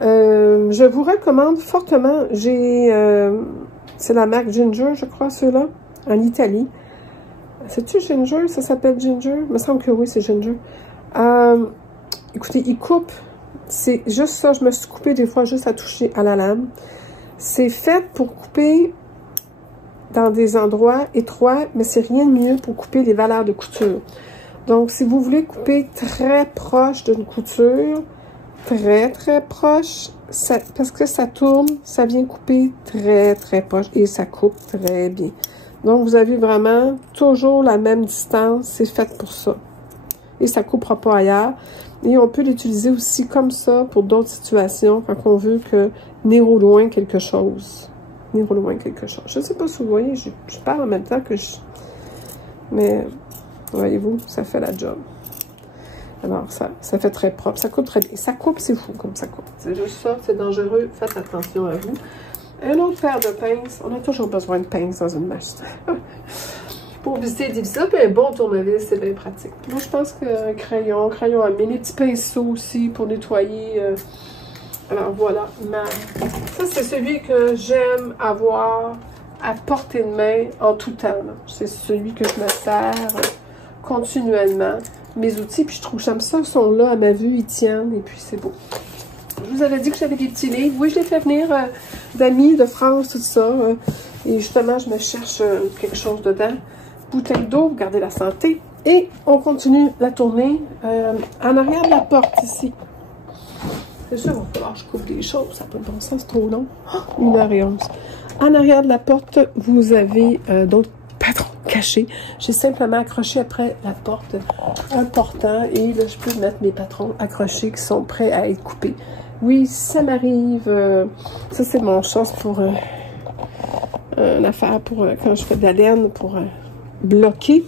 Je vous recommande fortement, c'est la marque Ginger, je crois, ceux-là, en Italie. C'est-tu Ginger? Ça s'appelle Ginger? Il me semble que oui, c'est Ginger. Écoutez, il coupe, c'est juste ça, je me suis coupée des fois juste à toucher à la lame. C'est fait pour couper dans des endroits étroits, mais c'est rien de mieux pour couper les valeurs de couture. Donc, si vous voulez couper très proche d'une couture, très proche, parce que ça tourne, ça vient couper très proche et ça coupe très bien. Donc, vous avez vraiment toujours la même distance, c'est fait pour ça. Et ça ne coupera pas ailleurs. Et on peut l'utiliser aussi comme ça pour d'autres situations, quand on veut que venir au loin quelque chose. Venir au loin quelque chose. Je ne sais pas si vous voyez, je parle en même temps que je... Mais, voyez-vous, ça fait la job. Alors, ça fait très propre. Ça coupe très bien. Ça coupe, c'est fou comme ça coupe. C'est juste ça, c'est dangereux. Faites attention à vous. Un autre paire de pinces. On a toujours besoin de pinces dans une machine. Pour visiter des visiteurs, puis un bon tournevis, c'est bien pratique. Moi, je pense qu'un crayon à mine, des petits pinceaux aussi pour nettoyer. Alors, voilà. Ça, c'est celui que j'aime avoir à portée de main en tout temps. C'est celui que je me sers continuellement. Mes outils, puis je trouve, j'aime ça, ils sont là à ma vue, ils tiennent, et puis c'est beau. Je vous avais dit que j'avais des petits livres. Oui, je les fais venir d'amis de France, tout ça. Et justement, je me cherche quelque chose dedans. Bouteille d'eau, vous gardez la santé. Et on continue la tournée en arrière de la porte, ici. C'est sûr, il va falloir que je coupe des choses. Ça n'a pas de bon sens, c'est trop long. Oh, 1h11. En arrière de la porte, vous avez d'autres patrons cachés. J'ai simplement accroché après la porte un portant. Et là, je peux mettre mes patrons accrochés qui sont prêts à être coupés. Oui, ça m'arrive. Ça, c'est mon chose pour une affaire pour quand je fais de la laine pour bloquer.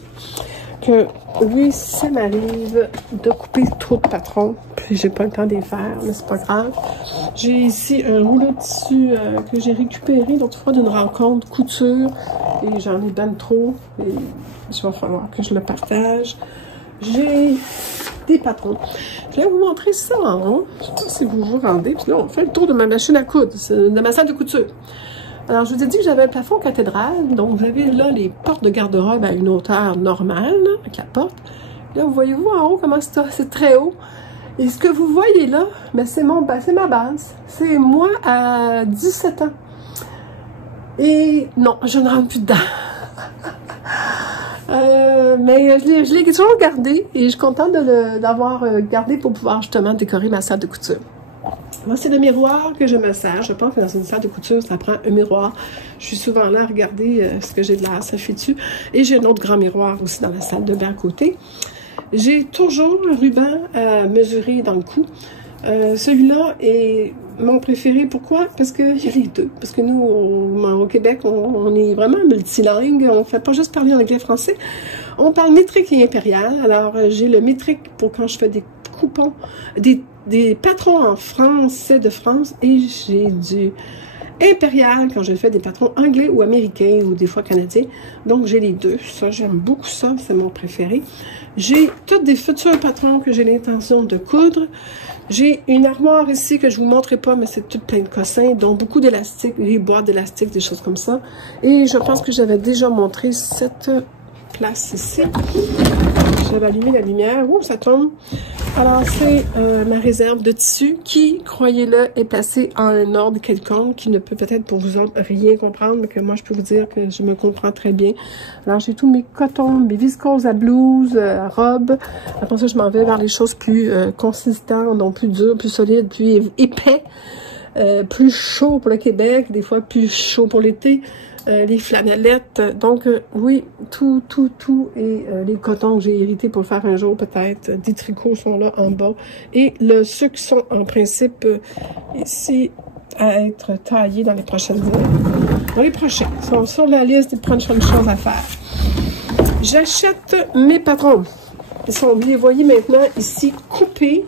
Que oui, ça m'arrive de couper trop de patrons. Puis j'ai pas le temps de les faire, mais c'est pas grave. J'ai ici un rouleau de tissu que j'ai récupéré l'autre fois d'une rencontre couture. Et j'en ai ben trop. Et il va falloir que je le partage. J'ai des patrons. Je vais vous montrer ça en haut. Je sais pas si vous vous rendez. Puis là, on fait le tour de ma machine à coudre, de ma salle de couture. Alors, je vous ai dit que j'avais un plafond cathédrale. Donc, vous avez là les portes de garde-robe à une hauteur normale, là, avec la porte. Là, vous voyez-vous en haut comment c'est très haut. Et ce que vous voyez là, ben, c'est ma base. C'est moi à 17 ans. Et non, je ne rentre plus dedans. Mais je l'ai toujours gardé et je suis contente d'avoir gardé pour pouvoir justement décorer ma salle de couture. Moi, c'est le miroir que je me sers. Je pense que dans une salle de couture, ça prend un miroir. Je suis souvent là à regarder ce que j'ai de l'air, ça fait dessus. Et j'ai un autre grand miroir aussi dans la salle de bain à côté. J'ai toujours un ruban à mesurer dans le cou. Celui-là est mon préféré. Pourquoi? Parce qu'il y a les deux. Parce que nous, au Québec, on est vraiment multilingue. On ne fait pas juste parler anglais-français. On parle métrique et impérial. Alors, j'ai le métrique pour quand je fais des coupons, des patrons en français de France. Et j'ai du impérial quand je fais des patrons anglais ou américains ou des fois canadiens. Donc, j'ai les deux. Ça, j'aime beaucoup ça. C'est mon préféré. J'ai tous des futurs patrons que j'ai l'intention de coudre. J'ai une armoire ici que je vous montrerai pas, mais c'est tout plein de cossins, dont beaucoup d'élastiques, des boîtes d'élastiques, des choses comme ça. Et je pense que j'avais déjà montré cette place ici. J'avais allumé la lumière. Ouh, ça tombe. Alors, c'est ma réserve de tissu qui, croyez-le, est placée en un ordre quelconque qui ne peut peut-être pour vous autres rien comprendre, mais que moi, je peux vous dire que je me comprends très bien. Alors, j'ai tous mes cotons, mes viscoses à blouse, à robe. Après ça, je m'en vais vers les choses plus consistantes, donc plus dures, plus solides, plus épais, plus chaud pour le Québec, des fois plus chaud pour l'été. Les flanellettes, donc oui, tout, et les cotons que j'ai hérités pour le faire un jour peut-être, des tricots sont là en bas, et ceux qui sont en principe ici à être taillés dans les prochaines années, dans les prochains, sont sur la liste des prochaines choses à faire. J'achète mes patrons, vous les voyez maintenant ici coupés,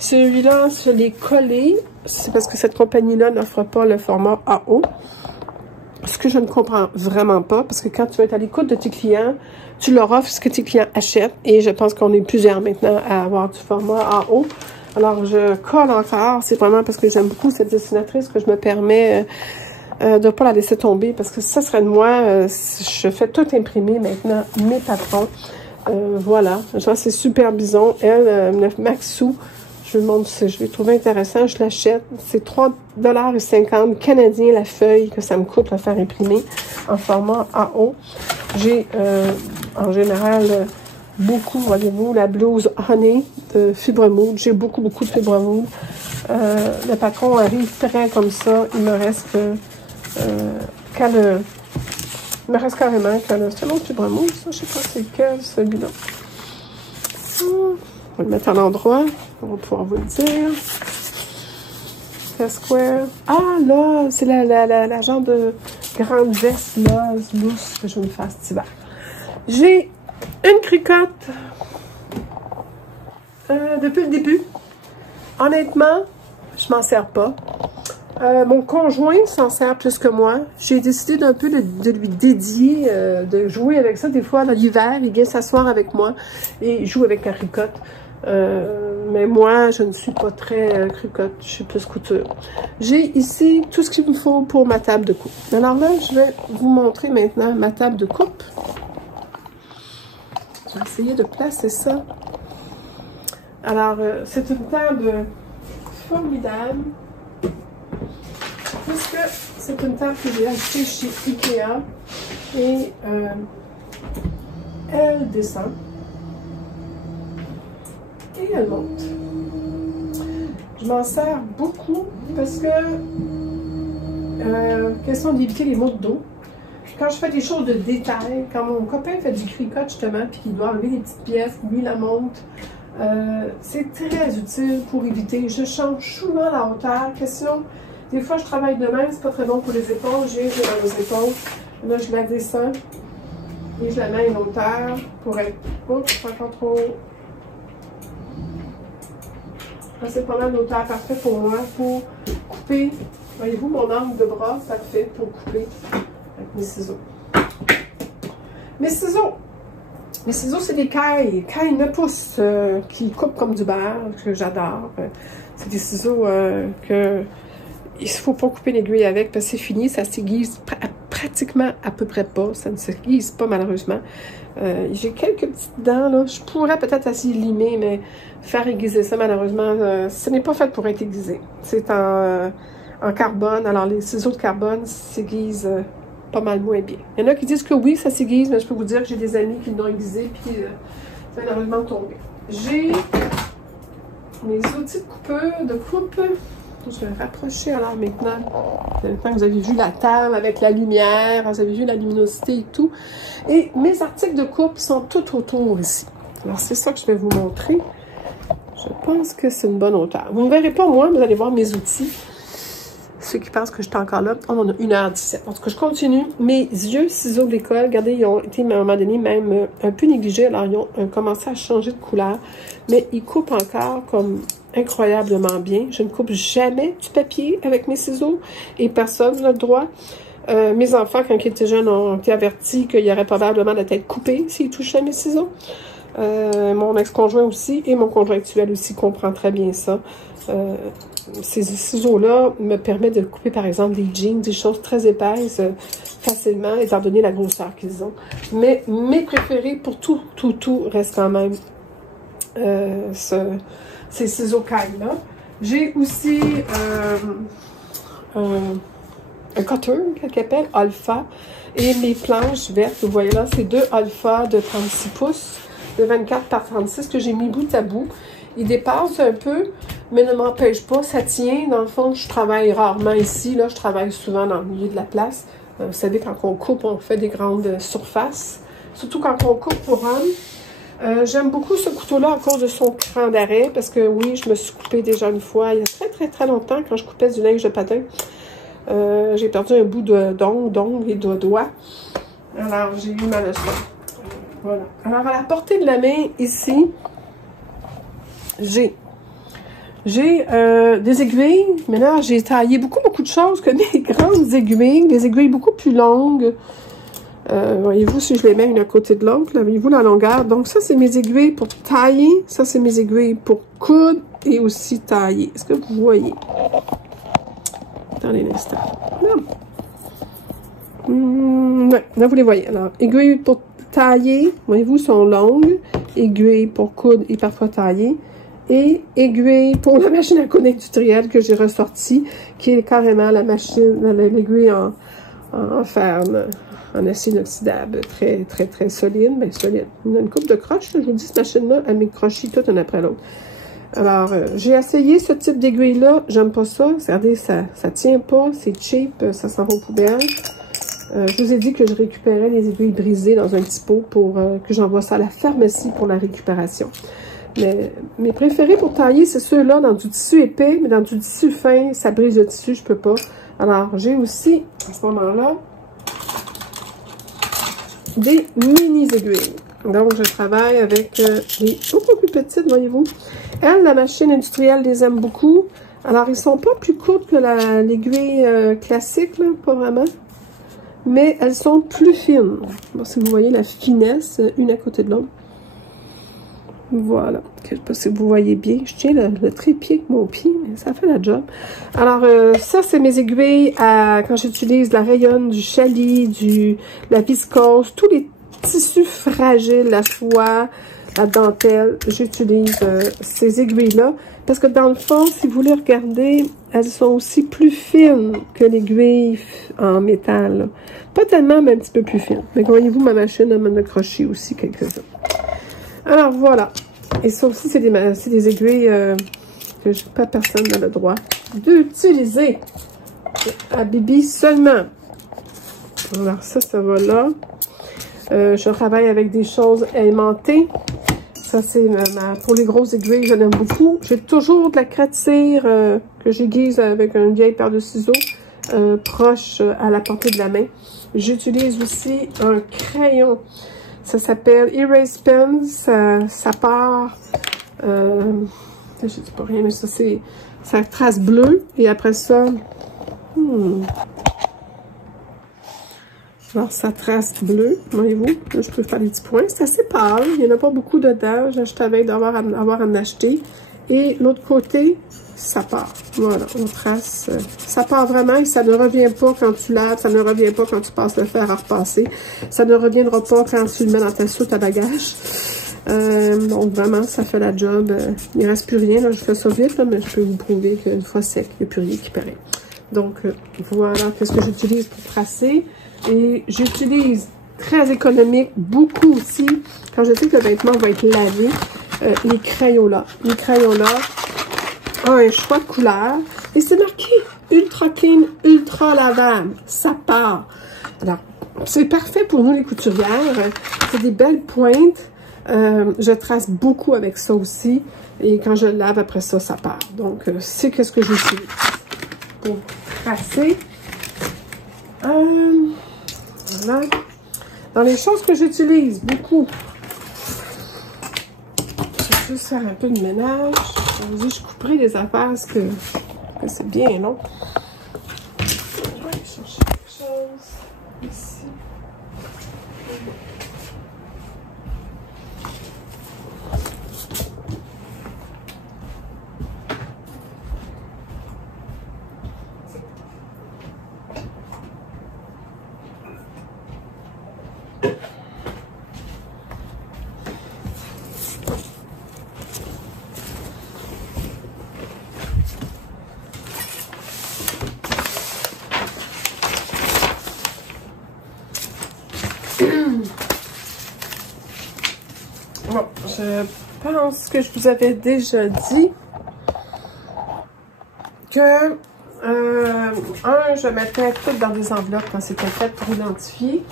celui-là, je l'ai collé, c'est parce que cette compagnie-là n'offre pas le format A.O. Ce que je ne comprends vraiment pas, parce que quand tu vas être à l'écoute de tes clients, tu leur offres ce que tes clients achètent. Et je pense qu'on est plusieurs maintenant à avoir du format A.O. Alors, je colle encore. C'est vraiment parce que j'aime beaucoup cette dessinatrice que je me permets de ne pas la laisser tomber. Parce que ça serait de moi. Je fais tout imprimer maintenant, mes patrons. Voilà. Je pense que c'est super bison. Elle, Maxou, je vous montre ça. Je l'ai trouvé intéressant. Je l'achète. C'est 3,50 $ canadiens la feuille que ça me coûte à faire imprimer en format A1. J'ai en général beaucoup, voyez-vous, la blouse Honey de Fibre Mood. J'ai beaucoup de Fibre Mood. Le patron arrive prêt comme ça. Il me reste il me reste carrément c'est un autre Fibre Mood, ça. Je sais pas c'est quel, celui-là. On va le mettre à l'endroit. On va pouvoir vous le dire. Square. Ah, là, c'est la genre de grande veste là, lousse que je vais me faire cet hiver. J'ai une cricotte depuis le début. Honnêtement, je m'en sers pas. Mon conjoint s'en sert plus que moi. J'ai décidé d'un peu de lui dédier, de jouer avec ça. Des fois, l'hiver, il vient s'asseoir avec moi et il joue avec la cricotte. Mais moi, je ne suis pas très cricotte, je suis plus couture. J'ai ici tout ce qu'il me faut pour ma table de coupe. Alors là, je vais vous montrer maintenant ma table de coupe. Je vais essayer de placer ça. Alors, c'est une table formidable, puisque c'est une table que j'ai achetée chez Ikea et elle descend. Et elle monte. Je m'en sers beaucoup parce que question d'éviter les maux de dos. Quand je fais des choses de détail, quand mon copain fait du cricotte justement, puis qu'il doit enlever des petites pièces, lui la monte, c'est très utile pour éviter. Je change souvent la hauteur. Question, des fois je travaille de même, c'est pas très bon pour les épaules, j'ai mal aux épaules. Là je la descends et je la mets à une hauteur pour être, oups, encore trop. C'est pas mal d'hauteur parfait pour moi, pour couper. Voyez-vous mon angle de bras, parfait pour couper avec mes ciseaux. Mes ciseaux, c'est des cailles 9 pouces qui coupent comme du beurre, que j'adore. C'est des ciseaux que il ne faut pas couper l'aiguille avec parce que c'est fini, ça s'aiguise pratiquement à peu près pas, ça ne s'aiguise pas malheureusement. J'ai quelques petites dents là, je pourrais peut-être essayer de limer, mais faire aiguiser ça malheureusement, ce n'est pas fait pour être aiguisé. C'est en carbone, alors les ciseaux de carbone s'aiguisent pas mal moins bien. Il y en a qui disent que oui, ça s'aiguise, mais je peux vous dire que j'ai des amis qui l'ont aiguisé puis ça a malheureusement tombé. J'ai mes outils de coupe. Je vais rapprocher alors maintenant. Maintenant, vous avez vu la table avec la lumière, vous avez vu la luminosité et tout. Et mes articles de coupe sont tout autour ici. Alors, c'est ça que je vais vous montrer. Je pense que c'est une bonne hauteur. Vous ne verrez pas moi, vous allez voir mes outils. Ceux qui pensent que je suis encore là, on a 1h17. En tout cas, je continue. Mes vieux ciseaux de l'école, regardez, ils ont été à un moment donné même un peu négligés. Alors, ils ont commencé à changer de couleur. Mais ils coupent encore comme incroyablement bien. Je ne coupe jamais du papier avec mes ciseaux et personne n'a le droit. Mes enfants, quand ils étaient jeunes, ont été avertis qu'il y aurait probablement la tête coupée s'ils touchaient mes ciseaux. Mon ex-conjoint aussi et mon conjoint actuel aussi comprend très bien ça. Ces ciseaux-là me permettent de couper, par exemple, des jeans, des choses très épaisses, facilement, étant donné la grosseur qu'ils ont. Mais mes préférés pour tout restent quand même ces ciseaux caille-là. J'ai aussi un cutter, qu'elle appelle, Alpha, et mes planches vertes, vous voyez là, c'est deux Alpha de 36 pouces, de 24 par 36 que j'ai mis bout à bout. Il dépasse un peu, mais ne m'empêche pas, ça tient. Dans le fond, je travaille rarement ici, là, je travaille souvent dans le milieu de la place. Vous savez, quand on coupe, on fait des grandes surfaces, surtout quand on coupe pour hommes. J'aime beaucoup ce couteau-là à cause de son cran d'arrêt, parce que oui, je me suis coupée déjà une fois, il y a très longtemps, quand je coupais du linge de patin. J'ai perdu un bout d'ongle et de doigt. Alors, j'ai eu ma leçon. Voilà. Alors, à la portée de la main, ici, j'ai des aiguilles, mais là, j'ai taillé beaucoup de choses que des grandes aiguilles, des aiguilles beaucoup plus longues. Voyez-vous, si je les mets une à côté de l'autre, voyez-vous la longueur. Donc, ça, c'est mes aiguilles pour tailler. Ça, c'est mes aiguilles pour coudre et aussi tailler. Est-ce que vous voyez? Attendez l'instant. Ouais, là, vous les voyez. Alors, aiguilles pour tailler, voyez-vous, sont longues. Aiguilles pour coudre et parfois tailler. et aiguille pour la machine à coudre industrielle que j'ai ressortie, qui est carrément la machine, l'aiguille en fer, en acier inoxydable, très solide, mais solide. Une coupe de croche, je vous dis, cette machine-là, elle m'écrochit toute une après l'autre. Alors, j'ai essayé ce type d'aiguille-là, j'aime pas ça. Regardez, ça tient pas, c'est cheap, ça s'en va aux poubelles. Je vous ai dit que je récupérais les aiguilles brisées dans un petit pot pour que j'envoie ça à la pharmacie pour la récupération. Mais mes préférés pour tailler, c'est ceux-là dans du tissu épais, mais dans du tissu fin, ça brise le tissu, je peux pas. Alors, j'ai aussi, à ce moment-là, des mini-aiguilles. Donc, je travaille avec les beaucoup plus petites, voyez-vous. Elles, la machine industrielle les aime beaucoup. Alors, ils sont pas plus courtes que l'aiguille classique, là, pas vraiment. Mais elles sont plus fines. Bon, si vous voyez la finesse, une à côté de l'autre. Voilà. Je sais pas si vous voyez bien. Je tiens le trépied avec mon pied, mais ça fait la job. Alors, ça, c'est mes aiguilles quand j'utilise la rayonne, du challis, la viscose, tous les tissus fragiles, la soie, la dentelle. J'utilise ces aiguilles-là. Parce que dans le fond, si vous les regardez, elles sont aussi plus fines que l'aiguille en métal. Là. Pas tellement, mais un petit peu plus fines. Mais voyez-vous, ma machine, elle m'en a croché aussi quelques-uns. Alors, voilà. Et ça aussi, c'est des aiguilles que pas personne n'a le droit d'utiliser. À Bibi seulement. Alors, ça va là. Je travaille avec des choses aimantées. Ça, c'est pour les grosses aiguilles, j'en aime beaucoup. J'ai toujours de la crête-cire que j'aiguise avec une vieille paire de ciseaux proche à la portée de la main. J'utilise aussi un crayon. Ça s'appelle Erase Pen. Ça part... je dis pas rien, mais ça trace bleu. Et après ça... Alors, ça trace bleu, voyez-vous. Là, je peux faire des petits points. C'est assez pâle. Il n'y en a pas beaucoup dedans. J'ai acheté avec d'avoir à en acheter. Et l'autre côté, ça part. Voilà, on trace. Ça part vraiment et ça ne revient pas quand tu laves. Ça ne revient pas quand tu passes le fer à repasser. Ça ne reviendra pas quand tu le mets dans ta soute à bagages. Donc, vraiment, ça fait la job. Il ne reste plus rien. Là, je fais ça vite, là, mais je peux vous prouver qu'une fois sec, il n'y a plus rien qui paraît. Donc, voilà qu'est-ce que j'utilise pour tracer. Et j'utilise très économique, beaucoup aussi, quand je sais que le vêtement va être lavé, les crayons là. Les crayons là ont un choix de couleurs. Et c'est marqué ultra clean, ultra lavable. Ça part. Alors, c'est parfait pour nous les couturières. C'est des belles pointes. Je trace beaucoup avec ça aussi. Et quand je le lave après ça, ça part. Donc, c'est qu'est-ce que j'utilise pour tracer. Voilà. Dans les choses que j'utilise beaucoup, je vais juste faire un peu de ménage. Je vous dis, je couperai les affaires parce que c'est bien long. Je vais aller chercher quelque chose ici. Bon, je pense que je vous avais déjà dit que, je mettais tout dans des enveloppes quand c'était fait pour identifier.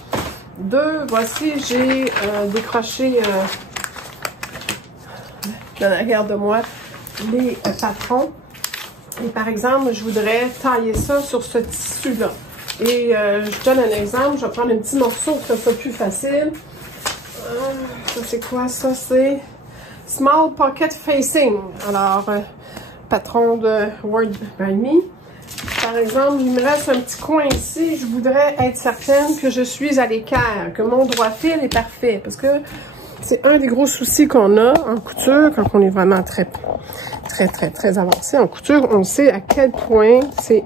2, voici, j'ai décroché dans l'arrière de moi les patrons. Et par exemple, je voudrais tailler ça sur ce tissu-là. Et je donne un exemple, je vais prendre un petit morceau pour que ça soit plus facile. Ça c'est quoi ça? C'est Small Pocket Facing. Alors, patron de Word by Me. Par exemple, il me reste un petit coin ici. Je voudrais être certaine que je suis à l'équerre, que mon droit fil est parfait. Parce que c'est un des gros soucis qu'on a en couture quand on est vraiment très avancé en couture. On sait à quel point c'est...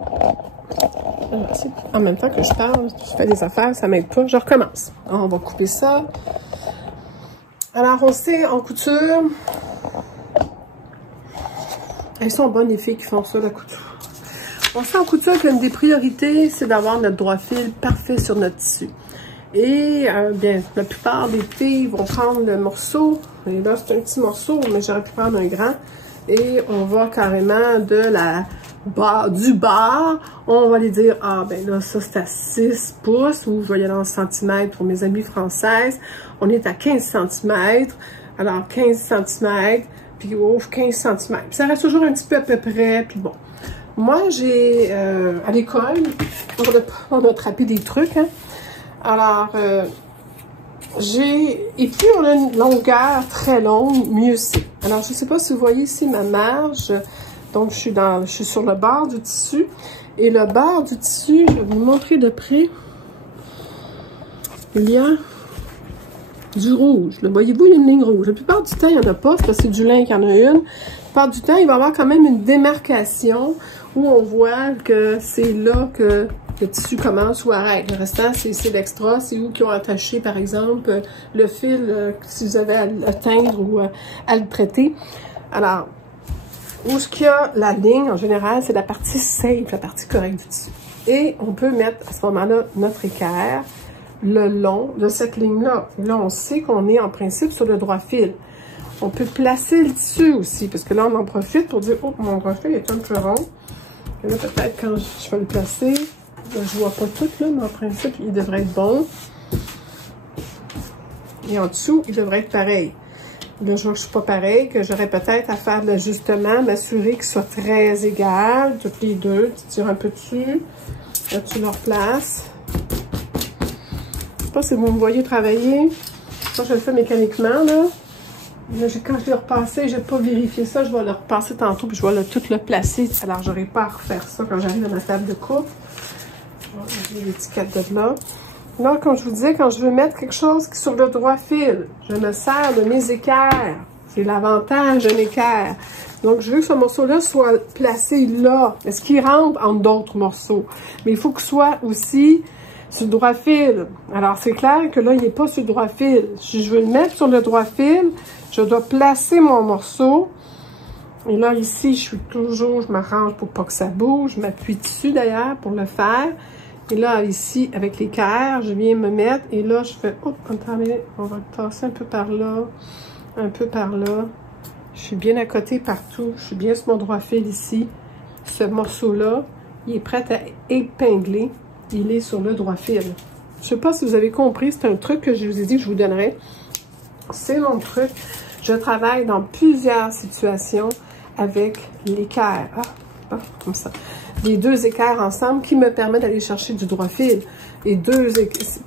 En même temps que je parle, je fais des affaires, ça m'aide pas. Je recommence. On va couper ça. Alors, on sait en couture Elles sont bonnes, les filles qui font ça, la couture. On sait en couture qu'une des priorités, c'est d'avoir notre droit fil parfait sur notre tissu. Et bien, la plupart des filles vont prendre le morceau. Et là, c'est un petit morceau, mais j'aurais pu prendre un grand. Et on va carrément de la du bas, on va les dire, ah ben là, ça c'est à 6 pouces, ou je vais y aller en centimètres pour mes amies françaises. On est à 15 cm. Alors, 15 cm, puis ouf, 15 cm. Puis ça reste toujours un petit peu à peu près, puis bon. Moi, j'ai, à l'école, on a attrapé des trucs, hein. Alors, et plus on a une longueur très longue, mieux c'est. Alors, je ne sais pas si vous voyez ici ma marge. Donc, je suis sur le bord du tissu. Et le bord du tissu, je vais vous montrer de près. Il y a du rouge. Voyez-vous, il y a une ligne rouge. La plupart du temps, il n'y en a pas, parce que c'est du lin qu'il y en a une. La plupart du temps, il va y avoir quand même une démarcation où on voit que c'est là que le tissu commence ou arrête. Le restant, c'est l'extra. C'est où qu'ils ont attaché, par exemple, le fil, si vous avez à le teindre ou à le traiter. Alors, où ce qu'il y a la ligne, en général, c'est la partie safe, la partie correcte du tissu. Et on peut mettre, à ce moment-là, notre équerre le long de cette ligne-là. Et là, on sait qu'on est, en principe, sur le droit fil. On peut placer le tissu aussi, parce que là, on en profite pour dire, oh, mon droit fil est un peu rond. Et là, peut-être, quand je vais le placer, là, je vois pas tout, là, mais en principe, il devrait être bon. Et en dessous, il devrait être pareil. Là, je ne suis pas pareil, que j'aurais peut-être à faire de l'ajustement, m'assurer qu'ils soient très égales, toutes les deux. Tu tires un peu dessus, là, tu le replaces. Je ne sais pas si vous me voyez travailler. Moi, je le fais mécaniquement, là. Quand je l'ai repassé, je n'ai pas vérifié ça. Je vais le repasser tantôt, puis je vais tout le placer. Alors, je n'aurai pas à refaire ça quand j'arrive à ma table de coupe. J'ai l'étiquette de là. Là, comme je vous disais, quand je veux mettre quelque chose qui est sur le droit fil, je me sers de mes équerres. C'est l'avantage d'un équerre. Donc, je veux que ce morceau-là soit placé là. Est-ce qu'il rentre entre d'autres morceaux? Mais il faut qu'il soit aussi sur le droit fil. Alors, c'est clair que là, il n'est pas sur le droit fil. Si je veux le mettre sur le droit fil, je dois placer mon morceau. Et là, ici, je m'arrange pour pas que ça bouge. Je m'appuie dessus, d'ailleurs, pour le faire. Et là, ici, avec l'équerre, je viens me mettre. Et là, je fais, oh, attendez, on va le tasser un peu par là, un peu par là. Je suis bien à côté partout. Je suis bien sur mon droit fil ici. Ce morceau-là, il est prêt à épingler. Il est sur le droit fil. Je sais pas si vous avez compris, c'est un truc que je vous ai dit que je vous donnerais. C'est mon truc. Je travaille dans plusieurs situations avec l'équerre. Comme ça. Les deux équerres ensemble qui me permettent d'aller chercher du droit fil. Et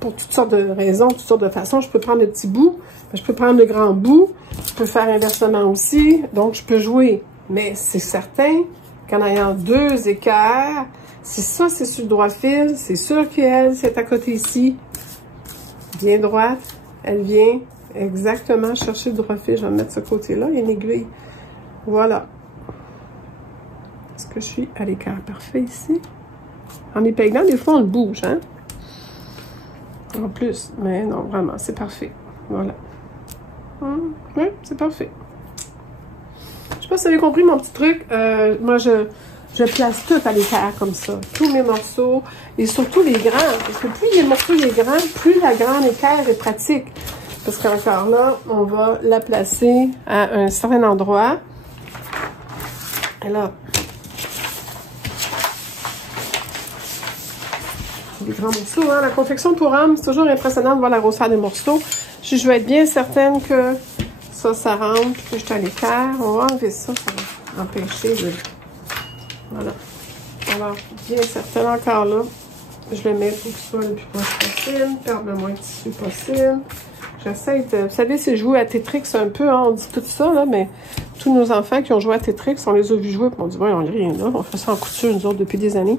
pour toutes sortes de raisons, toutes sortes de façons. Je peux prendre le petit bout, je peux prendre le grand bout, je peux faire inversement aussi. Donc, je peux jouer. Mais c'est certain qu'en ayant deux équerres, si ça, c'est sur le droit fil, c'est sûr qu'elle, c'est à côté ici, bien droite, elle vient exactement chercher le droit fil. Je vais mettre ce côté-là, il y a une aiguille. Voilà. Est-ce que je suis à l'équerre parfait ici? En épinglant, des fois, on le bouge, hein? En plus, mais non, vraiment, c'est parfait. Voilà. Oui, c'est parfait. Je sais pas si vous avez compris mon petit truc. Moi, je place tout à l'équerre comme ça. Tous mes morceaux. Et surtout les grands. Parce que plus le morceau est grand, plus la grande équerre est pratique. Parce qu'encore là, on va la placer à un certain endroit. Et là, des grands morceaux, hein? La confection pour hommes, c'est toujours impressionnant de voir la grosseur des morceaux. Si je veux être bien certaine que ça rentre, que je suis à l'équerre, on va enlever ça, ça va empêcher de... Voilà. Alors, bien certaine, encore là, je le mets pour que ce soit le plus proche possible, perdre le moins de tissu possible. J'essaie de... Vous savez, c'est jouer à Tetris un peu, hein? On dit tout ça, là, mais tous nos enfants qui ont joué à Tetris, on les a vus jouer, puis on dit, ouais, on n'y a rien là, on fait ça en couture, nous autres, depuis des années.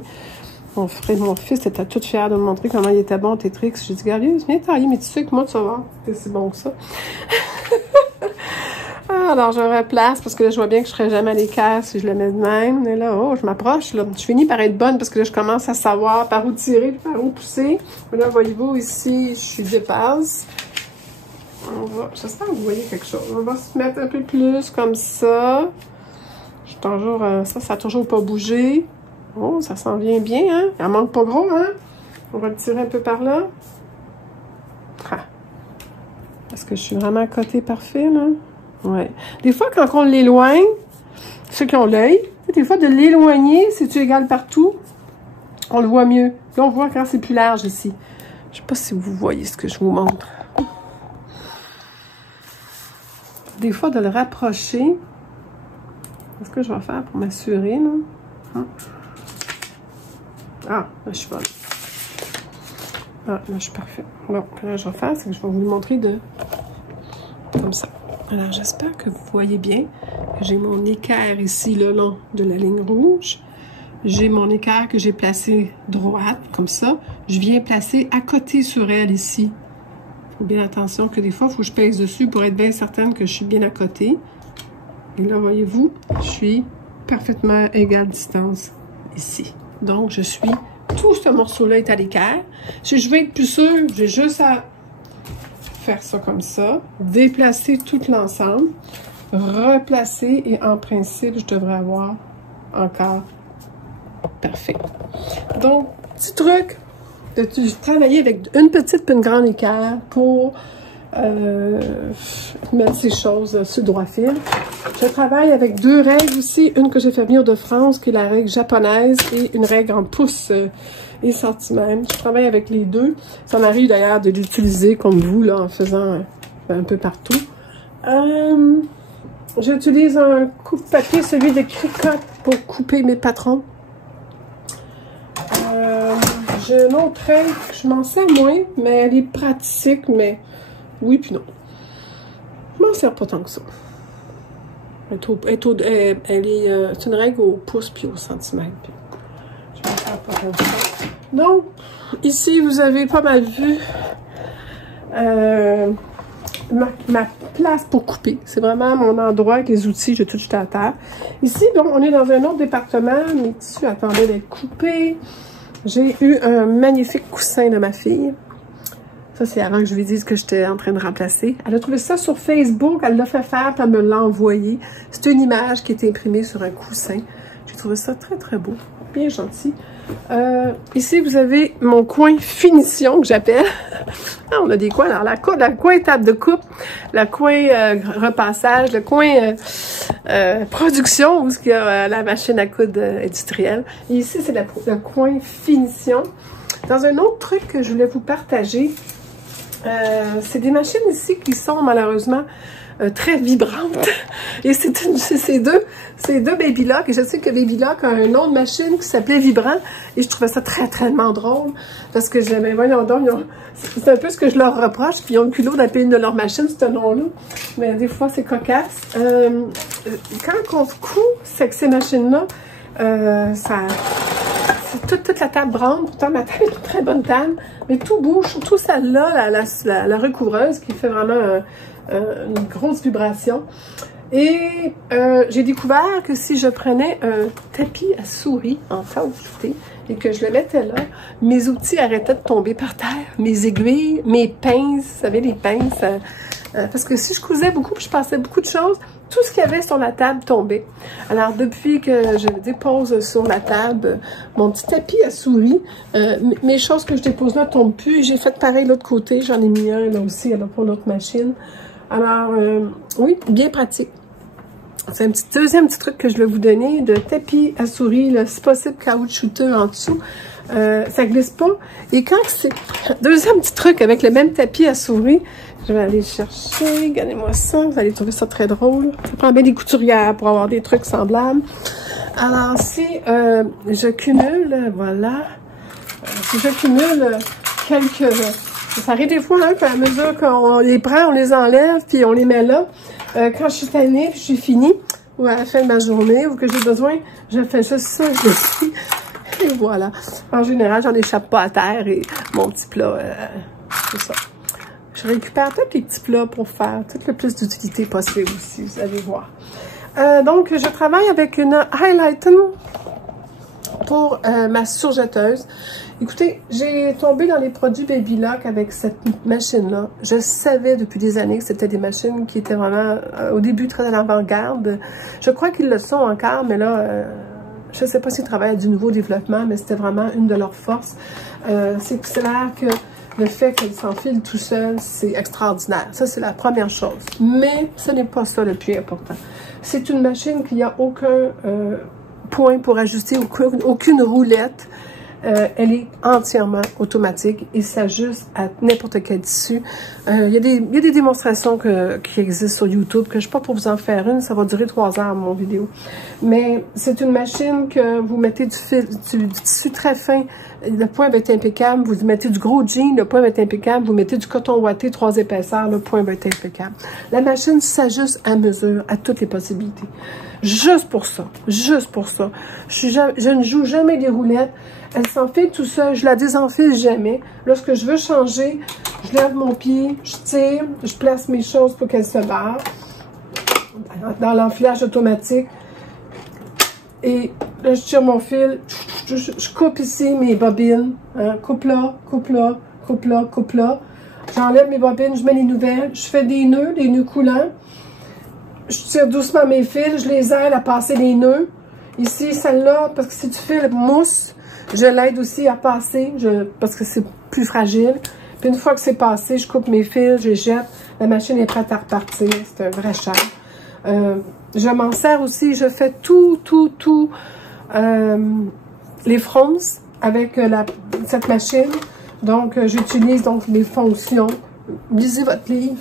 Mon frère, mon fils était tout fier de me montrer comment il était bon en Tetris. J'ai dit, regarde, viens tailler mes tissus avec moi, tu vas voir. C'est si bon que ça. Alors, je replace parce que là, je vois bien que je ne serai jamais à l'équerre si je le mets de même. Et là, oh, je m'approche. Là. Je finis par être bonne parce que là, je commence à savoir par où tirer, par où pousser. Mais là, voyez-vous, ici, je suis dépasse. J'espère que vous voyez quelque chose. On va se mettre un peu plus comme ça. Je toujours, ça a toujours pas bougé. Oh, ça s'en vient bien, hein? Il en manque pas gros, hein? On va le tirer un peu par là. Ah. Est-ce que je suis vraiment à côté parfait, là? Ouais. Des fois, quand on l'éloigne, ceux qui ont l'œil, des fois, de l'éloigner, si tu égales partout, on le voit mieux. Là, on voit quand c'est plus large ici. Je sais pas si vous voyez ce que je vous montre. Des fois, de le rapprocher. Qu'est-ce que je vais faire pour m'assurer, là? Hein? Ah, là, je suis bonne. Ah, là, je suis parfait. Bon, là, je vais faire, c'est que je vais vous le montrer de... comme ça. Alors, j'espère que vous voyez bien. J'ai mon équerre ici, le long de la ligne rouge. J'ai mon équerre que j'ai placé droite, comme ça. Je viens placer à côté sur elle, ici. Il faut bien attention que des fois, il faut que je pèse dessus pour être bien certaine que je suis bien à côté. Et là, voyez-vous, je suis parfaitement à égale distance ici. Donc, je suis... Tout ce morceau-là est à l'équerre. Si je veux être plus sûre, j'ai juste à faire ça comme ça, déplacer tout l'ensemble, replacer et en principe, je devrais avoir encore parfait. Donc, petit truc de travailler avec une petite et une grande équerre pour mettre ces choses sur le droit fil. Je travaille avec deux règles aussi, une que j'ai fait venir de France, qui est la règle japonaise, et une règle en pouces et centimètres. Je travaille avec les deux. Ça m'arrive d'ailleurs de l'utiliser comme vous, là, en faisant un peu partout. J'utilise un coupe-papier, celui de Cricut, pour couper mes patrons. J'ai une autre règle, je m'en sers moins, mais elle est pratique, mais oui puis non. Je m'en sers pas tant que ça. C'est une règle au pouce puis au centimètre. Puis je m'en sers pas tant que ça. Donc, ici, vous avez pas mal vu ma place pour couper. C'est vraiment mon endroit avec les outils, j'ai tout jeté à terre. Ici, donc, on est dans un autre département. Mes tissus attendaient d'être coupés. J'ai eu un magnifique coussin de ma fille. Ça, c'est avant que je lui dise que j'étais en train de remplacer. Elle a trouvé ça sur Facebook, elle l'a fait faire, puis elle me l'a envoyé. C'est une image qui est imprimée sur un coussin. J'ai trouvé ça très, très beau. Bien gentil. Ici, vous avez mon coin finition que j'appelle. Ah, on a des coins. Alors, la coin table de coupe, le coin repassage, le coin production, où il y a la machine à coudre industrielle. Et ici, c'est le coin finition. Dans un autre truc que je voulais vous partager, c'est des machines ici qui sont malheureusement très vibrantes. Et c'est ces deux Baby Lock. Et je sais que Baby Lock a un nom de machine qui s'appelait Vibrant. Et je trouvais ça tellement drôle. Parce que j'aimais, voyons donc, c'est un peu ce que je leur reproche. Puis ils ont le culot d'appeler une de leurs machines, ce nom-là. Mais des fois, c'est cocasse. Quand on coud, c'est que ces machines-là, toute la table brande, pourtant ma table est une très bonne table, mais tout bouge, surtout celle-là, la recouvreuse qui fait vraiment une grosse vibration. Et j'ai découvert que si je prenais un tapis à souris en caoutchouc et que je le mettais là, mes outils arrêtaient de tomber par terre, mes aiguilles, mes pinces, vous savez les pinces, parce que si je cousais beaucoup, puis je passais beaucoup de choses, tout ce qu'il y avait sur la table tombait. Alors, depuis que je dépose sur la table mon petit tapis à souris, mes choses que je dépose là ne tombent plus. J'ai fait pareil de l'autre côté. J'en ai mis un là aussi pour l'autre machine. Alors, oui, bien pratique. C'est un deuxième petit truc que je vais vous donner, de tapis à souris, là, si possible caoutchouteux en dessous. Ça glisse pas. Et quand c'est... Deuxième petit truc avec le même tapis à souris, je vais aller chercher, regardez-moi ça, vous allez trouver ça très drôle. Ça prend bien des couturières pour avoir des trucs semblables. Alors, si je cumule, voilà, si je cumule quelques... Ça arrive des fois, hein, qu'à mesure qu'on les prend, on les enlève, puis on les met là. Quand je suis tannée, puis je suis finie, ou à la fin de ma journée, ou que j'ai besoin, je fais juste ça ici. Et voilà. En général, j'en échappe pas à terre et mon petit plat, c'est ça. Je récupère tous les petits plats pour faire tout le plus d'utilité possible aussi, vous allez voir. Donc, je travaille avec une Highlighten pour ma surjetteuse. Écoutez, j'ai tombé dans les produits Baby Lock avec cette machine-là. Je savais depuis des années que c'était des machines qui étaient vraiment, au début, très à l'avant-garde. Je crois qu'ils le sont encore, mais là, je ne sais pas s'ils travaillent à du nouveau développement, mais c'était vraiment une de leurs forces. C'est clair que le fait qu'elle s'enfile tout seul, c'est extraordinaire. Ça, c'est la première chose. Mais ce n'est pas ça le plus important. C'est une machine qui n'a aucun point pour ajuster, aucune roulette. Elle est entièrement automatique et s'ajuste à n'importe quel tissu. Il y a des démonstrations qui existent sur YouTube, que je ne sais pas pour vous en faire une, ça va durer 3 heures mon vidéo. Mais c'est une machine que vous mettez du tissu très fin, le point va être impeccable, vous mettez du gros jean, le point va être impeccable, vous mettez du coton ouaté, 3 épaisseurs, le point va être impeccable. La machine s'ajuste à mesure, à toutes les possibilités. Juste pour ça, juste pour ça. Je ne joue jamais des roulettes. Elle s'enfile tout seul, je la désenfile jamais. Lorsque je veux changer, je lève mon pied, je tire, je place mes choses pour qu'elle se barre dans l'enfilage automatique. Et là, je tire mon fil, je coupe ici mes bobines, hein, coupe là, coupe là, coupe là, coupe là. J'enlève mes bobines, je mets les nouvelles, je fais des nœuds coulants. Je tire doucement mes fils, je les aide à passer les nœuds. Ici, celle-là, parce que c'est du fil mousse, je l'aide aussi à passer, parce que c'est plus fragile. Puis une fois que c'est passé, je coupe mes fils, je les jette. La machine est prête à repartir. C'est un vrai charme. Je m'en sers aussi, je fais tout les fronces avec cette machine. Donc, j'utilise donc les fonctions. Lisez votre livre.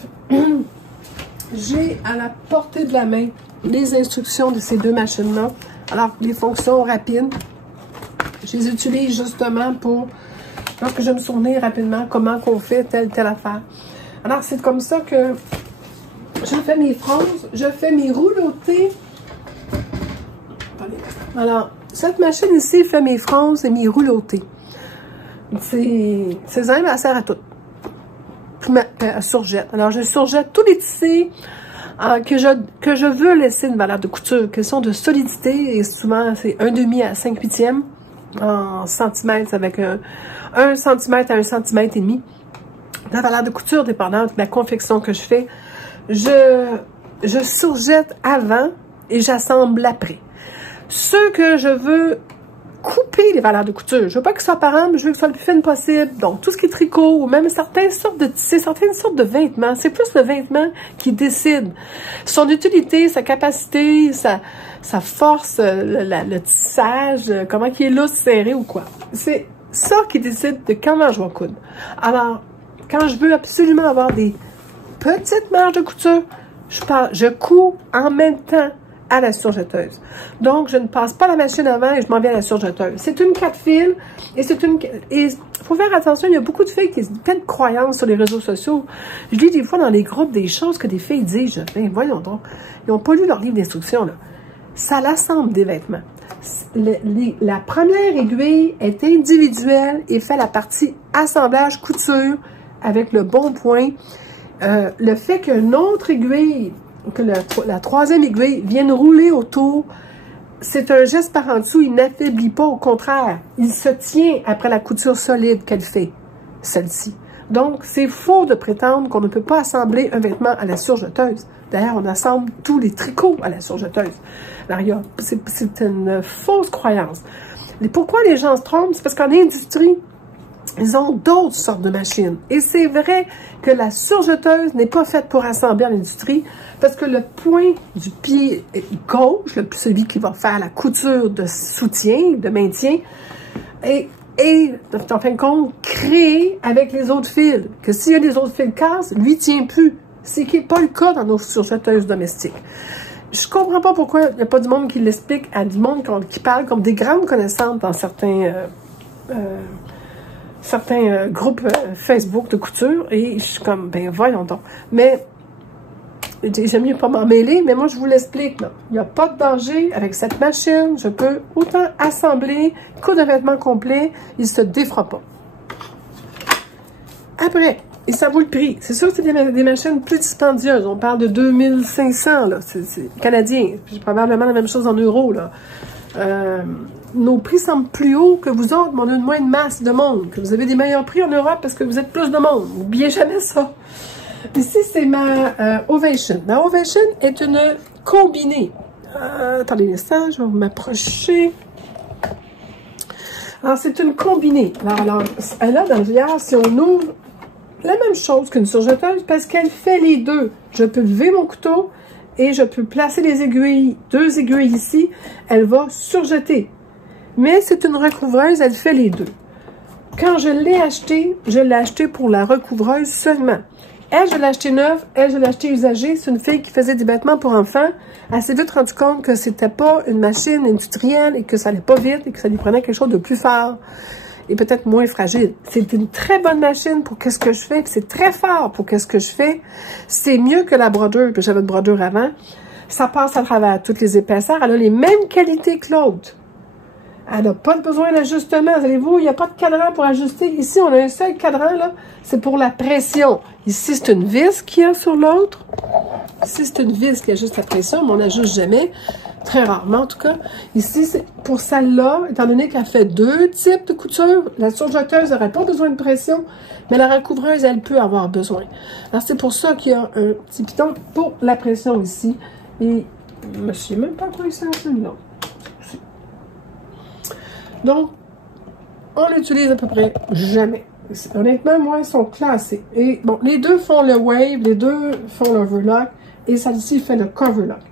J'ai à la portée de la main les instructions de ces deux machines-là. Alors, les fonctions rapides, je les utilise justement pour, lorsque je me souviens rapidement comment qu'on fait telle affaire. Alors, c'est comme ça que je fais mes fronces, je fais mes roulotés. Alors, cette machine ici fait mes fronces et mes roulotés. C'est ça, elle sert à tout. Elle surjette. Alors, je surjette tous les tissus que je veux laisser une valeur de couture, qui sont de solidité, et souvent, c'est 1,5 à 5/8 en centimètres, avec 1 cm à 1,5 cm. La valeur de couture dépendante de la confection que je fais, je surjette avant et j'assemble après. Ceux que je veux couper les valeurs de couture, je veux pas qu'ils soient apparents, mais je veux qu'ils soient le plus fines possible. Donc, tout ce qui est tricot, ou même certaines sortes de tissés, certaines sortes de vêtements, c'est plus le vêtement qui décide. Son utilité, sa capacité, sa force, le tissage, comment il est là, serré ou quoi. C'est ça qui décide de comment je vais coudre. Alors, quand je veux absolument avoir des petites marges de couture, je couds en même temps à la surjetteuse. Donc, je ne passe pas la machine avant et je m'en viens à la surjetteuse. C'est une 4 fils et il faut faire attention, il y a beaucoup de filles qui ont plein de croyances sur les réseaux sociaux. Je lis des fois dans les groupes des choses que des filles disent. Ben, voyons donc, ils n'ont pas lu leur livre d'instruction, là. Ça l'assemble des vêtements. La première aiguille est individuelle et fait la partie assemblage couture avec le bon point. Le fait qu'une autre aiguille, que la troisième aiguille vienne rouler autour, c'est un geste par en dessous, il n'affaiblit pas, au contraire, il se tient après la couture solide qu'elle fait, celle-ci. Donc, c'est faux de prétendre qu'on ne peut pas assembler un vêtement à la surjetteuse. D'ailleurs, on assemble tous les tricots à la surjetteuse. Alors, c'est une fausse croyance. Et pourquoi les gens se trompent? C'est parce qu'en industrie, ils ont d'autres sortes de machines. Et c'est vrai que la surjetteuse n'est pas faite pour assembler en industrie parce que le point du pied gauche, celui qui va faire la couture de soutien, de maintien, est en fin de compte créé avec les autres fils. Que s'il y a des autres fils cassent, lui ne tient plus. C'est qui n'est pas le cas dans nos surjetteuses domestiques. Je comprends pas pourquoi il n'y a pas du monde qui l'explique à du monde qui parle comme des grandes connaissances dans certains groupes Facebook de couture, et je suis comme, ben voyons donc. Mais, j'aime mieux pas m'en mêler, mais moi je vous l'explique, là. Il n'y a pas de danger avec cette machine, je peux autant assembler, coudre un vêtement complet, il ne se défera pas. Après, et ça vaut le prix. C'est sûr que c'est des machines plus dispendieuses, on parle de 2500, là, c'est canadien, puis probablement la même chose en euros, là. nos prix semblent plus hauts que vous autres, mais on a moins de masse de monde, que vous avez des meilleurs prix en Europe parce que vous êtes plus de monde. N'oubliez jamais ça. Ici, c'est ma Ovation. La Ovation est une combinée. Attendez un instant, je vais vous m'approcher. Alors, c'est une combinée. Alors, elle a dans le verre, si on ouvre, la même chose qu'une surjeteuse parce qu'elle fait les deux. Je peux lever mon couteau et je peux placer les aiguilles, 2 aiguilles ici. Elle va surjeter. Mais c'est une recouvreuse, elle fait les deux. Quand je l'ai acheté pour la recouvreuse seulement. Elle, je l'ai acheté neuve, elle, je l'ai acheté usagée. C'est une fille qui faisait des vêtements pour enfants. Elle s'est vite rendue compte que c'était pas une machine industrielle et que ça allait pas vite et que ça lui prenait quelque chose de plus fort et peut-être moins fragile. C'est une très bonne machine pour qu'est-ce que je fais, puis c'est très fort pour qu'est-ce que je fais. C'est mieux que la brodure, puis j'avais une brodure avant. Ça passe à travers toutes les épaisseurs. Elle a les mêmes qualités que l'autre. Elle n'a pas besoin d'ajustement. Savez-vous, il n'y a pas de cadran pour ajuster. Ici, on a un seul cadran, là. C'est pour la pression. Ici, c'est une vis qu'il y a sur l'autre. Ici, c'est une vis qui ajuste la pression, mais on n'ajuste jamais. Très rarement, en tout cas. Ici, c'est pour celle-là, étant donné qu'elle fait 2 types de couture, la surjeteuse n'aurait pas besoin de pression, mais la recouvreuse, elle peut avoir besoin. Alors, c'est pour ça qu'il y a un petit piton pour la pression ici. Et je ne sais même pas quoi il sert celui-là. Donc, on l'utilise à peu près jamais. Honnêtement, moi, ils sont classés. Et bon, les deux font le wave, les deux font l'overlock, et celle-ci fait le coverlock.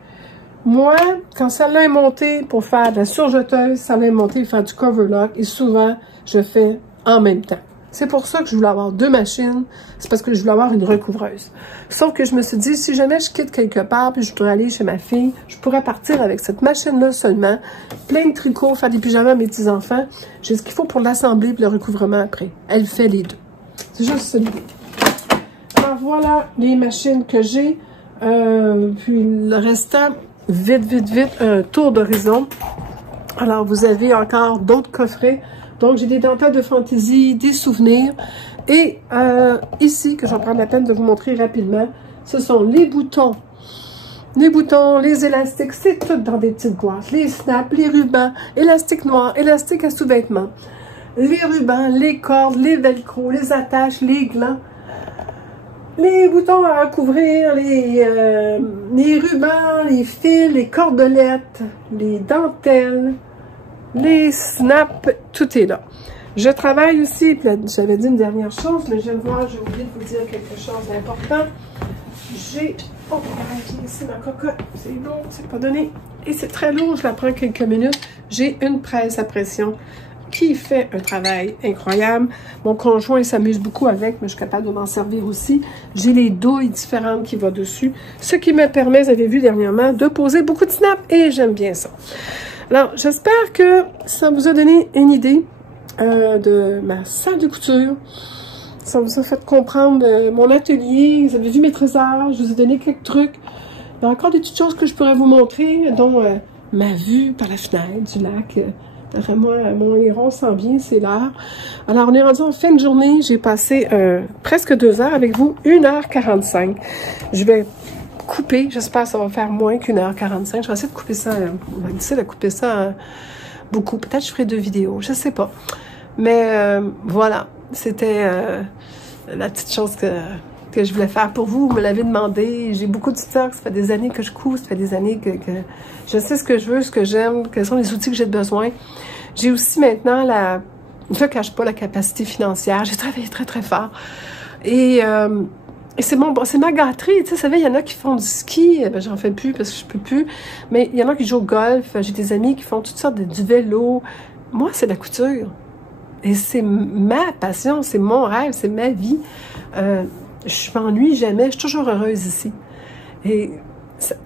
Moi, quand celle-là est montée pour faire de la surjeteuse, celle-là est montée pour faire du coverlock, et souvent, je fais en même temps. C'est pour ça que je voulais avoir 2 machines, c'est parce que je voulais avoir une recouvreuse. Sauf que je me suis dit, si jamais je quitte quelque part, puis je voudrais aller chez ma fille, je pourrais partir avec cette machine-là seulement, plein de tricots, faire des pyjamas à mes petits-enfants. J'ai ce qu'il faut pour l'assembler et le recouvrement après. Elle fait les deux. C'est juste ça l'idée. Alors voilà les machines que j'ai. Puis le restant, vite, un tour d'horizon. Alors vous avez encore d'autres coffrets. Donc, j'ai des dentelles de fantaisie, des souvenirs. Et ici, que je vais prendre la peine de vous montrer rapidement, ce sont les boutons. Les boutons, les élastiques, c'est tout dans des petites boîtes. Les snaps, les rubans, élastiques noirs, élastiques à sous-vêtements. Les rubans, les cordes, les velcro, les attaches, les glands. Les boutons à recouvrir, les rubans, les fils, les cordelettes, les dentelles. Les snaps, tout est là. Je travaille aussi, j'avais dit une dernière chose, mais je viens de voir, j'ai oublié de vous dire quelque chose d'important. J'ai, oh, ici ma cocotte, c'est lourd, c'est pas donné. Et c'est très lourd, je la prends quelques minutes. J'ai une presse à pression qui fait un travail incroyable. Mon conjoint s'amuse beaucoup avec, mais je suis capable de m'en servir aussi. J'ai les douilles différentes qui vont dessus, ce qui me permet, vous avez vu dernièrement, de poser beaucoup de snaps, et j'aime bien ça. Alors, j'espère que ça vous a donné une idée de ma salle de couture. Ça vous a fait comprendre mon atelier. Vous avez vu mes trésors. Je vous ai donné quelques trucs. Il y a encore des petites choses que je pourrais vous montrer, dont ma vue par la fenêtre du lac. D'après moi, mon héron sent bien, c'est l'heure. Alors, on est rendu en fin de journée. J'ai passé presque 2 heures avec vous, 1h45. Je vais couper, j'espère que ça va faire moins qu'1h45. Je vais essayer de couper ça, on va essayer de couper ça beaucoup. Peut-être je ferai 2 vidéos, je sais pas. Mais voilà, c'était la petite chose que je voulais faire pour vous. Vous me l'avez demandé. J'ai beaucoup de stock, ça fait des années que je couds, ça fait des années que je sais ce que je veux, ce que j'aime, quels sont les outils que j'ai besoin. J'ai aussi maintenant je ne cache pas la capacité financière. J'ai travaillé très fort. Et c'est ma gâterie, tu sais, vous savez, il y en a qui font du ski, ben, j'en fais plus parce que je peux plus, mais il y en a qui jouent au golf, j'ai des amis qui font toutes sortes du vélo. Moi, c'est la couture. Et c'est ma passion, c'est mon rêve, c'est ma vie. Je m'ennuie jamais, je suis toujours heureuse ici. Et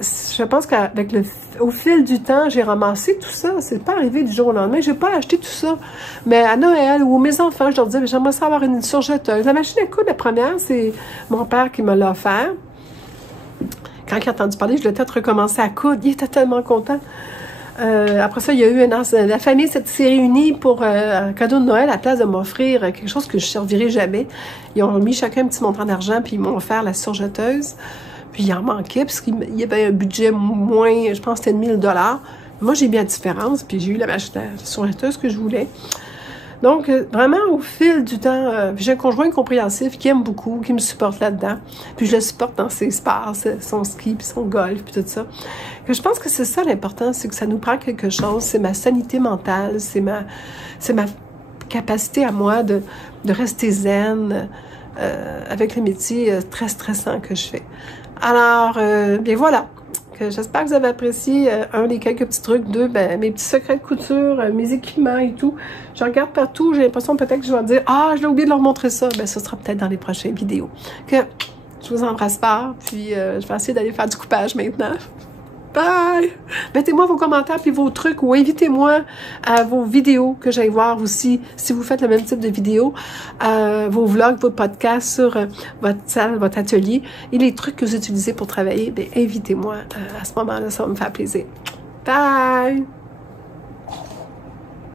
je pense qu'avec au fil du temps, j'ai ramassé tout ça. C'est pas arrivé du jour au lendemain. J'ai pas acheté tout ça. Mais à Noël ou mes enfants, je leur disais, j'aimerais ça avoir une surjeteuse. La machine à coudre, la première, c'est mon père qui me l'a offert. Quand il a entendu parler, je l'ai peut-être recommencé à coudre. Il était tellement content. Après ça, il y a eu la famille s'est réunie pour un cadeau de Noël à la place de m'offrir quelque chose que je ne servirai jamais. Ils ont mis chacun un petit montant d'argent, puis ils m'ont offert la surjeteuse. Puis il en manquait, parce qu'il y avait un budget moins, je pense que c'était 1 000 $. Moi, j'ai mis la différence, puis j'ai eu la machine à sourreteuse que je voulais. Donc, vraiment, au fil du temps, j'ai un conjoint compréhensif qui aime beaucoup, qui me supporte là-dedans. Puis je le supporte dans ses sports, son ski, puis son golf, puis tout ça. Que je pense que c'est ça l'important, c'est que ça nous prend quelque chose. C'est ma sanité mentale, c'est ma capacité à moi de rester zen avec le métier très stressant que je fais. Alors, bien voilà. J'espère que vous avez apprécié un des quelques petits trucs, mes petits secrets de couture, mes équipements et tout. Je regarde partout, j'ai l'impression peut-être que je vais dire « Ah, j'ai oublié de leur montrer ça ». Ben, ce sera peut-être dans les prochaines vidéos. Que je vous embrasse fort, puis je vais essayer d'aller faire du coupage maintenant. Bye! Mettez-moi vos commentaires puis vos trucs ou invitez-moi à vos vidéos que j'aille voir aussi si vous faites le même type de vidéos, vos vlogs, vos podcasts sur votre salle, votre atelier et les trucs que vous utilisez pour travailler, bien, invitez-moi à ce moment-là, ça va me faire plaisir. Bye!